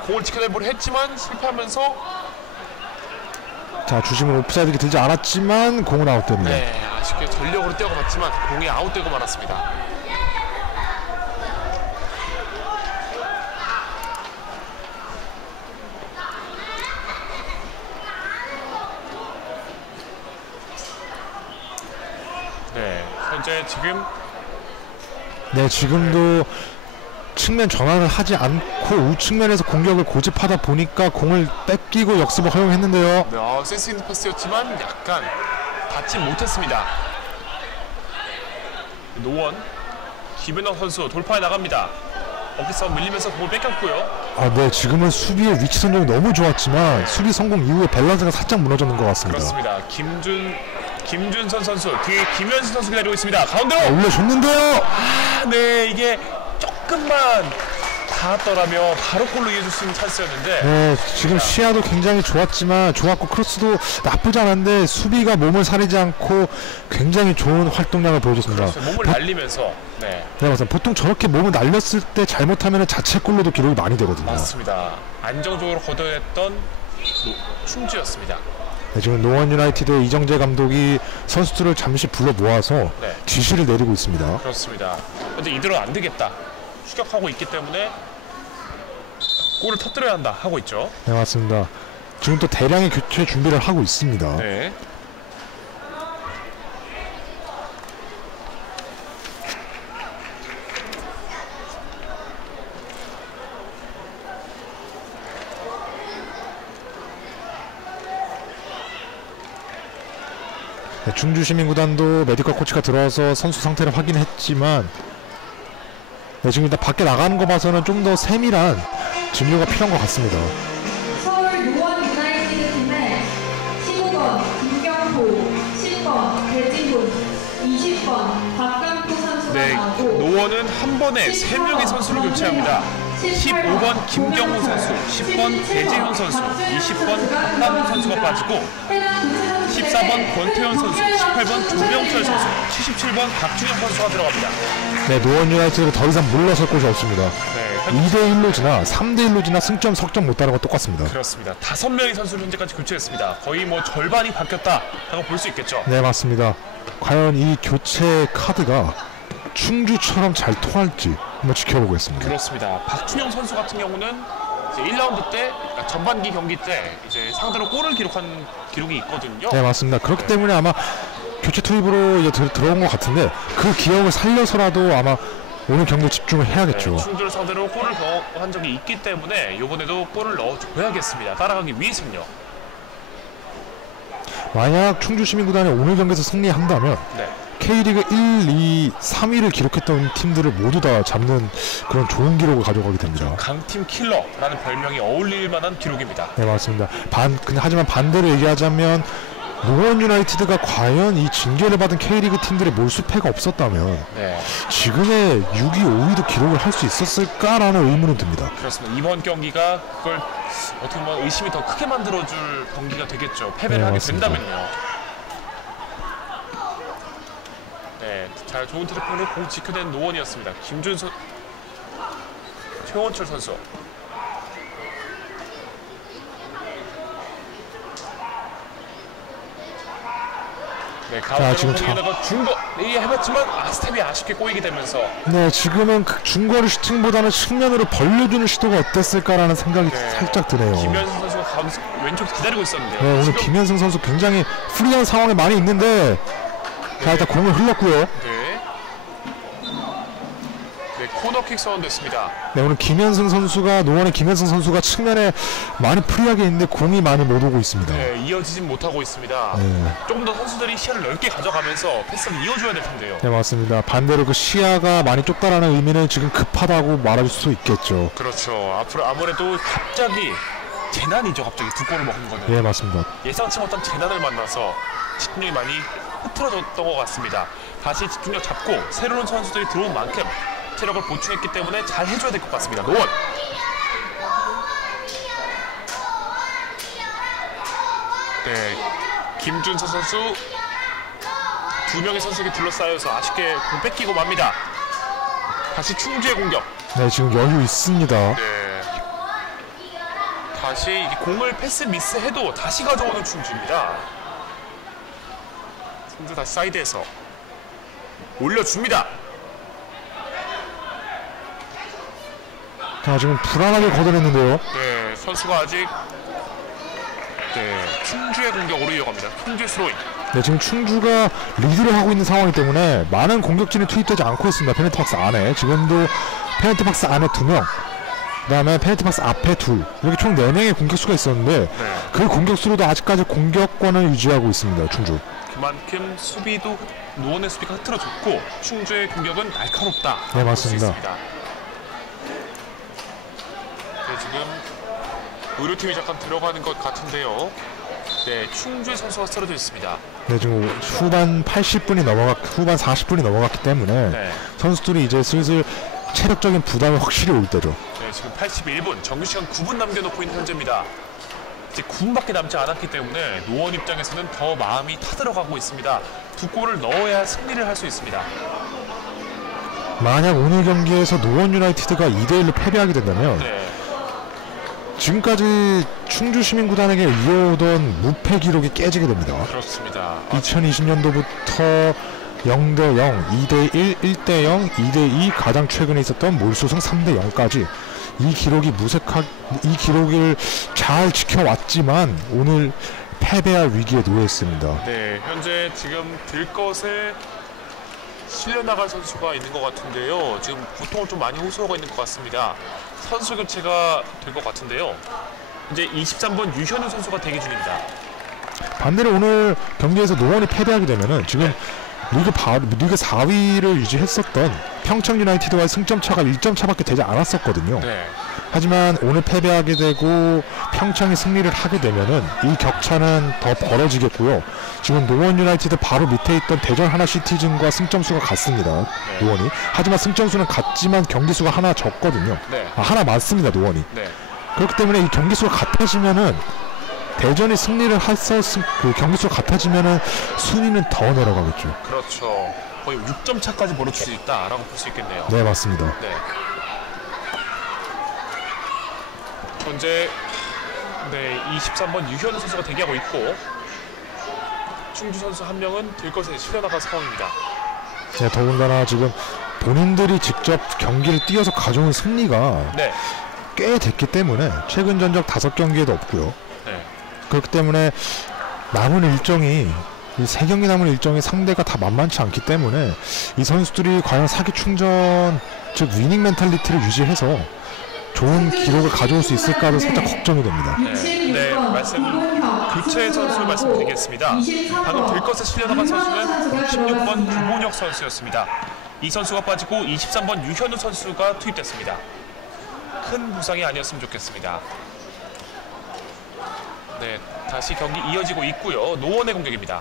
공을 지켜내보려 했지만 실패하면서 자, 주심은 오프사이드가 들지 않았지만 공은 아웃됩니다. 네, 아쉽게 전력으로 뛰어가 봤지만 공이 아웃되고 말았습니다. 네, 현재 지금 네, 지금도 측면 전환을 하지 않고 우측면에서 공격을 고집하다 보니까 공을 뺏기고 역습을 허용했는데요. 네, 센스 있는 패스였지만 약간 닿지 못했습니다. 노원 김연호 선수 돌파해 나갑니다. 어깨 싸움 밀리면서 공을 뺏겼고요. 아, 네, 지금은 수비의 위치 선정이 너무 좋았지만 수비 성공 이후에 밸런스가 살짝 무너졌는 것 같습니다. 그렇습니다. 김준선 선수 뒤에 김현수 선수 기다리고 있습니다. 가운데로 올려줬는데요. 네, 이게 조금만 닿았더라면 바로 골로 이어줄 수 있는 찬스였는데 네, 지금 시야도 굉장히 좋았고 크로스도 나쁘지 않은데 수비가 몸을 사리지 않고 굉장히 좋은 활동량을 보여줬습니다. 그렇죠. 몸을 날리면서 네, 맞습니다. 보통 저렇게 몸을 날렸을 때 잘못하면 자책골로도 기록이 많이 되거든요. 맞습니다. 안정적으로 걷어냈던 충주였습니다. 네, 지금 노원 유나이티드 이정재 감독이 선수들을 잠시 불러 모아서 네. 지시를 내리고 있습니다. 그렇습니다. 현재 이대로 안 되겠다. 추격하고 있기 때문에 골을 터뜨려야 한다 하고 있죠. 네, 맞습니다. 지금 또 대량의 교체 준비를 하고 있습니다. 네. 네, 충주시민구단도 메디컬 코치가 들어와서 선수 상태를 확인했지만 네, 지금 일단 밖에 나가는 거 봐서는 좀 더 세밀한 진료가 필요한 것 같습니다. 서울 노원 유나이티드 팀에 15번 김경호, 10번 배진훈, 20번 박강포 선수가 네, 나오고 노원은 한 번에 3명의 선수를 교체합니다. 15번 김경호 선수, 10번 배재현 선수, 20번 박남훈 선수가 빠지고 14번 권태현 선수, 18번 조명철 선수, 77번 박준영 선수가 들어갑니다. 네, 노원 유나이티드가 더 이상 물러설 곳이 없습니다. 네, 2대1로 지나 3대1로 지나 승점 석점 못 따는 건 똑같습니다. 그렇습니다. 5명의 선수를 현재까지 교체했습니다. 거의 뭐 절반이 바뀌었다라고 볼 수 있겠죠. 네, 맞습니다. 과연 이 교체 카드가 충주처럼 잘 통할지 한번 지켜보겠습니다. 그렇습니다. 박준영 선수 같은 경우는 이제 1라운드 때 그러니까 전반기 경기 때 이제 상대로 골을 기록한 기록이 있거든요. 네, 맞습니다. 그렇기 때문에 아마 교체 투입으로 이제 들어온 것 같은데 그 기억을 살려서라도 아마 오늘 경기에 집중을 해야겠죠. 네, 충주를 상대로 골을 넣은 적이 있기 때문에 이번에도 골을 넣어줘야겠습니다. 따라가기 위해서는요. 만약 충주시민구단이 오늘 경기에서 승리한다면 네. K리그 1, 2, 3위를 기록했던 팀들을 모두 다 잡는 그런 좋은 기록을 가져가게 됩니다. 강팀 킬러라는 별명이 어울릴 만한 기록입니다. 네, 맞습니다. 근데 하지만 반대로 얘기하자면 노원 유나이티드가 과연 이 징계를 받은 K리그 팀들의 몰수패가 없었다면 네, 지금의 6위, 5위도 기록을 할 수 있었을까라는 의문은 듭니다. 그렇습니다. 이번 경기가 그걸 어떻게 보면 의심이 더 크게 만들어줄 경기가 되겠죠. 패배를 네, 하게 맞습니다. 된다면요. 네, 잘 좋은 트래핑으로 공 지켜낸 노원이었습니다. 김준선, 최원철 선수. 네, 가운데로 지금 공에다가 준거 해봤지만 스텝이 아쉽게 꼬이게 되면서 네, 지금은 중거리 슈팅보다는 측면으로 벌려주는 시도가 어땠을까라는 생각이 네, 살짝 드네요. 김현승 선수가 가운데 왼쪽 기다리고 있었는데요. 네, 오늘 지금 김현승 선수 굉장히 프리한 상황에 많이 있는데 자, 일단 공을 흘렸고요. 네, 코너킥 코너킥 선언됐습니다. 네, 오늘 김현승 선수가 노원의 김현승 선수가 측면에 많이 프리하게 있는데 공이 많이 못 오고 있습니다. 네, 이어지진 못하고 있습니다. 네. 조금 더 선수들이 시야를 넓게 가져가면서 패스를 이어줘야 될 텐데요. 네, 맞습니다. 반대로 그 시야가 많이 좁다라는 의미는 지금 급하다고 말할 수 있겠죠. 그렇죠. 앞으로 아무래도 갑자기 재난이죠. 갑자기 두 골을 먹는 거는. 예, 맞습니다. 예상치 못한 재난을 만나서 집중력이 많이 흐트러졌던 것 같습니다. 다시 집중력 잡고 새로운 선수들이 들어온 만큼 체력을 보충했기 때문에 잘 해줘야 될 것 같습니다. 노원. 네, 김준서 선수 두 명의 선수에게 둘러싸여서 아쉽게 공 뺏기고 맙니다. 다시 충주의 공격. 네, 지금 여유 있습니다. 네. 다시 이 공을 패스 미스해도 다시 가져오는 충주입니다. 충주 다시 사이드에서 올려줍니다. 자, 지금 불안하게 걷어냈는데요. 네, 선수가 아직 충주의 공격으로 이어갑니다. 충주의 스로잉. 네, 지금 충주가 리드를 하고 있는 상황이기 때문에 많은 공격진이 투입되지 않고 있습니다. 페널티 박스 안에. 지금도 페널티 박스 안에 2명, 그 다음에 페널티 박스 앞에 2, 이렇게 총 4명의 공격수가 있었는데 그 공격수로도 아직까지 공격권을 유지하고 있습니다. 충주. 그만큼 수비도 노원의 수비가 흐트러졌고 충주의 공격은 날카롭다. 네, 맞습니다. 네, 지금 의료팀이 잠깐 들어가는 것 같은데요. 네, 충주의 선수가 쓰러져 있습니다. 네, 지금 후반 80분이 후반 40분이 넘어갔기 때문에 네. 선수들이 이제 슬슬 체력적인 부담이 확실히 올 때죠. 네, 지금 81분, 정규 시간 9분 남겨놓고 있는 현재입니다. 이제 9분밖에 남지 않았기 때문에 노원 입장에서는 더 마음이 타들어가고 있습니다. 두 골을 넣어야 승리를 할 수 있습니다. 만약 오늘 경기에서 노원 유나이티드가 2대1로 패배하게 된다면 네. 지금까지 충주 시민구단에게 이어오던 무패 기록이 깨지게 됩니다. 그렇습니다. 2020년도부터 0대0, 2대1, 1대0, 2대2 가장 최근에 있었던 몰수승 3대0까지 이 기록을 잘 지켜왔지만 오늘 패배할 위기에 놓여있습니다. 네, 현재 지금 들것을 실려나갈 선수가 있는 것 같은데요. 지금 고통을 좀 많이 호소하고 있는 것 같습니다. 선수 교체가 될 것 같은데요. 이제 23번 유현우 선수가 대기 중입니다. 반대로 오늘 경기에서 노원이 패배하게 되면은 지금 리그 4위를 유지했었던 평창 유나이티드와의 승점 차가 1점 차밖에 되지 않았었거든요. 네. 하지만 오늘 패배하게 되고 평창이 승리를 하게 되면은 이 격차는 더 벌어지겠고요. 지금 노원 유나이티드 바로 밑에 있던 대전 하나 시티즌과 승점 수가 같습니다. 네. 노원이. 하지만 승점 수는 같지만 경기 수가 하나 적거든요. 네. 하나 많습니다. 노원이. 네. 그렇기 때문에 이 경기 수가 같아지면은 대전이 승리를 그 경기 수가 같아지면은 순위는 더 내려가겠죠. 그렇죠. 거의 6점 차까지 벌어질 수 있다라고 볼 수 있겠네요. 네, 맞습니다. 네. 현재 23번 유현우 선수가 대기하고 있고 충주 선수 한 명은 들것에 실려나간 상황입니다. 네, 더군다나 지금 본인들이 직접 경기를 뛰어서 가져온 승리가 네. 꽤 됐기 때문에 최근 전적 5경기에도 없고요. 네. 그렇기 때문에 남은 일정이 이 3경기 남은 일정이 상대가 다 만만치 않기 때문에 이 선수들이 과연 사기 충전, 즉 위닝 멘탈리티를 유지해서 좋은 기록을 가져올 수 있을까도 살짝 걱정이 됩니다. 네, 교체 선수 말씀드리겠습니다. 방금 들것에 실려나간 선수는 16번 구본혁 선수였습니다. 이 선수가 빠지고 23번 유현우 선수가 투입됐습니다. 큰 부상이 아니었으면 좋겠습니다. 네, 다시 경기 이어지고 있고요. 노원의 공격입니다.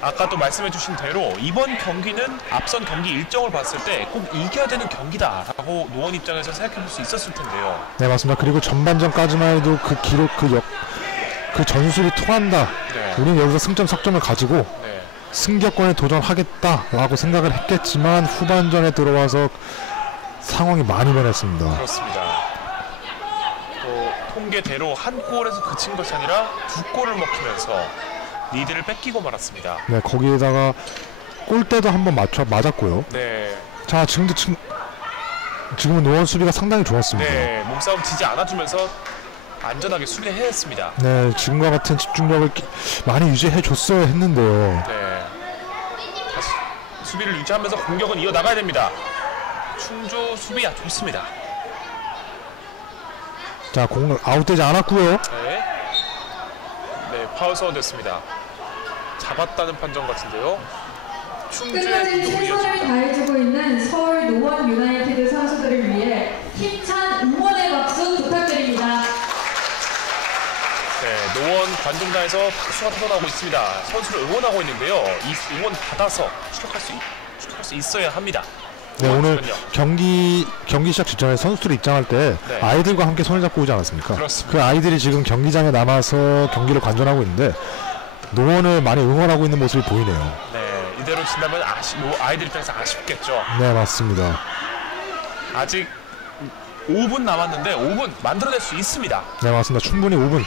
아까 또 말씀해주신 대로 이번 경기는 앞선 경기 일정을 봤을 때 꼭 이겨야 되는 경기다라고 노원 입장에서 생각해볼 수 있었을 텐데요. 네, 맞습니다. 그리고 전반전까지만 해도 그 기록, 그 전술이 통한다. 네. 우리는 여기서 승점 석점을 가지고 네. 승격권에 도전하겠다라고 생각을 했겠지만 후반전에 들어와서 상황이 많이 변했습니다. 그렇습니다. 또 통계대로 한 골에서 그친 것이 아니라 두 골을 먹히면서 리드를 뺏기고 말았습니다. 네, 거기에다가 골대도 한번 맞았고요. 네. 자, 지금은 노원 수비가 상당히 좋았습니다. 네, 몸싸움 지지 않아주면서 안전하게 수비를 해냈습니다. 네, 지금과 같은 집중력을 많이 유지해줬어야 했는데요. 네. 다시 수비를 유지하면서 공격은 이어나가야 됩니다. 충주 수비 좋습니다. 자, 공 아웃되지 않았고요. 네. 네, 파울서 됐습니다. 잡았다는 판정 같은데요. 충주의 끝까지 공격이 최선을 이어집니다. 다해주고 있는 서울 노원 유나이티드 선수들을 위해 힘찬 응원의 박수 부탁드립니다. 네, 노원 관중단에서 박수가 터져나오고 있습니다. 선수를 응원하고 있는데요. 이 응원 받아서 추격할 수 있어야 합니다. 네, 오늘 그렇군요. 경기 시작 직전에 선수들이 입장할 때 네. 아이들과 함께 손을 잡고 오지 않았습니까? 그렇습니다. 그 아이들이 지금 경기장에 남아서 경기를 관전하고 있는데 노원을 많이 응원하고 있는 모습이 보이네요. 네, 이대로 진다면 아이들 입장에서 아쉽겠죠. 네, 맞습니다. 아직 5분 남았는데 5분 만들어낼 수 있습니다. 네, 맞습니다. 충분히 5분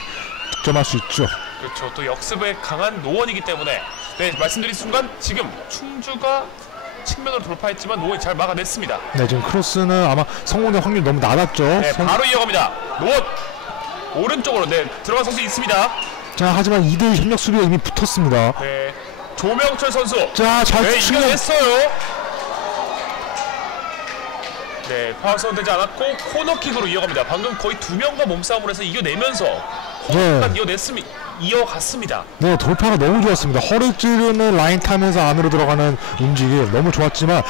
득점할 수 있죠. 그렇죠. 또 역습에 강한 노원이기 때문에 네, 말씀드린 순간 지금 충주가 측면으로 돌파했지만 노원이 잘 막아냈습니다. 네, 지금 크로스는 아마 성공될 확률이 너무 낮았죠. 네, 바로 이어갑니다. 노원 오른쪽으로 네 들어간 선수 있습니다. 자, 하지만 2대1 협력 수비가 이미 붙었습니다. 네, 조명철 선수. 자, 잘 네, 치면 이겨냈어요. 네, 파울선 되지 않았고 코너킥으로 이어갑니다. 방금 거의 두 명과 몸싸움을 해서 이겨내면서 코너킥까지 이어갔습니다. 네, 돌파가 너무 좋았습니다. 허리 찌르는 라인 타면서 안으로 들어가는 움직임 너무 좋았지만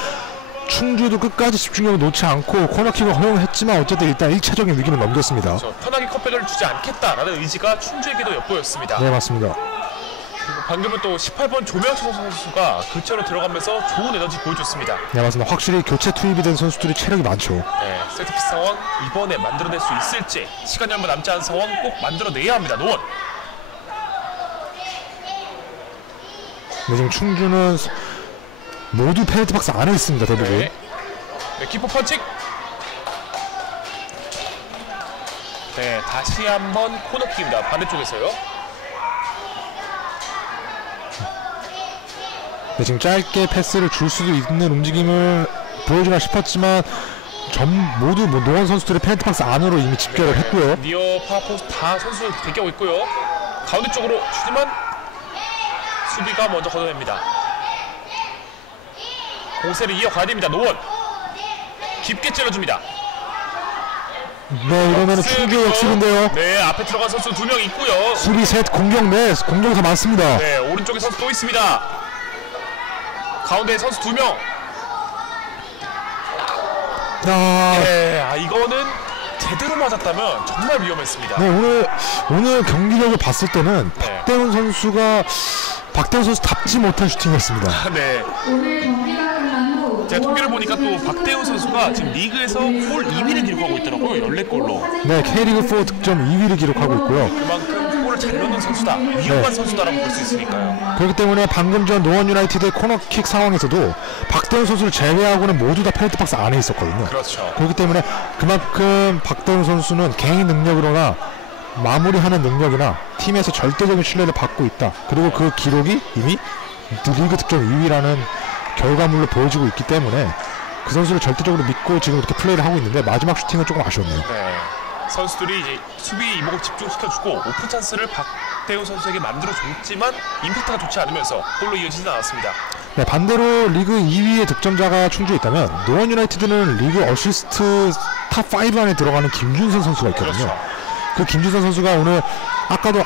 충주도 끝까지 집중력을 놓지 않고 코너킥을 허용했지만 어쨌든 일단 1차적인 위기는 넘겼습니다. 그렇죠. 편하게 컵백을 주지 않겠다라는 의지가 충주에게도 엿보였습니다. 네, 맞습니다. 그리고 방금은 또 18번 조명철 선수가 교체로 들어가면서 좋은 에너지 보여줬습니다. 네, 맞습니다. 확실히 교체 투입이 된 선수들이 체력이 많죠. 네, 세트피스 상황 이번에 만들어낼 수 있을지 시간이 얼마 남지 않은 상황 꼭 만들어내야 합니다. 노원. 네, 지금 충주는 모두 페널티 박스 안에 있습니다. 대부분. 네, 키퍼 펀칭. 네, 다시 한번 코너킥입니다. 반대쪽에서요. 네, 지금 짧게 패스를 줄 수도 있는 움직임을 보여주나 싶었지만 모두 노원 선수들의 페널티 박스 안으로 이미 집결을 했고요. 니어 파포스 다 선수 대기하고 있고요. 가운데 쪽으로 주지만 수비가 먼저 걷어냅니다. 공세를 이어가야 됩니다. 노원 깊게 찔러줍니다. 네, 이러면 충주 역습인데요. 네, 앞에 들어간 선수 2명 있고요. 수비 셋, 공격 넷, 공격사 많습니다. 네, 오른쪽에 선수 또 있습니다. 가운데 선수 2명. 네, 이거는 제대로 맞았다면 정말 위험했습니다. 네, 오늘 경기력을 봤을 때는 네. 박대훈 선수 답지 못한 슈팅이었습니다. 네, 오늘 경기가 끝난 후 제가 통계를 보니까 또 박대훈 선수가 지금 리그에서 골 2위를 기록하고 있더라고요. 14골로. 네, K리그4 득점 2위를 기록하고 있고요. 그만큼 골을 잘 넣는 선수다, 위험한 선수다라고 볼 수 있으니까요. 그렇기 때문에 방금 전 노원 유나이티드의 코너킥 상황에서도 박대훈 선수를 제외하고는 모두 다 페널티 박스 안에 있었거든요. 그렇죠. 그렇기 때문에 그만큼 박대훈 선수는 개인 능력으로나 마무리하는 능력이나 팀에서 절대적인 신뢰를 받고 있다. 그리고 그 기록이 이미 리그 득점 2위라는 결과물로 보여지고 있기 때문에 그 선수를 절대적으로 믿고 지금 이렇게 플레이를 하고 있는데 마지막 슈팅은 조금 아쉬웠네요. 네, 선수들이 이제 수비에 이목을 집중시켜주고 오픈 찬스를 박대훈 선수에게 만들어줬지만 임팩트가 좋지 않으면서 골로 이어지진 않았습니다. 네, 반대로 리그 2위의 득점자가 충주에 있다면 노원 유나이티드는 리그 어시스트 탑 5 안에 들어가는 김준선 선수가 있거든요. 그렇죠. 그 김준선 선수가 오늘 아까도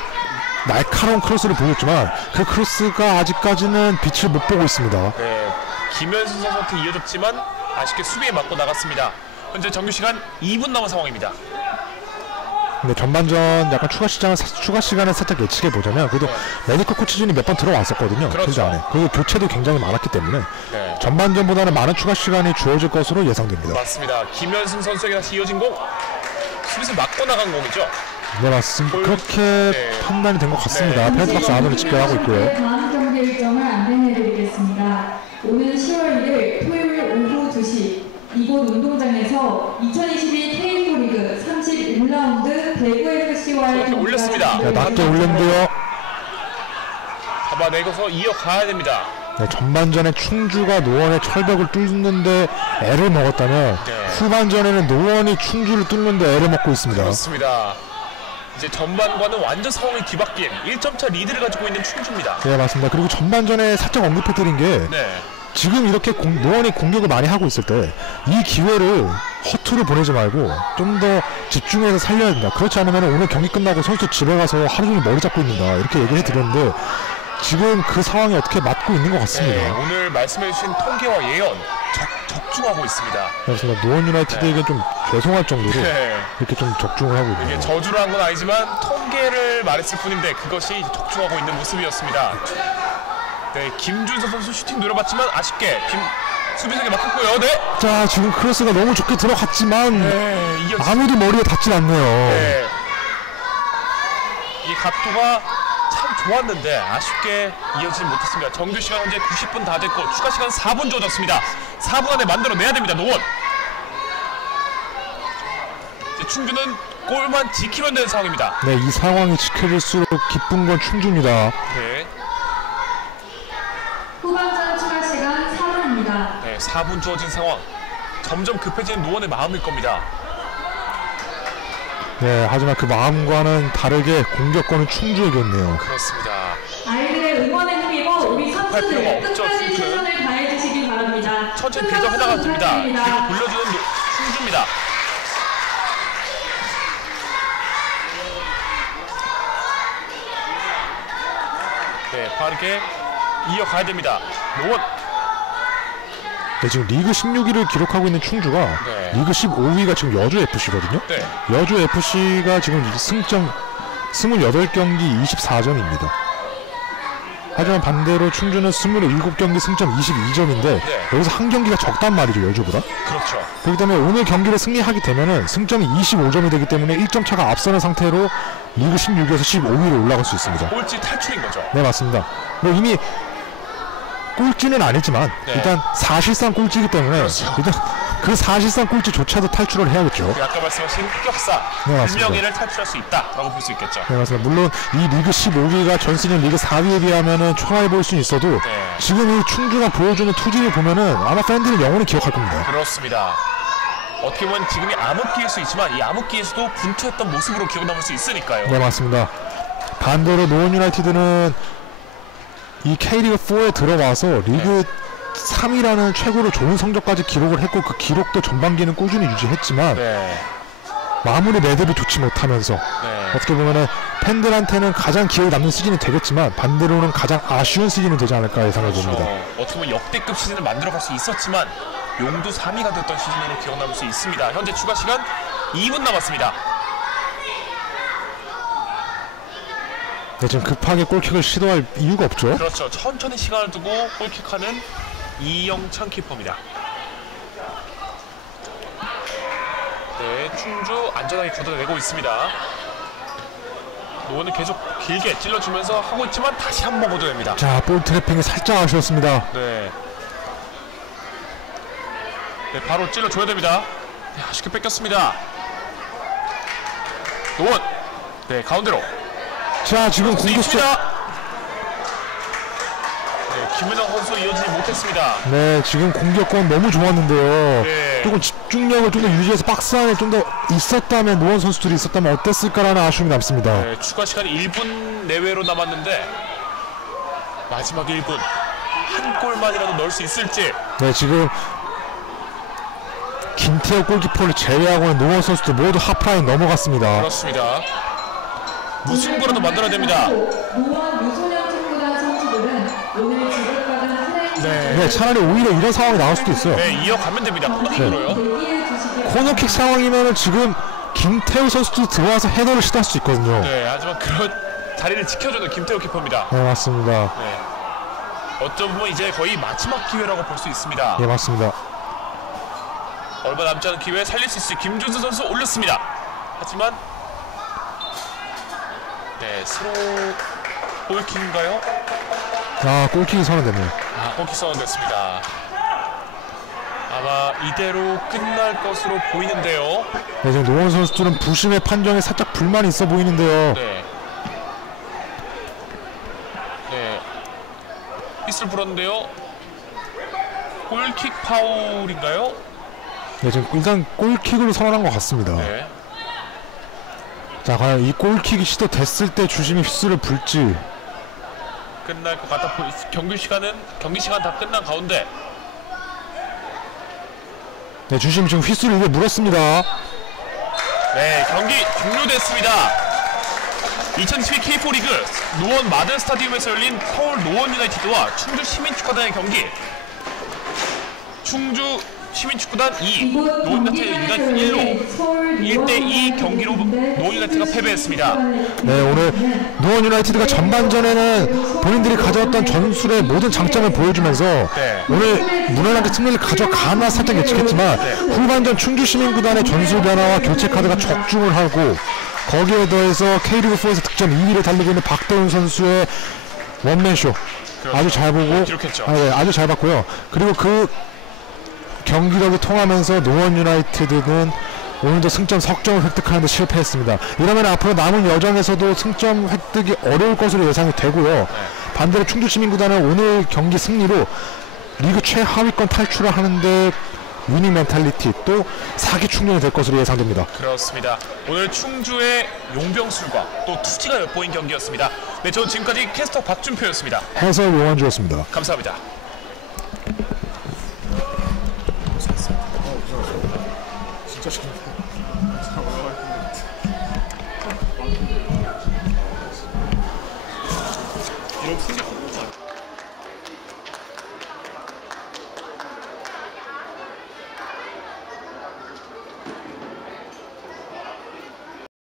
날카로운 크로스를 보였지만 그 크로스가 아직까지는 빛을 못 보고 있습니다. 네, 김현수 선수한테 이어졌지만 아쉽게 수비에 맞고 나갔습니다. 현재 정규 시간 2분 남은 상황입니다. 근데 전반전 약간 추가 시간을 살짝 예측해 보자면 그래도 메디컬 코치진이 몇 번 들어왔었거든요. 그렇죠. 그 안에. 그리고 교체도 굉장히 많았기 때문에 네, 전반전보다는 많은 추가 시간이 주어질 것으로 예상됩니다. 맞습니다. 김현승 선수에게 다시 이어진 공, 수비수 맞고 나간 공이죠. 네, 맞습니다. 그렇게 네. 판단이 된 것 같습니다. 네. 페널티 박스 안으로 집결하고 있고요. 다음 경기 일정을 안내해드리겠습니다. 오는 10월 1일 토요일 오후 2시 이곳 운동장에서 2022 K리그 리그 31라운드 대구 FC와의 이렇게 올렸습니다. 네, 낮게 올렸는데요. 잡아내고서 이어가야 됩니다. 네, 전반전에 충주가 노원의 철벽을 뚫는데 애를 먹었다면 네. 후반전에는 노원이 충주를 뚫는데 애를 먹고 있습니다. 그렇습니다. 이제 전반과는 완전 상황이 뒤바뀐 1점차 리드를 가지고 있는 충주입니다. 네, 맞습니다. 그리고 전반전에 살짝 언급해드린 게 네, 지금 이렇게 노원이 공격을 많이 하고 있을 때 이 기회를 허투루 보내지 말고 좀 더 집중해서 살려야 된다. 그렇지 않으면 오늘 경기 끝나고 선수 집에 가서 하루 종일 머리 잡고 있는다 이렇게 얘기를 해드렸는데 지금 그 상황이 어떻게 맞고 있는 것 같습니다. 네, 오늘 말씀해주신 통계와 예언 적중하고 있습니다. 그렇습니다. 노원 유나이티드에게 좀 죄송할 정도로 네. 이렇게 좀 적중을 하고 이게 있네요. 저주를 한 건 아니지만 통계를 말했을 뿐인데 그것이 적중하고 있는 모습이었습니다. 네, 김준서 선수 슈팅 노려봤지만 아쉽게 수비석에 막혔고요. 네. 자, 지금 크로스가 너무 좋게 들어갔지만 네, 아무도 머리에 닿진 않네요. 네. 이 각도가 참 좋았는데 아쉽게 이어지지 못했습니다. 정규 시간 현재 90분 다 됐고 추가 시간 4분 주어졌습니다. 4분 안에 만들어내야 됩니다. 노원. 이제 충주는 골만 지키면 되는 상황입니다. 네, 이 상황이 지켜질수록 기쁜 건 충주입니다. 네. 후반전 추가 시간 4분입니다. 네, 4분 주어진 상황. 점점 급해지는 노원의 마음일 겁니다. 네, 하지만 그 마음과는 다르게 공격권은 충주에게 있네요. 그렇습니다. 아이들의 응원에 힘입어 우리 필요가 선수들 없죠, 끝까지 충주는. 최선을 다해주시기 바랍니다. 천천히 빌드업 해나가면 됩니다. 뒤로 돌려주는 충주입니다. 네, 빠르게 이어가야 됩니다. 노원. 네, 지금 리그 16위를 기록하고 있는 충주가 네. 리그 15위가 지금 여주 FC거든요. 네. 여주 FC가 지금 승점 28경기 24점입니다. 하지만 반대로 충주는 27경기 승점 22점인데 네. 여기서 한 경기가 적단 말이죠, 여주보다. 그렇죠. 그렇기 때문에 오늘 경기를 승리하게 되면은 승점이 25점이 되기 때문에 1점 차가 앞서는 상태로 리그 16위에서 15위로 올라갈 수 있습니다. 꼴찌 탈출인 거죠. 네, 맞습니다. 뭐 이미 꼴찌는 아니지만 네. 일단 사실상 꼴찌이기 때문에 그렇죠. 일단 그 사실상 꼴찌조차도 탈출을 해야겠죠. 그 아까 말씀하신 흑역사, 네, 맞습니다. 불명예를 탈출할 수 있다라고 볼 수 있겠죠. 네, 맞습니다. 물론 이 리그 15위가 전 시즌 리그 4위에 비하면은 초라해 보일 수는 있어도 네. 지금 이 충주가 보여주는 투지를 보면은 아마 팬들은 영원히 기억할 겁니다. 그렇습니다. 어떻게 보면 지금이 암흑기일 수 있지만 이 암흑기에서도 분투했던 모습으로 기억 남을 수 있으니까요. 네, 맞습니다. 반대로 노원 유나이티드는 이 K리그 4에 들어와서 리그 3위라는 최고로 좋은 성적까지 기록을 했고 그 기록도 전반기는 꾸준히 유지했지만 네. 마무리 매듭이 좋지 못하면서 네. 어떻게 보면은 팬들한테는 가장 기억에 남는 시즌이 되겠지만 반대로는 가장 아쉬운 시즌이 되지 않을까 예상해 봅니다. 어떻게 보면 역대급 시즌을 만들어갈 수 있었지만 용도 3위가 됐던 시즌으로 기억 남을 수 있습니다. 현재 추가 시간 2분 남았습니다. 네, 지금 급하게 골킥을 시도할 이유가 없죠. 그렇죠. 천천히 시간을 두고 골킥하는 이영찬 키퍼입니다. 네, 충주 안전하게 걷어내고 있습니다. 노원은 계속 길게 찔러주면서 하고 있지만 다시 한번 걷어냅니다. 자, 볼 트래핑이 살짝 아쉬웠습니다. 네. 네, 바로 찔러줘야 됩니다. 네, 아쉽게 뺏겼습니다. 노원. 네, 가운데로. 자, 지금 공격수 있습니다. 네, 김은영 선수 이어지지 못했습니다. 네, 지금 공격권 너무 좋았는데요. 네. 조금 집중력을 좀 더 유지해서 박스 안에 좀 더 있었다면 노원 선수들이 있었다면 어땠을까라는 아쉬움이 남습니다. 네, 추가 시간이 1분 내외로 남았는데 마지막 1분 한 골만이라도 넣을 수 있을지. 네, 지금 김태호 골키퍼를 제외하고는 노원 선수들 모두 하프라인 넘어갔습니다. 그렇습니다. 무승부라도 만들어야 됩니다. 노원 유소년 축구단 선수들은 오늘 지급받은 플레이 네, 차라리 오히려 이런 상황이 나올 수도 있어요. 네, 이어가면 됩니다. 코너킥으로요. 대기해 주시기 코너킥 상황이면은 지금 김태우 선수도 들어와서 헤더를 시도할 수 있거든요. 네, 하지만 그런 자리를 지켜주는 김태호 키퍼입니다. 네, 맞습니다. 네. 어쩜 보면 이제 거의 마지막 기회라고 볼 수 있습니다. 예, 맞습니다. 얼마 남지 않은 기회에 살릴 수 있을 김준수 선수 올렸습니다. 하지만 네, 스로 골킥인가요? 아, 골킥이 선언됐네요. 아, 골킥 선언됐습니다. 아마 이대로 끝날 것으로 보이는데요. 네, 지금 노원 선수들은 부심의 판정에 살짝 불만이 있어 보이는데요. 네. 네. 휘슬 불었는데요. 골킥 파울인가요? 네, 지금 일단 골킥으로 선언한 것 같습니다. 네. 자, 과연 이 골킥이 시도됐을 때 주심이 휘슬을 불지. 끝날 것 같아 경기 시간 다 끝난 가운데 네, 주심 지금 휘슬을 입에 물었습니다. 네, 경기 종료됐습니다. 2012 K4 리그 노원 마든 스타디움에서 열린 서울 노원 유나이티드와 충주 시민축구단의 경기. 충주 시민축구단 2, 노원 유나이티드 1로 1대2 경기로 노원 유나이티드가 패배했습니다. 네, 오늘 노원 유나이티드가 전반전에는 본인들이 가져왔던 전술의 모든 장점을 보여주면서 오늘 무난하게 승리를 가져가나 살짝 예측했지만 후반전 충주 시민구단의 전술 변화와 교체 카드가 적중을 하고 거기에 더해서 K리그4에서 득점 2위를 달리고 있는 박대훈 선수의 원맨쇼 아주 잘 보고 기록했죠. 아주 잘 봤고요. 그리고 그 경기력이 통하면서 노원 유나이티드는 오늘도 승점 석점을 획득하는 데 실패했습니다. 이러면 앞으로 남은 여정에서도 승점 획득이 어려울 것으로 예상이 되고요. 반대로 충주시민구단은 오늘 경기 승리로 리그 최하위권 탈출을 하는데 위닝 멘탈리티 또 사기 충전이 될 것으로 예상됩니다. 그렇습니다. 오늘 충주의 용병술과 또 투지가 엿보인 경기였습니다. 네, 저는 지금까지 캐스터 박준표였습니다. 해설 요원주였습니다. 감사합니다. 진짜 잘해. 이런